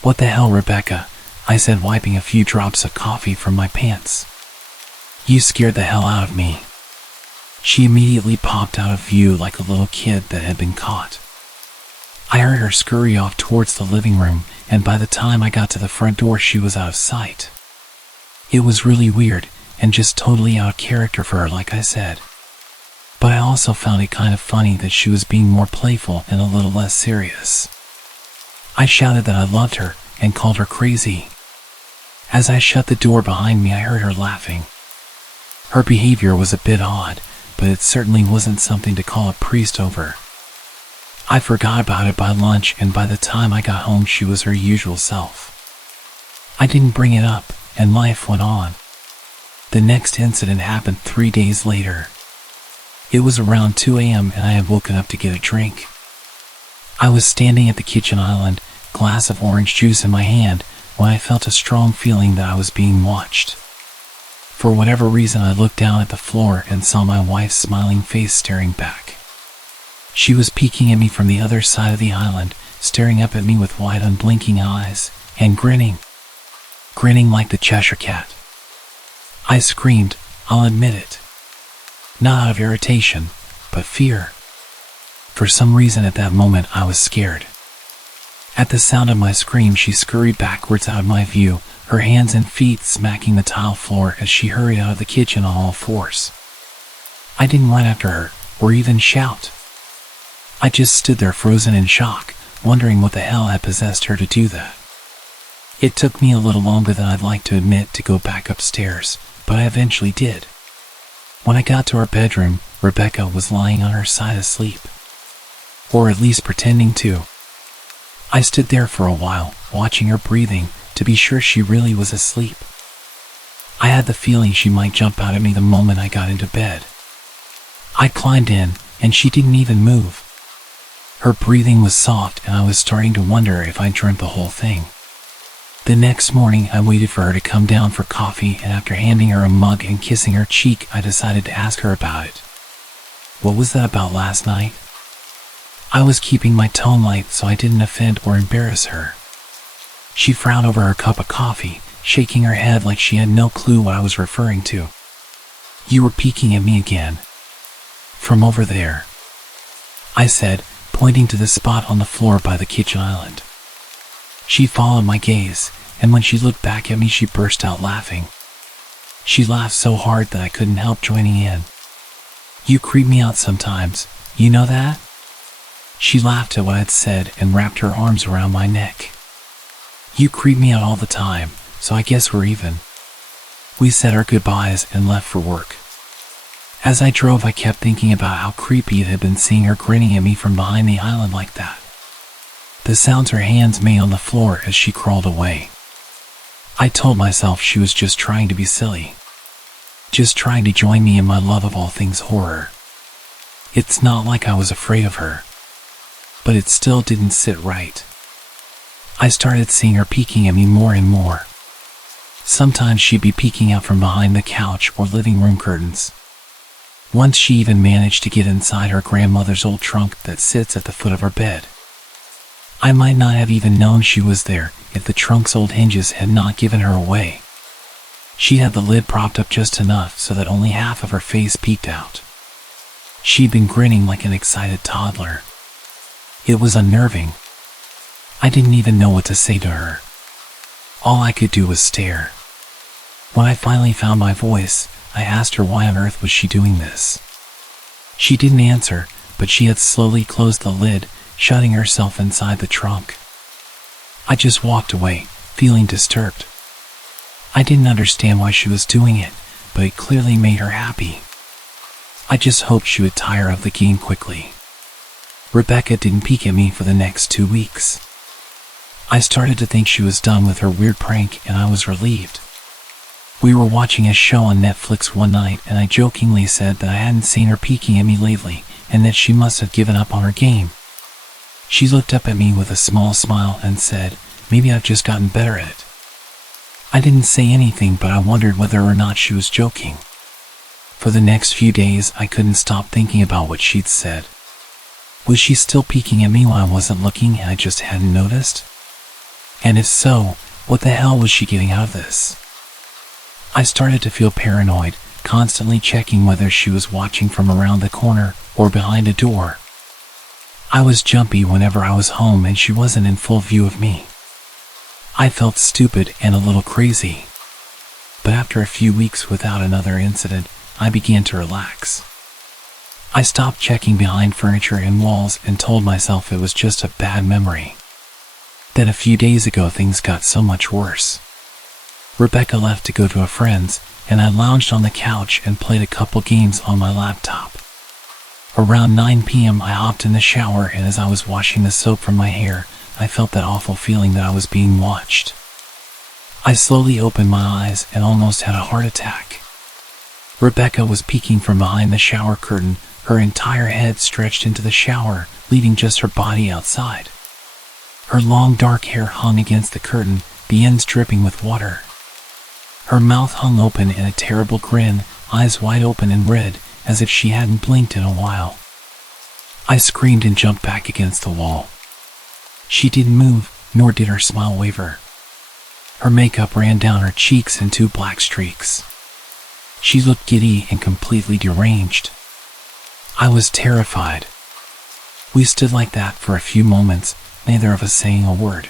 "What the hell, Rebecca?" I said, wiping a few drops of coffee from my pants. "You scared the hell out of me." She immediately popped out of view like a little kid that had been caught. I heard her scurry off towards the living room, and by the time I got to the front door, she was out of sight. It was really weird, and just totally out of character for her, like I said. But I also found it kind of funny that she was being more playful and a little less serious. I shouted that I loved her and called her crazy. As I shut the door behind me, I heard her laughing. Her behavior was a bit odd, but it certainly wasn't something to call a priest over. I forgot about it by lunch, and by the time I got home, she was her usual self. I didn't bring it up, and life went on. The next incident happened 3 days later. It was around 2 a.m. and I had woken up to get a drink. I was standing at the kitchen island, glass of orange juice in my hand, when I felt a strong feeling that I was being watched. For whatever reason, I looked down at the floor and saw my wife's smiling face staring back. She was peeking at me from the other side of the island, staring up at me with wide, unblinking eyes, and grinning like the Cheshire Cat. I screamed, I'll admit it. Not out of irritation, but fear. For some reason at that moment I was scared. At the sound of my scream, she scurried backwards out of my view, her hands and feet smacking the tile floor as she hurried out of the kitchen on all fours. I didn't run after her, or even shout. I just stood there frozen in shock, wondering what the hell had possessed her to do that. It took me a little longer than I'd like to admit to go back upstairs, but I eventually did. When I got to our bedroom, Rebecca was lying on her side asleep. Or at least pretending to. I stood there for a while, watching her breathing, to be sure she really was asleep. I had the feeling she might jump out at me the moment I got into bed. I climbed in, and she didn't even move. Her breathing was soft, and I was starting to wonder if I'd dreamt the whole thing. The next morning, I waited for her to come down for coffee, and after handing her a mug and kissing her cheek, I decided to ask her about it. What was that about last night? I was keeping my tone light so I didn't offend or embarrass her. She frowned over her cup of coffee, shaking her head like she had no clue what I was referring to. You were peeking at me again. From over there, I said, pointing to the spot on the floor by the kitchen island. She followed my gaze, and when she looked back at me, she burst out laughing. She laughed so hard that I couldn't help joining in. You creep me out sometimes, you know that? She laughed at what I'd said and wrapped her arms around my neck. You creep me out all the time, so I guess we're even. We said our goodbyes and left for work. As I drove, I kept thinking about how creepy it had been seeing her grinning at me from behind the island like that. The sounds her hands made on the floor as she crawled away. I told myself she was just trying to be silly. Just trying to join me in my love of all things horror. It's not like I was afraid of her. But it still didn't sit right. I started seeing her peeking at me more and more. Sometimes she'd be peeking out from behind the couch or living room curtains. Once she even managed to get inside her grandmother's old trunk that sits at the foot of her bed. I might not have even known she was there if the trunk's old hinges had not given her away. She had the lid propped up just enough so that only half of her face peeked out. She'd been grinning like an excited toddler. It was unnerving. I didn't even know what to say to her. All I could do was stare. When I finally found my voice, I asked her why on earth was she doing this. She didn't answer, but she had slowly closed the lid, shutting herself inside the trunk. I just walked away, feeling disturbed. I didn't understand why she was doing it, but it clearly made her happy. I just hoped she would tire of the game quickly. Rebecca didn't peek at me for the next 2 weeks. I started to think she was done with her weird prank, and I was relieved. We were watching a show on Netflix one night, and I jokingly said that I hadn't seen her peeking at me lately, and that she must have given up on her game. She looked up at me with a small smile and said, "Maybe I've just gotten better at it." I didn't say anything, but I wondered whether or not she was joking. For the next few days, I couldn't stop thinking about what she'd said. Was she still peeking at me when I wasn't looking and I just hadn't noticed? And if so, what the hell was she getting out of this? I started to feel paranoid, constantly checking whether she was watching from around the corner or behind a door. I was jumpy whenever I was home and she wasn't in full view of me. I felt stupid and a little crazy. But after a few weeks without another incident, I began to relax. I stopped checking behind furniture and walls and told myself it was just a bad memory. Then a few days ago, things got so much worse. Rebecca left to go to a friend's, and I lounged on the couch and played a couple games on my laptop. Around 9 p.m. I hopped in the shower, and as I was washing the soap from my hair, I felt that awful feeling that I was being watched. I slowly opened my eyes and almost had a heart attack. Rebecca was peeking from behind the shower curtain, her entire head stretched into the shower, leaving just her body outside. Her long dark hair hung against the curtain, the ends dripping with water. Her mouth hung open in a terrible grin, eyes wide open and red, as if she hadn't blinked in a while. I screamed and jumped back against the wall. She didn't move, nor did her smile waver. Her makeup ran down her cheeks in 2 black streaks. She looked giddy and completely deranged. I was terrified. We stood like that for a few moments, neither of us saying a word.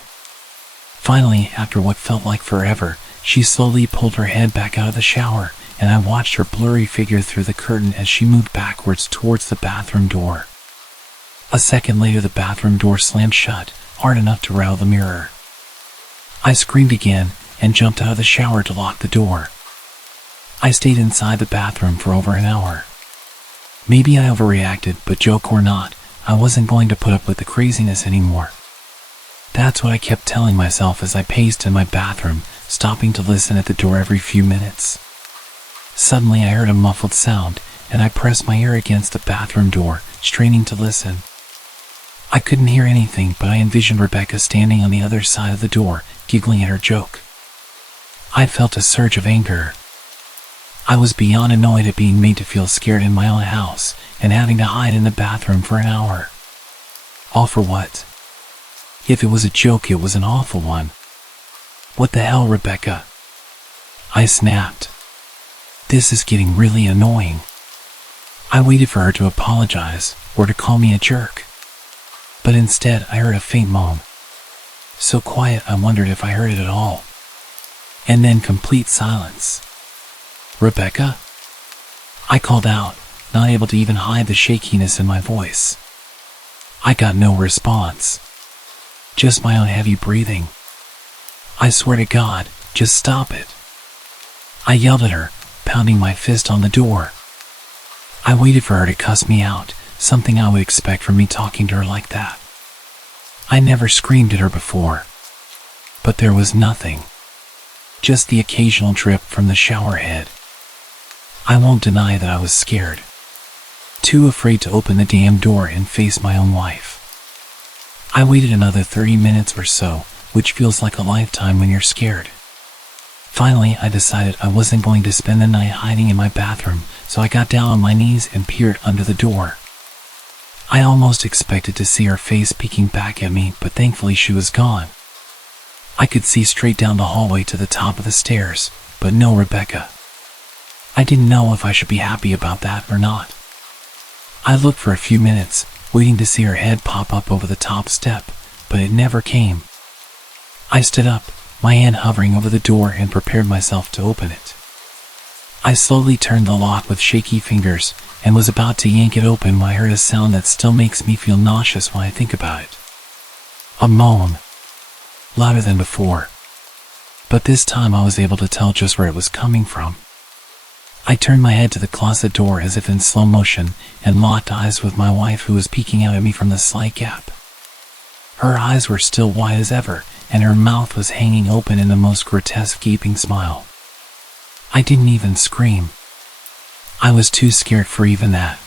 Finally, after what felt like forever, she slowly pulled her head back out of the shower, and I watched her blurry figure through the curtain as she moved backwards towards the bathroom door. A second later, the bathroom door slammed shut, hard enough to rattle the mirror. I screamed again and jumped out of the shower to lock the door. I stayed inside the bathroom for over an hour. Maybe I overreacted, but joke or not, I wasn't going to put up with the craziness anymore. That's what I kept telling myself as I paced in my bathroom, stopping to listen at the door every few minutes. Suddenly I heard a muffled sound, and I pressed my ear against the bathroom door, straining to listen. I couldn't hear anything, but I envisioned Rebecca standing on the other side of the door, giggling at her joke. I felt a surge of anger. I was beyond annoyed at being made to feel scared in my own house, and having to hide in the bathroom for an hour. All for what? If it was a joke, it was an awful one. What the hell, Rebecca? I snapped. This is getting really annoying. I waited for her to apologize, or to call me a jerk. But instead, I heard a faint moan. So quiet, I wondered if I heard it at all. And then complete silence. Rebecca? I called out, not able to even hide the shakiness in my voice. I got no response. Just my own heavy breathing. I swear to God, just stop it. I yelled at her, pounding my fist on the door. I waited for her to cuss me out, something I would expect from me talking to her like that. I never screamed at her before. But there was nothing. Just the occasional drip from the shower head. I won't deny that I was scared. Too afraid to open the damn door and face my own wife. I waited another 30 minutes or so, which feels like a lifetime when you're scared. Finally, I decided I wasn't going to spend the night hiding in my bathroom, so I got down on my knees and peered under the door. I almost expected to see her face peeking back at me, but thankfully she was gone. I could see straight down the hallway to the top of the stairs, but no Rebecca. I didn't know if I should be happy about that or not. I looked for a few minutes, waiting to see her head pop up over the top step, but it never came. I stood up, my hand hovering over the door, and prepared myself to open it. I slowly turned the lock with shaky fingers, and was about to yank it open when I heard a sound that still makes me feel nauseous when I think about it. A moan. Louder than before. But this time I was able to tell just where it was coming from. I turned my head to the closet door as if in slow motion, and locked eyes with my wife, who was peeking out at me from the slight gap. Her eyes were still wide as ever, and her mouth was hanging open in the most grotesque gaping smile. I didn't even scream. I was too scared for even that.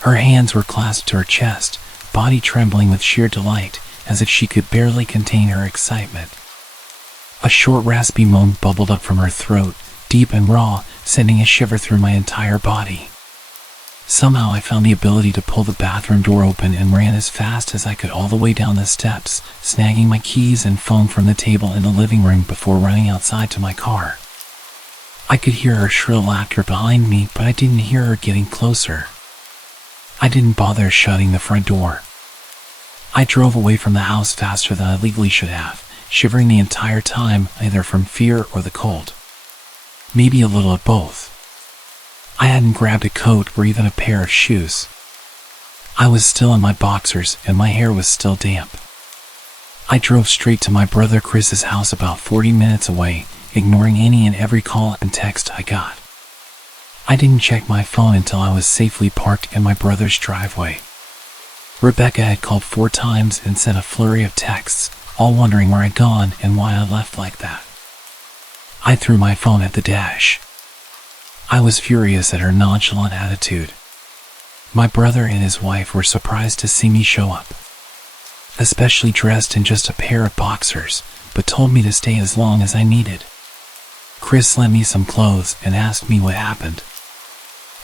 Her hands were clasped to her chest, body trembling with sheer delight, as if she could barely contain her excitement. A short raspy moan bubbled up from her throat, deep and raw, sending a shiver through my entire body. Somehow I found the ability to pull the bathroom door open and ran as fast as I could all the way down the steps, snagging my keys and phone from the table in the living room before running outside to my car. I could hear her shrill laughter behind me, but I didn't hear her getting closer. I didn't bother shutting the front door. I drove away from the house faster than I legally should have, shivering the entire time, either from fear or the cold. Maybe a little of both. I hadn't grabbed a coat or even a pair of shoes. I was still in my boxers and my hair was still damp. I drove straight to my brother Chris's house about 40 minutes away, ignoring any and every call and text I got. I didn't check my phone until I was safely parked in my brother's driveway. Rebecca had called 4 times and sent a flurry of texts, all wondering where I'd gone and why I left like that. I threw my phone at the dash. I was furious at her nonchalant attitude. My brother and his wife were surprised to see me show up, especially dressed in just a pair of boxers, but told me to stay as long as I needed. Chris lent me some clothes and asked me what happened.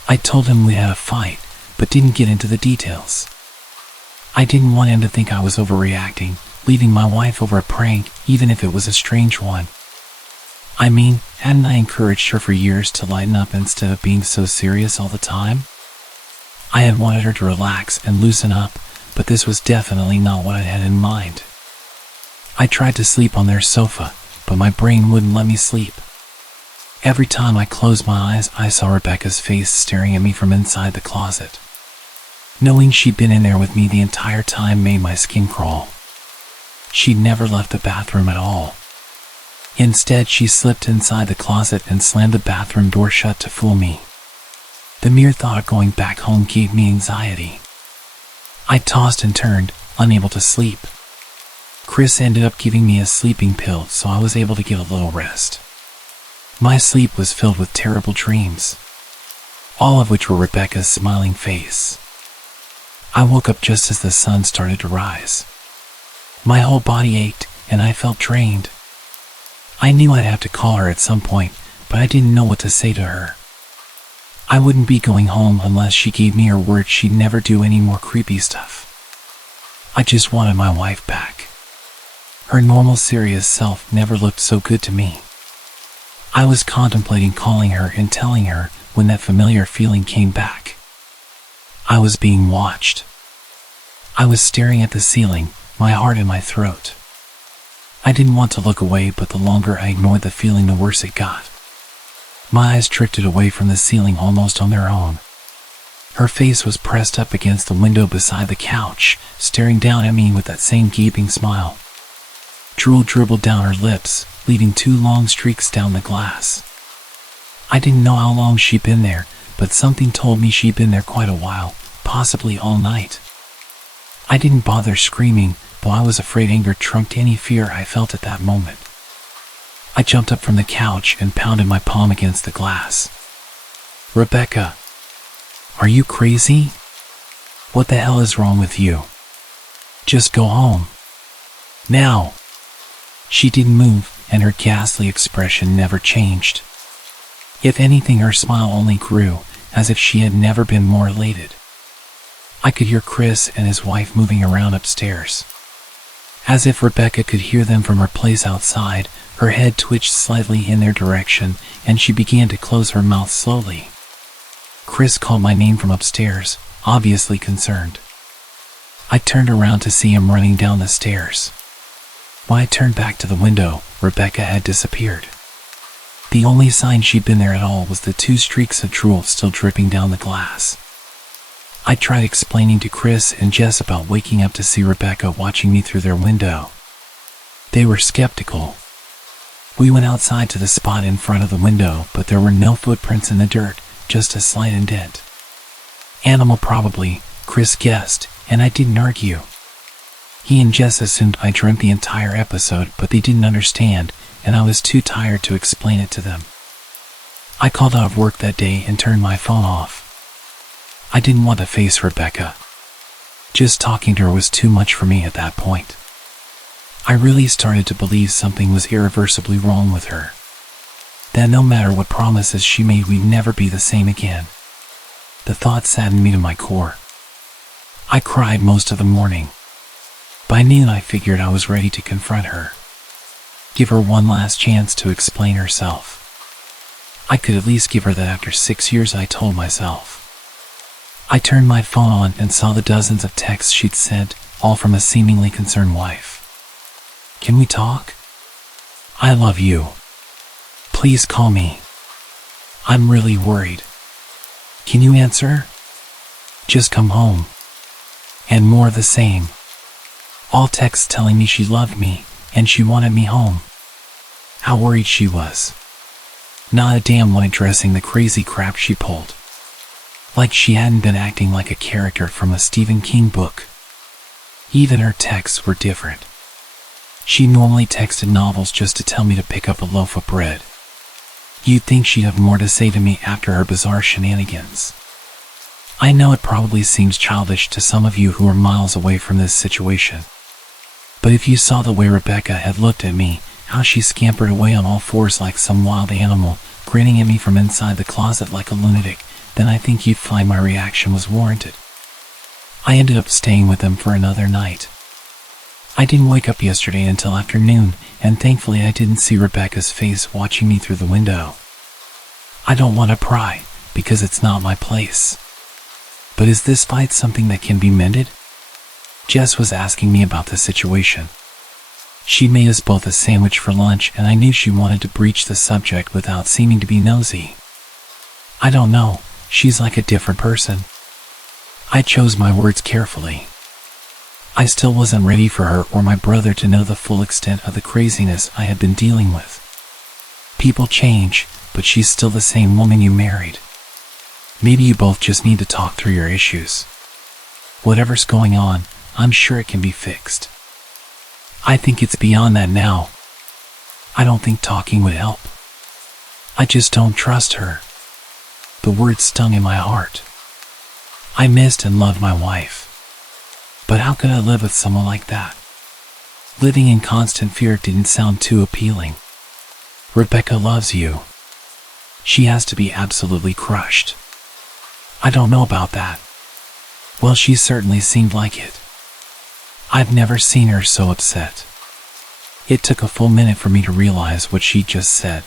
I told him we had a fight, but didn't get into the details. I didn't want him to think I was overreacting, leaving my wife over a prank, even if it was a strange one. I mean, hadn't I encouraged her for years to lighten up instead of being so serious all the time? I had wanted her to relax and loosen up, but this was definitely not what I had in mind. I tried to sleep on their sofa, but my brain wouldn't let me sleep. Every time I closed my eyes, I saw Rebecca's face staring at me from inside the closet. Knowing she'd been in there with me the entire time made my skin crawl. She'd never left the bathroom at all. Instead, she slipped inside the closet and slammed the bathroom door shut to fool me. The mere thought of going back home gave me anxiety. I tossed and turned, unable to sleep. Chris ended up giving me a sleeping pill, so I was able to get a little rest. My sleep was filled with terrible dreams, all of which were Rebecca's smiling face. I woke up just as the sun started to rise. My whole body ached, and I felt drained. I knew I'd have to call her at some point, but I didn't know what to say to her. I wouldn't be going home unless she gave me her word she'd never do any more creepy stuff. I just wanted my wife back. Her normal, serious self never looked so good to me. I was contemplating calling her and telling her when that familiar feeling came back. I was being watched. I was staring at the ceiling, my heart in my throat. I didn't want to look away, but the longer I ignored the feeling, the worse it got. My eyes drifted away from the ceiling almost on their own. Her face was pressed up against the window beside the couch, staring down at me with that same gaping smile. Drool dribbled down her lips, leaving 2 long streaks down the glass. I didn't know how long she'd been there, but something told me she'd been there quite a while, possibly all night. I didn't bother screaming, though I was afraid anger trumped any fear I felt at that moment. I jumped up from the couch and pounded my palm against the glass. "Rebecca, are you crazy? What the hell is wrong with you? Just go home. Now." She didn't move, and her ghastly expression never changed. If anything, her smile only grew, as if she had never been more elated. I could hear Chris and his wife moving around upstairs. As if Rebecca could hear them from her place outside, her head twitched slightly in their direction, and she began to close her mouth slowly. Chris called my name from upstairs, obviously concerned. I turned around to see him running down the stairs. When I turned back to the window, Rebecca had disappeared. The only sign she'd been there at all was the 2 streaks of drool still dripping down the glass. I tried explaining to Chris and Jess about waking up to see Rebecca watching me through their window. They were skeptical. We went outside to the spot in front of the window, but there were no footprints in the dirt, just a slight indent. Animal probably, Chris guessed, and I didn't argue. He and Jess assumed I dreamt the entire episode, but they didn't understand, and I was too tired to explain it to them. I called out of work that day and turned my phone off. I didn't want to face Rebecca. Just talking to her was too much for me at that point. I really started to believe something was irreversibly wrong with her. That no matter what promises she made, we'd never be the same again. The thought saddened me to my core. I cried most of the morning. By noon, I figured I was ready to confront her. Give her one last chance to explain herself. I could at least give her that after 6 years, I told myself. I turned my phone on and saw the dozens of texts she'd sent, all from a seemingly concerned wife. "Can we talk? I love you. Please call me. I'm really worried. Can you answer? Just come home." And more of the same. All texts telling me she loved me and she wanted me home. How worried she was. Not a damn one addressing the crazy crap she pulled. Like she hadn't been acting like a character from a Stephen King book. Even her texts were different. She normally texted novels just to tell me to pick up a loaf of bread. You'd think she'd have more to say to me after her bizarre shenanigans. I know it probably seems childish to some of you who are miles away from this situation. But if you saw the way Rebecca had looked at me, how she scampered away on all fours like some wild animal, grinning at me from inside the closet like a lunatic, then I think you'd find my reaction was warranted. I ended up staying with them for another night. I didn't wake up yesterday until afternoon, and thankfully I didn't see Rebecca's face watching me through the window. I don't want to pry, because it's not my place. But is this fight something that can be mended? Jess was asking me about the situation. She made us both a sandwich for lunch, and I knew she wanted to breach the subject without seeming to be nosy. I don't know, she's like a different person. I chose my words carefully. I still wasn't ready for her or my brother to know the full extent of the craziness I had been dealing with. People change, but she's still the same woman you married. Maybe you both just need to talk through your issues. Whatever's going on, I'm sure it can be fixed. I think it's beyond that now. I don't think talking would help. I just don't trust her. The words stung in my heart. I missed and loved my wife. But how could I live with someone like that? Living in constant fear didn't sound too appealing. Rebecca loves you. She has to be absolutely crushed. I don't know about that. Well, she certainly seemed like it. I've never seen her so upset. It took a full minute for me to realize what she just said.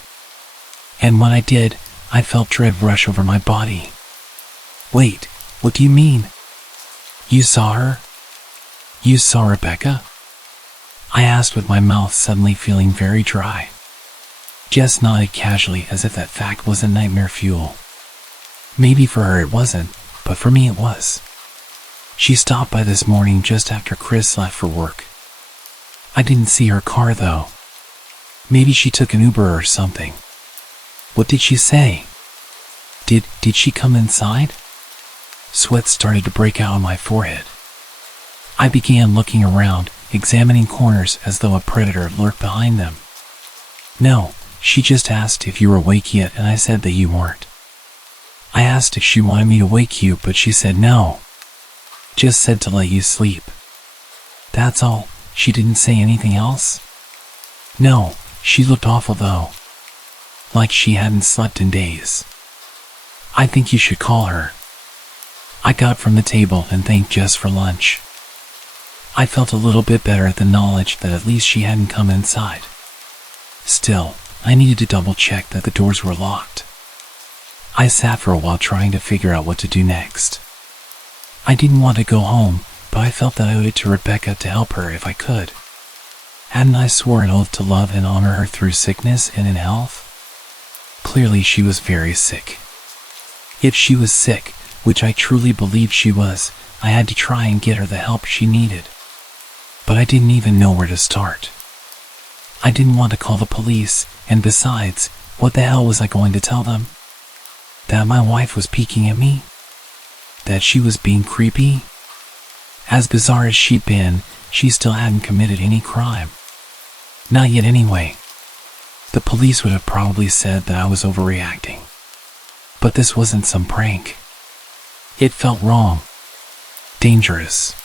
And when I did, I felt dread rush over my body. Wait, what do you mean? You saw her? You saw Rebecca? I asked with my mouth suddenly feeling very dry. Jess nodded casually as if that fact was a nightmare fuel. Maybe for her it wasn't, but for me it was. She stopped by this morning just after Chris left for work. I didn't see her car though. Maybe she took an Uber or something. What did she say? Did she come inside? Sweat started to break out on my forehead. I began looking around, examining corners as though a predator lurked behind them. No, she just asked if you were awake yet and I said that you weren't. I asked if she wanted me to wake you, but she said no. Just said to let you sleep. That's all. She didn't say anything else? No, she looked awful though. Like she hadn't slept in days. I think you should call her. I got up from the table and thanked Jess for lunch. I felt a little bit better at the knowledge that at least she hadn't come inside. Still, I needed to double check that the doors were locked. I sat for a while trying to figure out what to do next. I didn't want to go home, but I felt that I owed it to Rebecca to help her if I could. Hadn't I sworn an oath to love and honor her through sickness and in health? Clearly she was very sick. If she was sick, which I truly believed she was, I had to try and get her the help she needed. But I didn't even know where to start. I didn't want to call the police, and besides, what the hell was I going to tell them? That my wife was peeking at me? That she was being creepy? As bizarre as she'd been, she still hadn't committed any crime. Not yet anyway. The police would have probably said that I was overreacting. But this wasn't some prank. It felt wrong. Dangerous.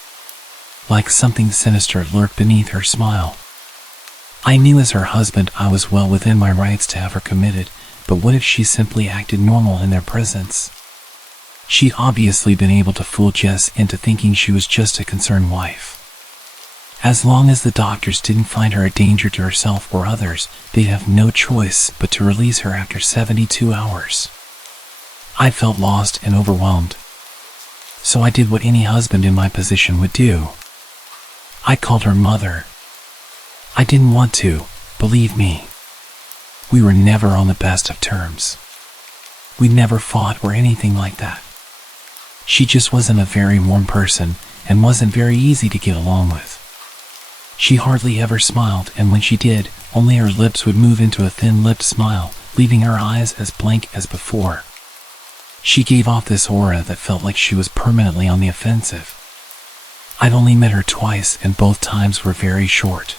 Like something sinister lurked beneath her smile. I knew as her husband I was well within my rights to have her committed, but what if she simply acted normal in their presence? She'd obviously been able to fool Jess into thinking she was just a concerned wife. As long as the doctors didn't find her a danger to herself or others, they'd have no choice but to release her after 72 hours. I felt lost and overwhelmed. So I did what any husband in my position would do. I called her mother. I didn't want to, believe me. We were never on the best of terms. We never fought or anything like that. She just wasn't a very warm person and wasn't very easy to get along with. She hardly ever smiled, and when she did, only her lips would move into a thin-lipped smile, leaving her eyes as blank as before. She gave off this aura that felt like she was permanently on the offensive. I'd only met her twice, and both times were very short.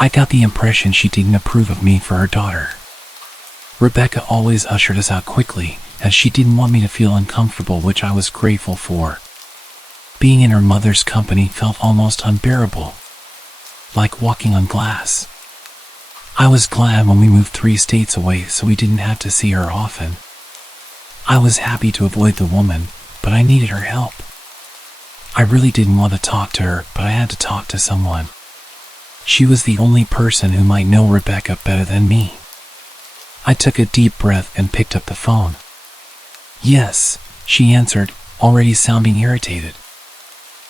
I got the impression she didn't approve of me for her daughter. Rebecca always ushered us out quickly, as she didn't want me to feel uncomfortable, which I was grateful for. Being in her mother's company felt almost unbearable. Like walking on glass. I was glad when we moved 3 states away so we didn't have to see her often. I was happy to avoid the woman, but I needed her help. I really didn't want to talk to her, but I had to talk to someone. She was the only person who might know Rebecca better than me. I took a deep breath and picked up the phone. Yes, she answered, already sounding irritated.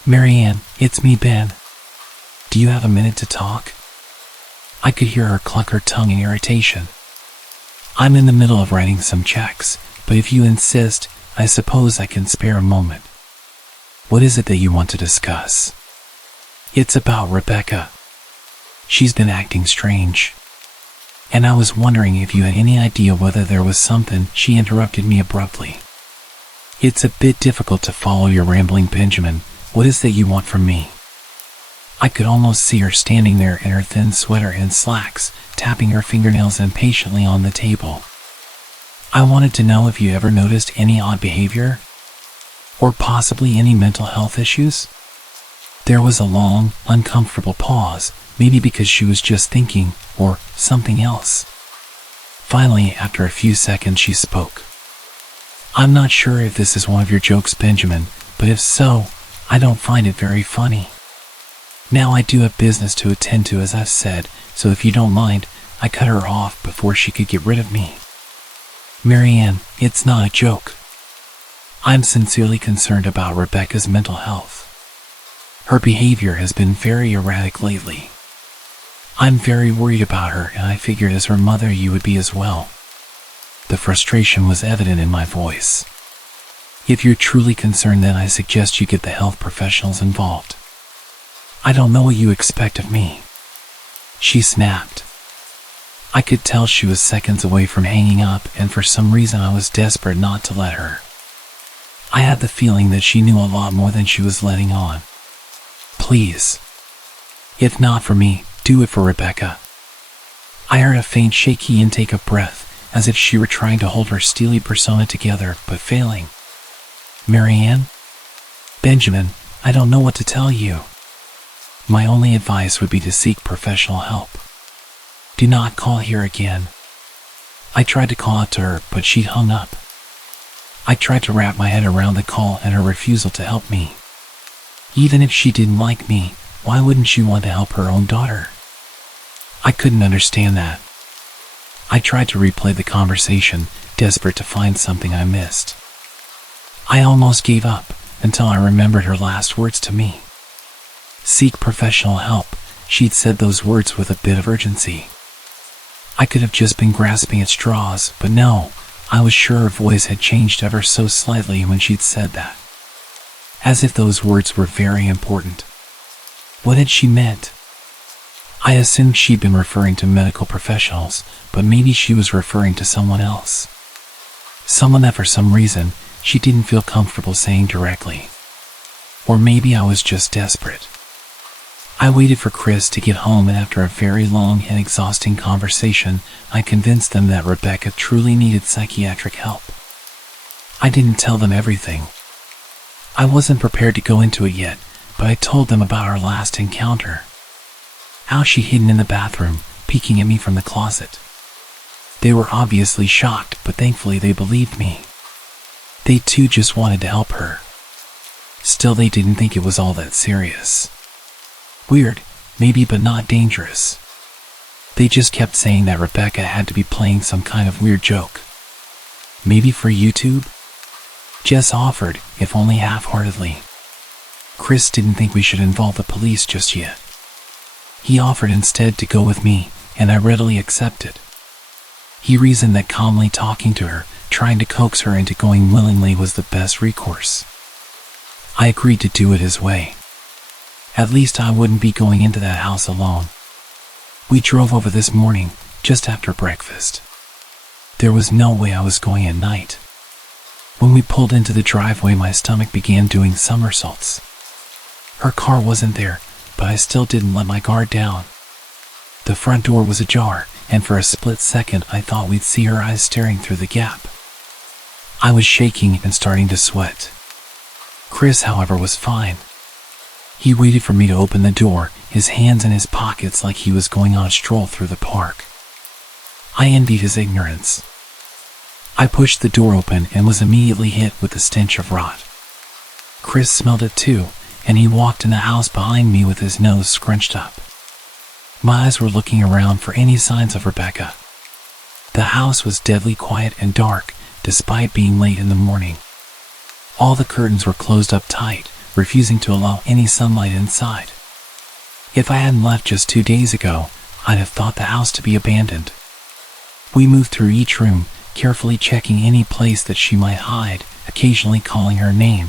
Marianne, it's me, Ben. Do you have a minute to talk? I could hear her cluck her tongue in irritation. I'm in the middle of writing some checks, but if you insist, I suppose I can spare a moment. What is it that you want to discuss? It's about Rebecca. She's been acting strange. And I was wondering if you had any idea whether there was something. She interrupted me abruptly. It's a bit difficult to follow your rambling, Benjamin. What is that you want from me? I could almost see her standing there in her thin sweater and slacks, tapping her fingernails impatiently on the table. I wanted to know if you ever noticed any odd behavior, or possibly any mental health issues. There was a long, uncomfortable pause, maybe because she was just thinking, or something else. Finally, after a few seconds, she spoke. I'm not sure if this is one of your jokes, Benjamin, but if so, I don't find it very funny. Now I do have business to attend to, as I've said, so if you don't mind, I cut her off before she could get rid of me. Marianne, it's not a joke. I'm sincerely concerned about Rebecca's mental health. Her behavior has been very erratic lately. I'm very worried about her, and I figured as her mother you would be as well. The frustration was evident in my voice. If you're truly concerned, then I suggest you get the health professionals involved. I don't know what you expect of me. She snapped. I could tell she was seconds away from hanging up, and for some reason I was desperate not to let her. I had the feeling that she knew a lot more than she was letting on. Please. If not for me, do it for Rebecca. I heard a faint shaky intake of breath, as if she were trying to hold her steely persona together, but failing. Marianne? Benjamin, I don't know what to tell you. My only advice would be to seek professional help. Do not call here again. I tried to call out to her, but she'd hung up. I tried to wrap my head around the call and her refusal to help me. Even if she didn't like me, why wouldn't she want to help her own daughter? I couldn't understand that. I tried to replay the conversation, desperate to find something I missed. I almost gave up, until I remembered her last words to me. Seek professional help. She'd said those words with a bit of urgency. I could have just been grasping at straws, but no, I was sure her voice had changed ever so slightly when she'd said that. As if those words were very important. What had she meant? I assumed she'd been referring to medical professionals, but maybe she was referring to someone else. Someone that for some reason she didn't feel comfortable saying directly. Or maybe I was just desperate. I waited for Chris to get home, and after a very long and exhausting conversation, I convinced them that Rebecca truly needed psychiatric help. I didn't tell them everything. I wasn't prepared to go into it yet, but I told them about our last encounter. How she'd hidden in the bathroom, peeking at me from the closet. They were obviously shocked, but thankfully they believed me. They too just wanted to help her. Still, they didn't think it was all that serious. Weird, maybe, but not dangerous. They just kept saying that Rebecca had to be playing some kind of weird joke. Maybe for YouTube? Jess offered, if only half-heartedly. Chris didn't think we should involve the police just yet. He offered instead to go with me, and I readily accepted. He reasoned that calmly talking to her, trying to coax her into going willingly, was the best recourse. I agreed to do it his way. At least I wouldn't be going into that house alone. We drove over this morning, just after breakfast. There was no way I was going at night. When we pulled into the driveway, my stomach began doing somersaults. Her car wasn't there, but I still didn't let my guard down. The front door was ajar, and for a split second I thought we'd see her eyes staring through the gap. I was shaking and starting to sweat. Chris, however, was fine. He waited for me to open the door, his hands in his pockets like he was going on a stroll through the park. I envied his ignorance. I pushed the door open and was immediately hit with the stench of rot. Chris smelled it too, and he walked in the house behind me with his nose scrunched up. My eyes were looking around for any signs of Rebecca. The house was deadly quiet and dark, despite being late in the morning. All the curtains were closed up tight, refusing to allow any sunlight inside. If I hadn't left just 2 days ago, I'd have thought the house to be abandoned. We moved through each room, carefully checking any place that she might hide, occasionally calling her name.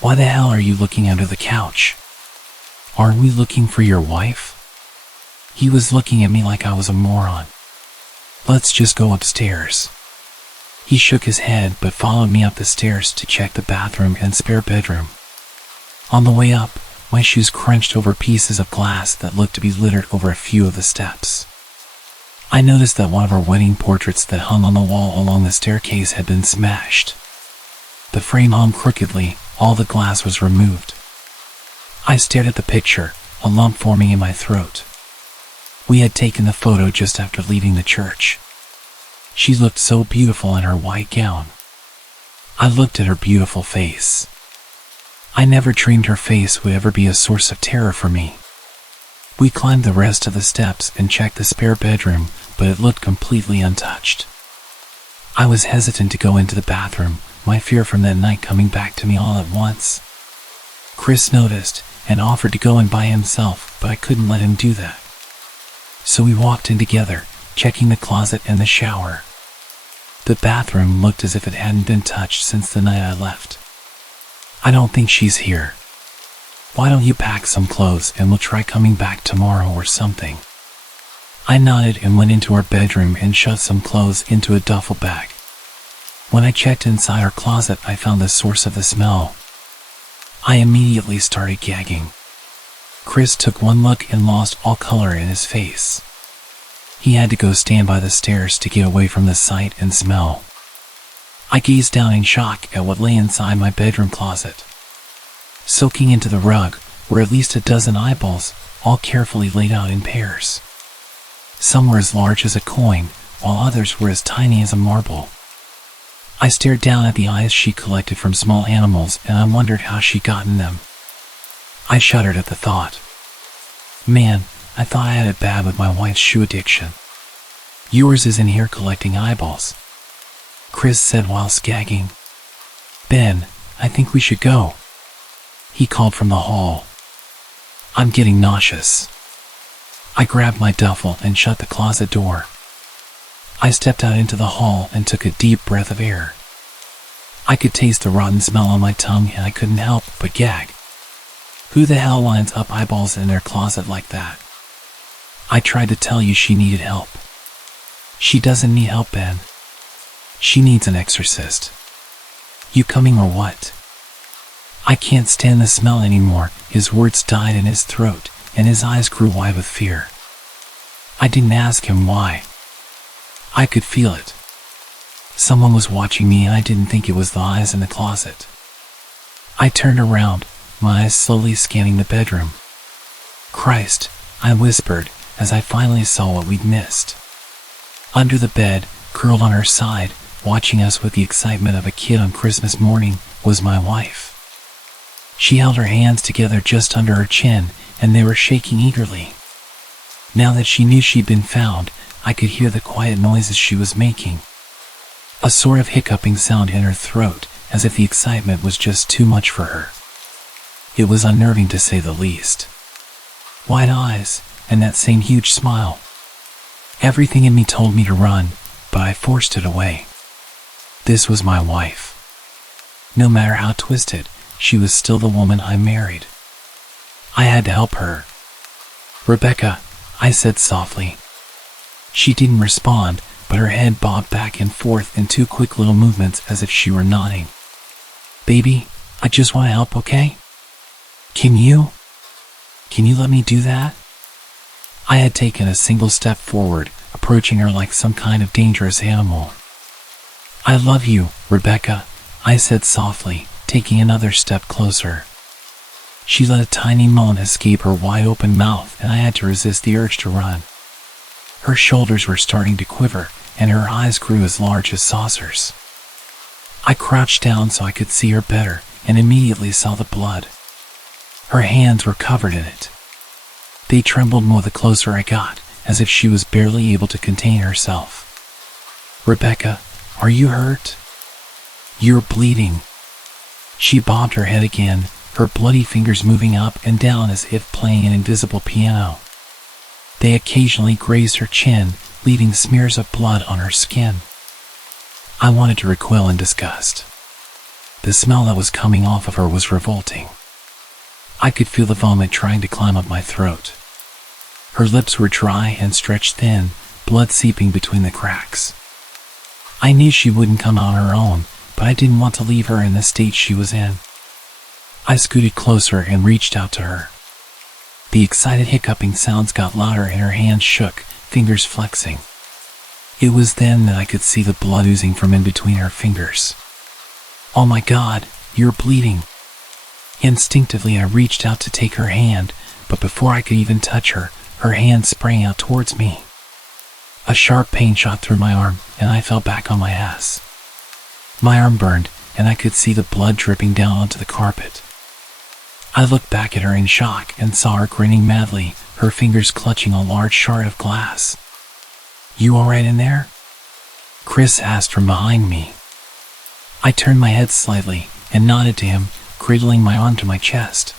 Why the hell are you looking under the couch? Aren't we looking for your wife? He was looking at me like I was a moron. Let's just go upstairs. He shook his head but followed me up the stairs to check the bathroom and spare bedroom. On the way up, My shoes crunched over pieces of glass that looked to be littered over a few of the steps. I noticed that one of our wedding portraits that hung on the wall along the staircase had been smashed. The frame hung crookedly, all the glass was removed. I stared at the picture, a lump forming in my throat. We had taken the photo just after leaving the church. She looked so beautiful in her white gown. I looked at her beautiful face. I never dreamed her face would ever be a source of terror for me. We climbed the rest of the steps and checked the spare bedroom, but it looked completely untouched. I was hesitant to go into the bathroom, my fear from that night coming back to me all at once. Chris noticed and offered to go in by himself, but I couldn't let him do that. So we walked in together, checking the closet and the shower. The bathroom looked as if it hadn't been touched since the night I left. I don't think she's here. Why don't you pack some clothes and we'll try coming back tomorrow or something? I nodded and went into our bedroom and shoved some clothes into a duffel bag. When I checked inside our closet, I found the source of the smell. I immediately started gagging. Chris took one look and lost all color in his face. He had to go stand by the stairs to get away from the sight and smell. I gazed down in shock at what lay inside my bedroom closet. Soaking into the rug were at least a dozen eyeballs, all carefully laid out in pairs. Some were as large as a coin, while others were as tiny as a marble. I stared down at the eyes she collected from small animals, and I wondered how she'd gotten them. I shuddered at the thought. Man, I thought I had it bad with my wife's shoe addiction. Yours is in here collecting eyeballs, Chris said while gagging. Ben, I think we should go, he called from the hall. I'm getting nauseous. I grabbed my duffel and shut the closet door. I stepped out into the hall and took a deep breath of air. I could taste the rotten smell on my tongue and I couldn't help but gag. Who the hell lines up eyeballs in their closet like that? I tried to tell you she needed help. She doesn't need help, Ben. She needs an exorcist. You coming or what? I can't stand the smell anymore. His words died in his throat, and his eyes grew wide with fear. I didn't ask him why. I could feel it. Someone was watching me and I didn't think it was the eyes in the closet. I turned around, my eyes slowly scanning the bedroom. Christ, I whispered as I finally saw what we'd missed. Under the bed, curled on her side, watching us with the excitement of a kid on Christmas morning, was my wife. She held her hands together just under her chin, and they were shaking eagerly. Now that she knew she'd been found, I could hear the quiet noises she was making. A sort of hiccuping sound in her throat, as if the excitement was just too much for her. It was unnerving to say the least. Wide eyes, and that same huge smile. Everything in me told me to run, but I forced it away. This was my wife. No matter how twisted, she was still the woman I married. I had to help her. Rebecca, I said softly. She didn't respond, but her head bobbed back and forth in two quick little movements as if she were nodding. Baby, I just want to help, okay? Can you let me do that? I had taken a single step forward, approaching her like some kind of dangerous animal. I love you, Rebecca, I said softly, taking another step closer. She let a tiny moan escape her wide-open mouth, and I had to resist the urge to run. Her shoulders were starting to quiver, and her eyes grew as large as saucers. I crouched down so I could see her better, and immediately saw the blood. Her hands were covered in it. They trembled more the closer I got, as if she was barely able to contain herself. Rebecca, are you hurt? You're bleeding. She bobbed her head again, her bloody fingers moving up and down as if playing an invisible piano. They occasionally grazed her chin, leaving smears of blood on her skin. I wanted to recoil in disgust. The smell that was coming off of her was revolting. I could feel the vomit trying to climb up my throat. Her lips were dry and stretched thin, blood seeping between the cracks. I knew she wouldn't come on her own, but I didn't want to leave her in the state she was in. I scooted closer and reached out to her. The excited hiccuping sounds got louder and her hands shook, fingers flexing. It was then that I could see the blood oozing from in between her fingers. "Oh my God, you're bleeding." Instinctively, I reached out to take her hand, but before I could even touch her, her hand sprang out towards me. A sharp pain shot through my arm, and I fell back on my ass. My arm burned, and I could see the blood dripping down onto the carpet. I looked back at her in shock and saw her grinning madly, her fingers clutching a large shard of glass. "You all right in there?" Chris asked from behind me. I turned my head slightly and nodded to him, cradling my arm to my chest.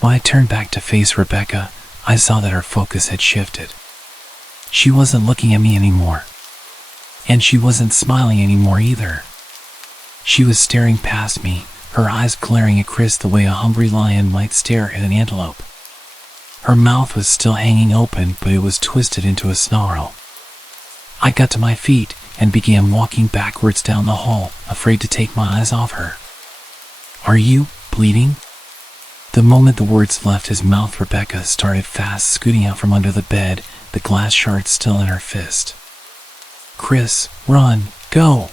When I turned back to face Rebecca, I saw that her focus had shifted. She wasn't looking at me anymore, and she wasn't smiling anymore either. She was staring past me, her eyes glaring at Chris the way a hungry lion might stare at an antelope. Her mouth was still hanging open, but it was twisted into a snarl. I got to my feet and began walking backwards down the hall, afraid to take my eyes off her. "Are you bleeding?" The moment the words left his mouth, Rebecca started fast scooting out from under the bed, the glass shard still in her fist. "Chris, run, go!"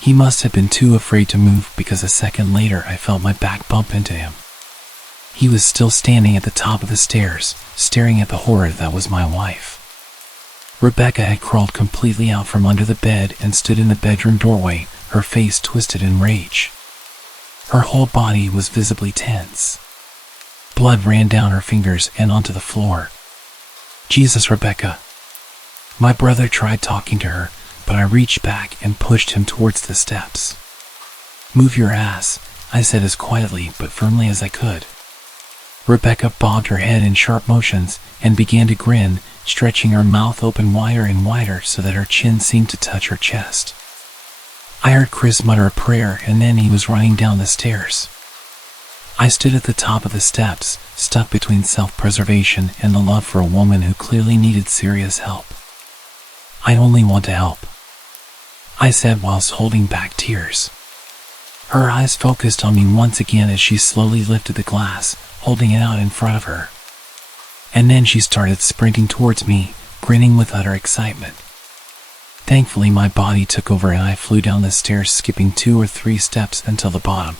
He must have been too afraid to move, because a second later I felt my back bump into him. He was still standing at the top of the stairs, staring at the horror that was my wife. Rebecca had crawled completely out from under the bed and stood in the bedroom doorway, her face twisted in rage. Her whole body was visibly tense. Blood ran down her fingers and onto the floor. "Jesus, Rebecca." My brother tried talking to her, but I reached back and pushed him towards the steps. "Move your ass," I said as quietly but firmly as I could. Rebecca bobbed her head in sharp motions and began to grin, stretching her mouth open wider and wider so that her chin seemed to touch her chest. I heard Chris mutter a prayer, and then he was running down the stairs. I stood at the top of the steps, stuck between self-preservation and the love for a woman who clearly needed serious help. "I only want to help," I said whilst holding back tears. Her eyes focused on me once again as she slowly lifted the glass, holding it out in front of her. And then she started sprinting towards me, grinning with utter excitement. Thankfully, my body took over and I flew down the stairs, skipping 2 or 3 steps until the bottom.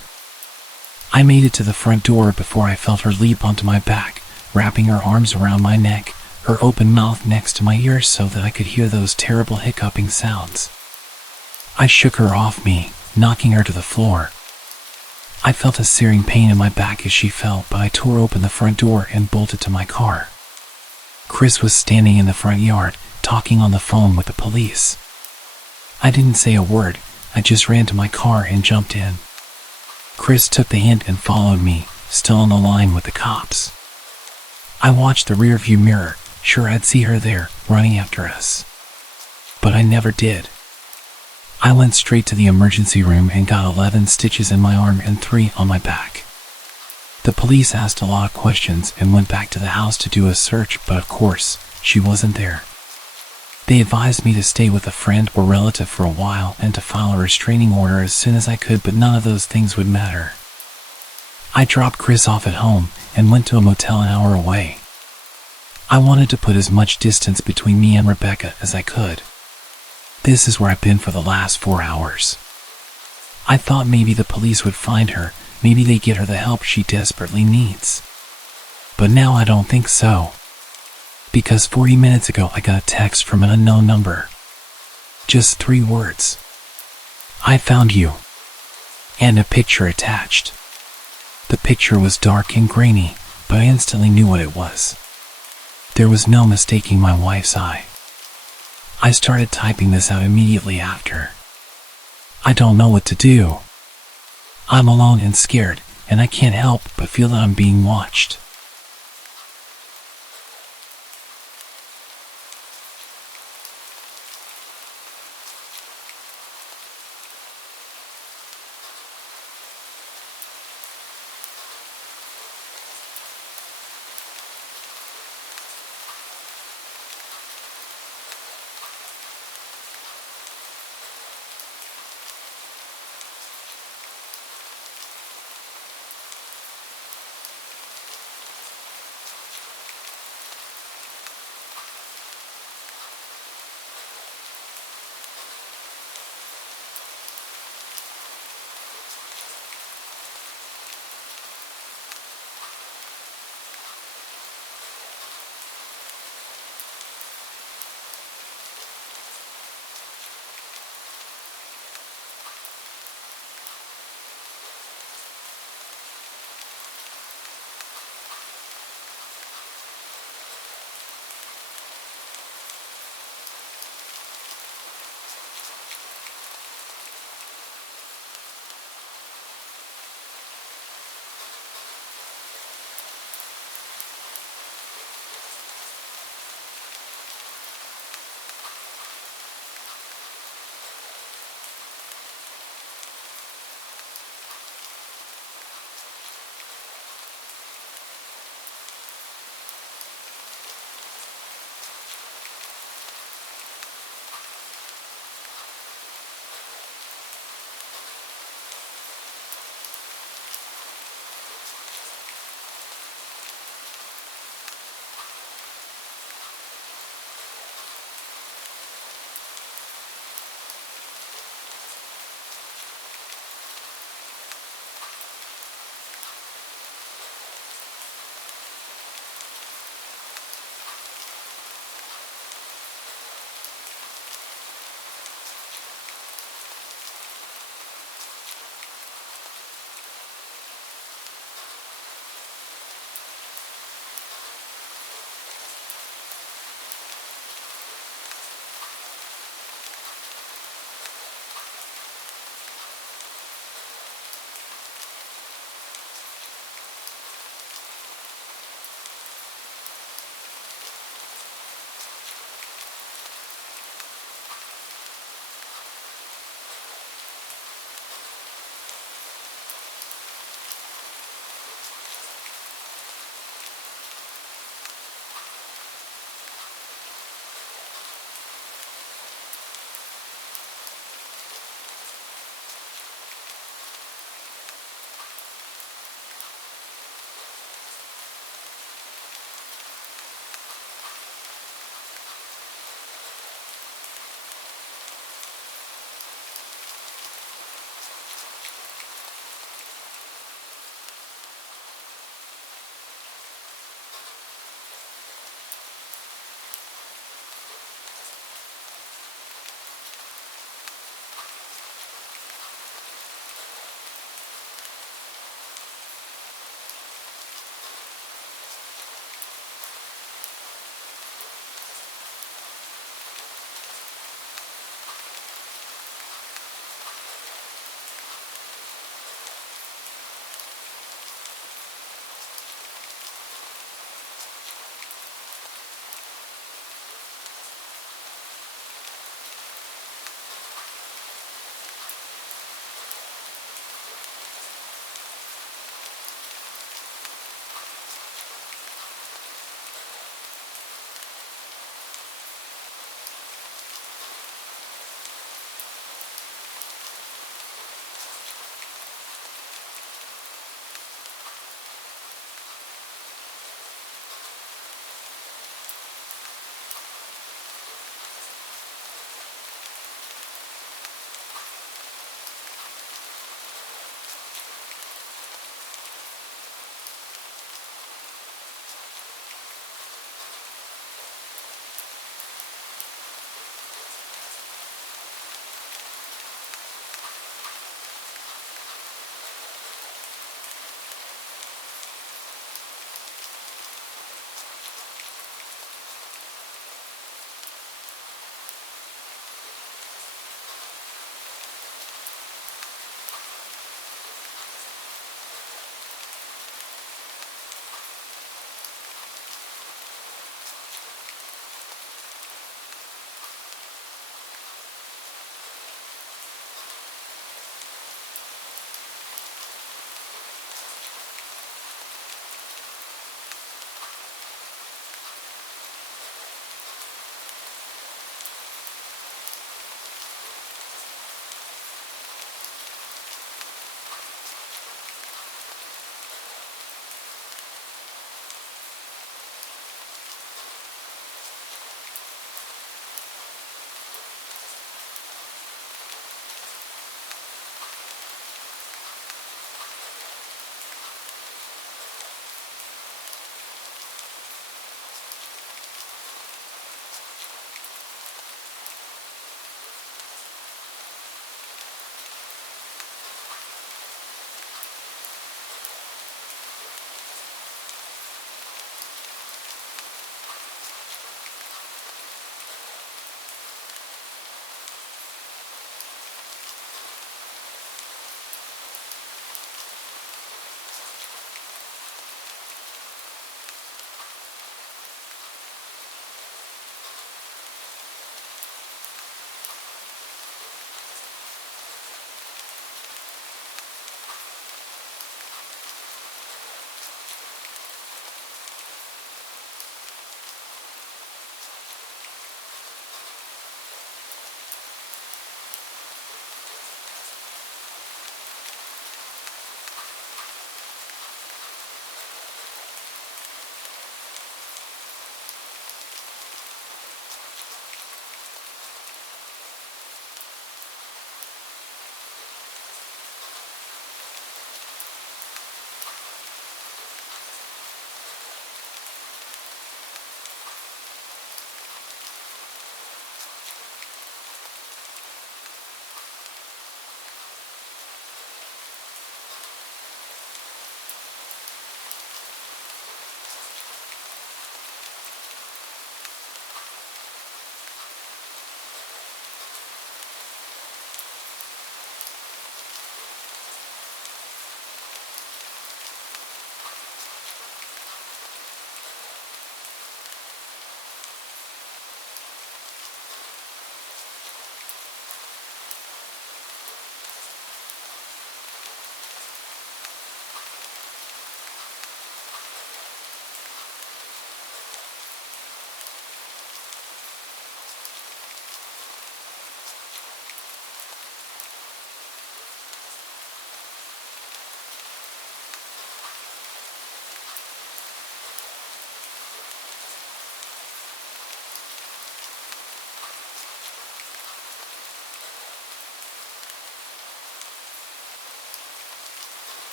I made it to the front door before I felt her leap onto my back, wrapping her arms around my neck, her open mouth next to my ear so that I could hear those terrible hiccuping sounds. I shook her off me, knocking her to the floor. I felt a searing pain in my back as she fell, but I tore open the front door and bolted to my car. Chris was standing in the front yard, talking on the phone with the police. I didn't say a word, I just ran to my car and jumped in. Chris took the hint and followed me, still on the line with the cops. I watched the rearview mirror, sure I'd see her there, running after us. But I never did. I went straight to the emergency room and got 11 stitches in my arm and 3 on my back. The police asked a lot of questions and went back to the house to do a search, but of course, she wasn't there. They advised me to stay with a friend or relative for a while and to file a restraining order as soon as I could, but none of those things would matter. I dropped Chris off at home and went to a motel an hour away. I wanted to put as much distance between me and Rebecca as I could. This is where I've been for the last 4 hours. I thought maybe the police would find her, maybe they'd get her the help she desperately needs. But now I don't think so. Because 40 minutes ago I got a text from an unknown number. Just 3 words. "I found you." And a picture attached. The picture was dark and grainy, but I instantly knew what it was. There was no mistaking my wife's eye. I started typing this out immediately after. I don't know what to do. I'm alone and scared, and I can't help but feel that I'm being watched.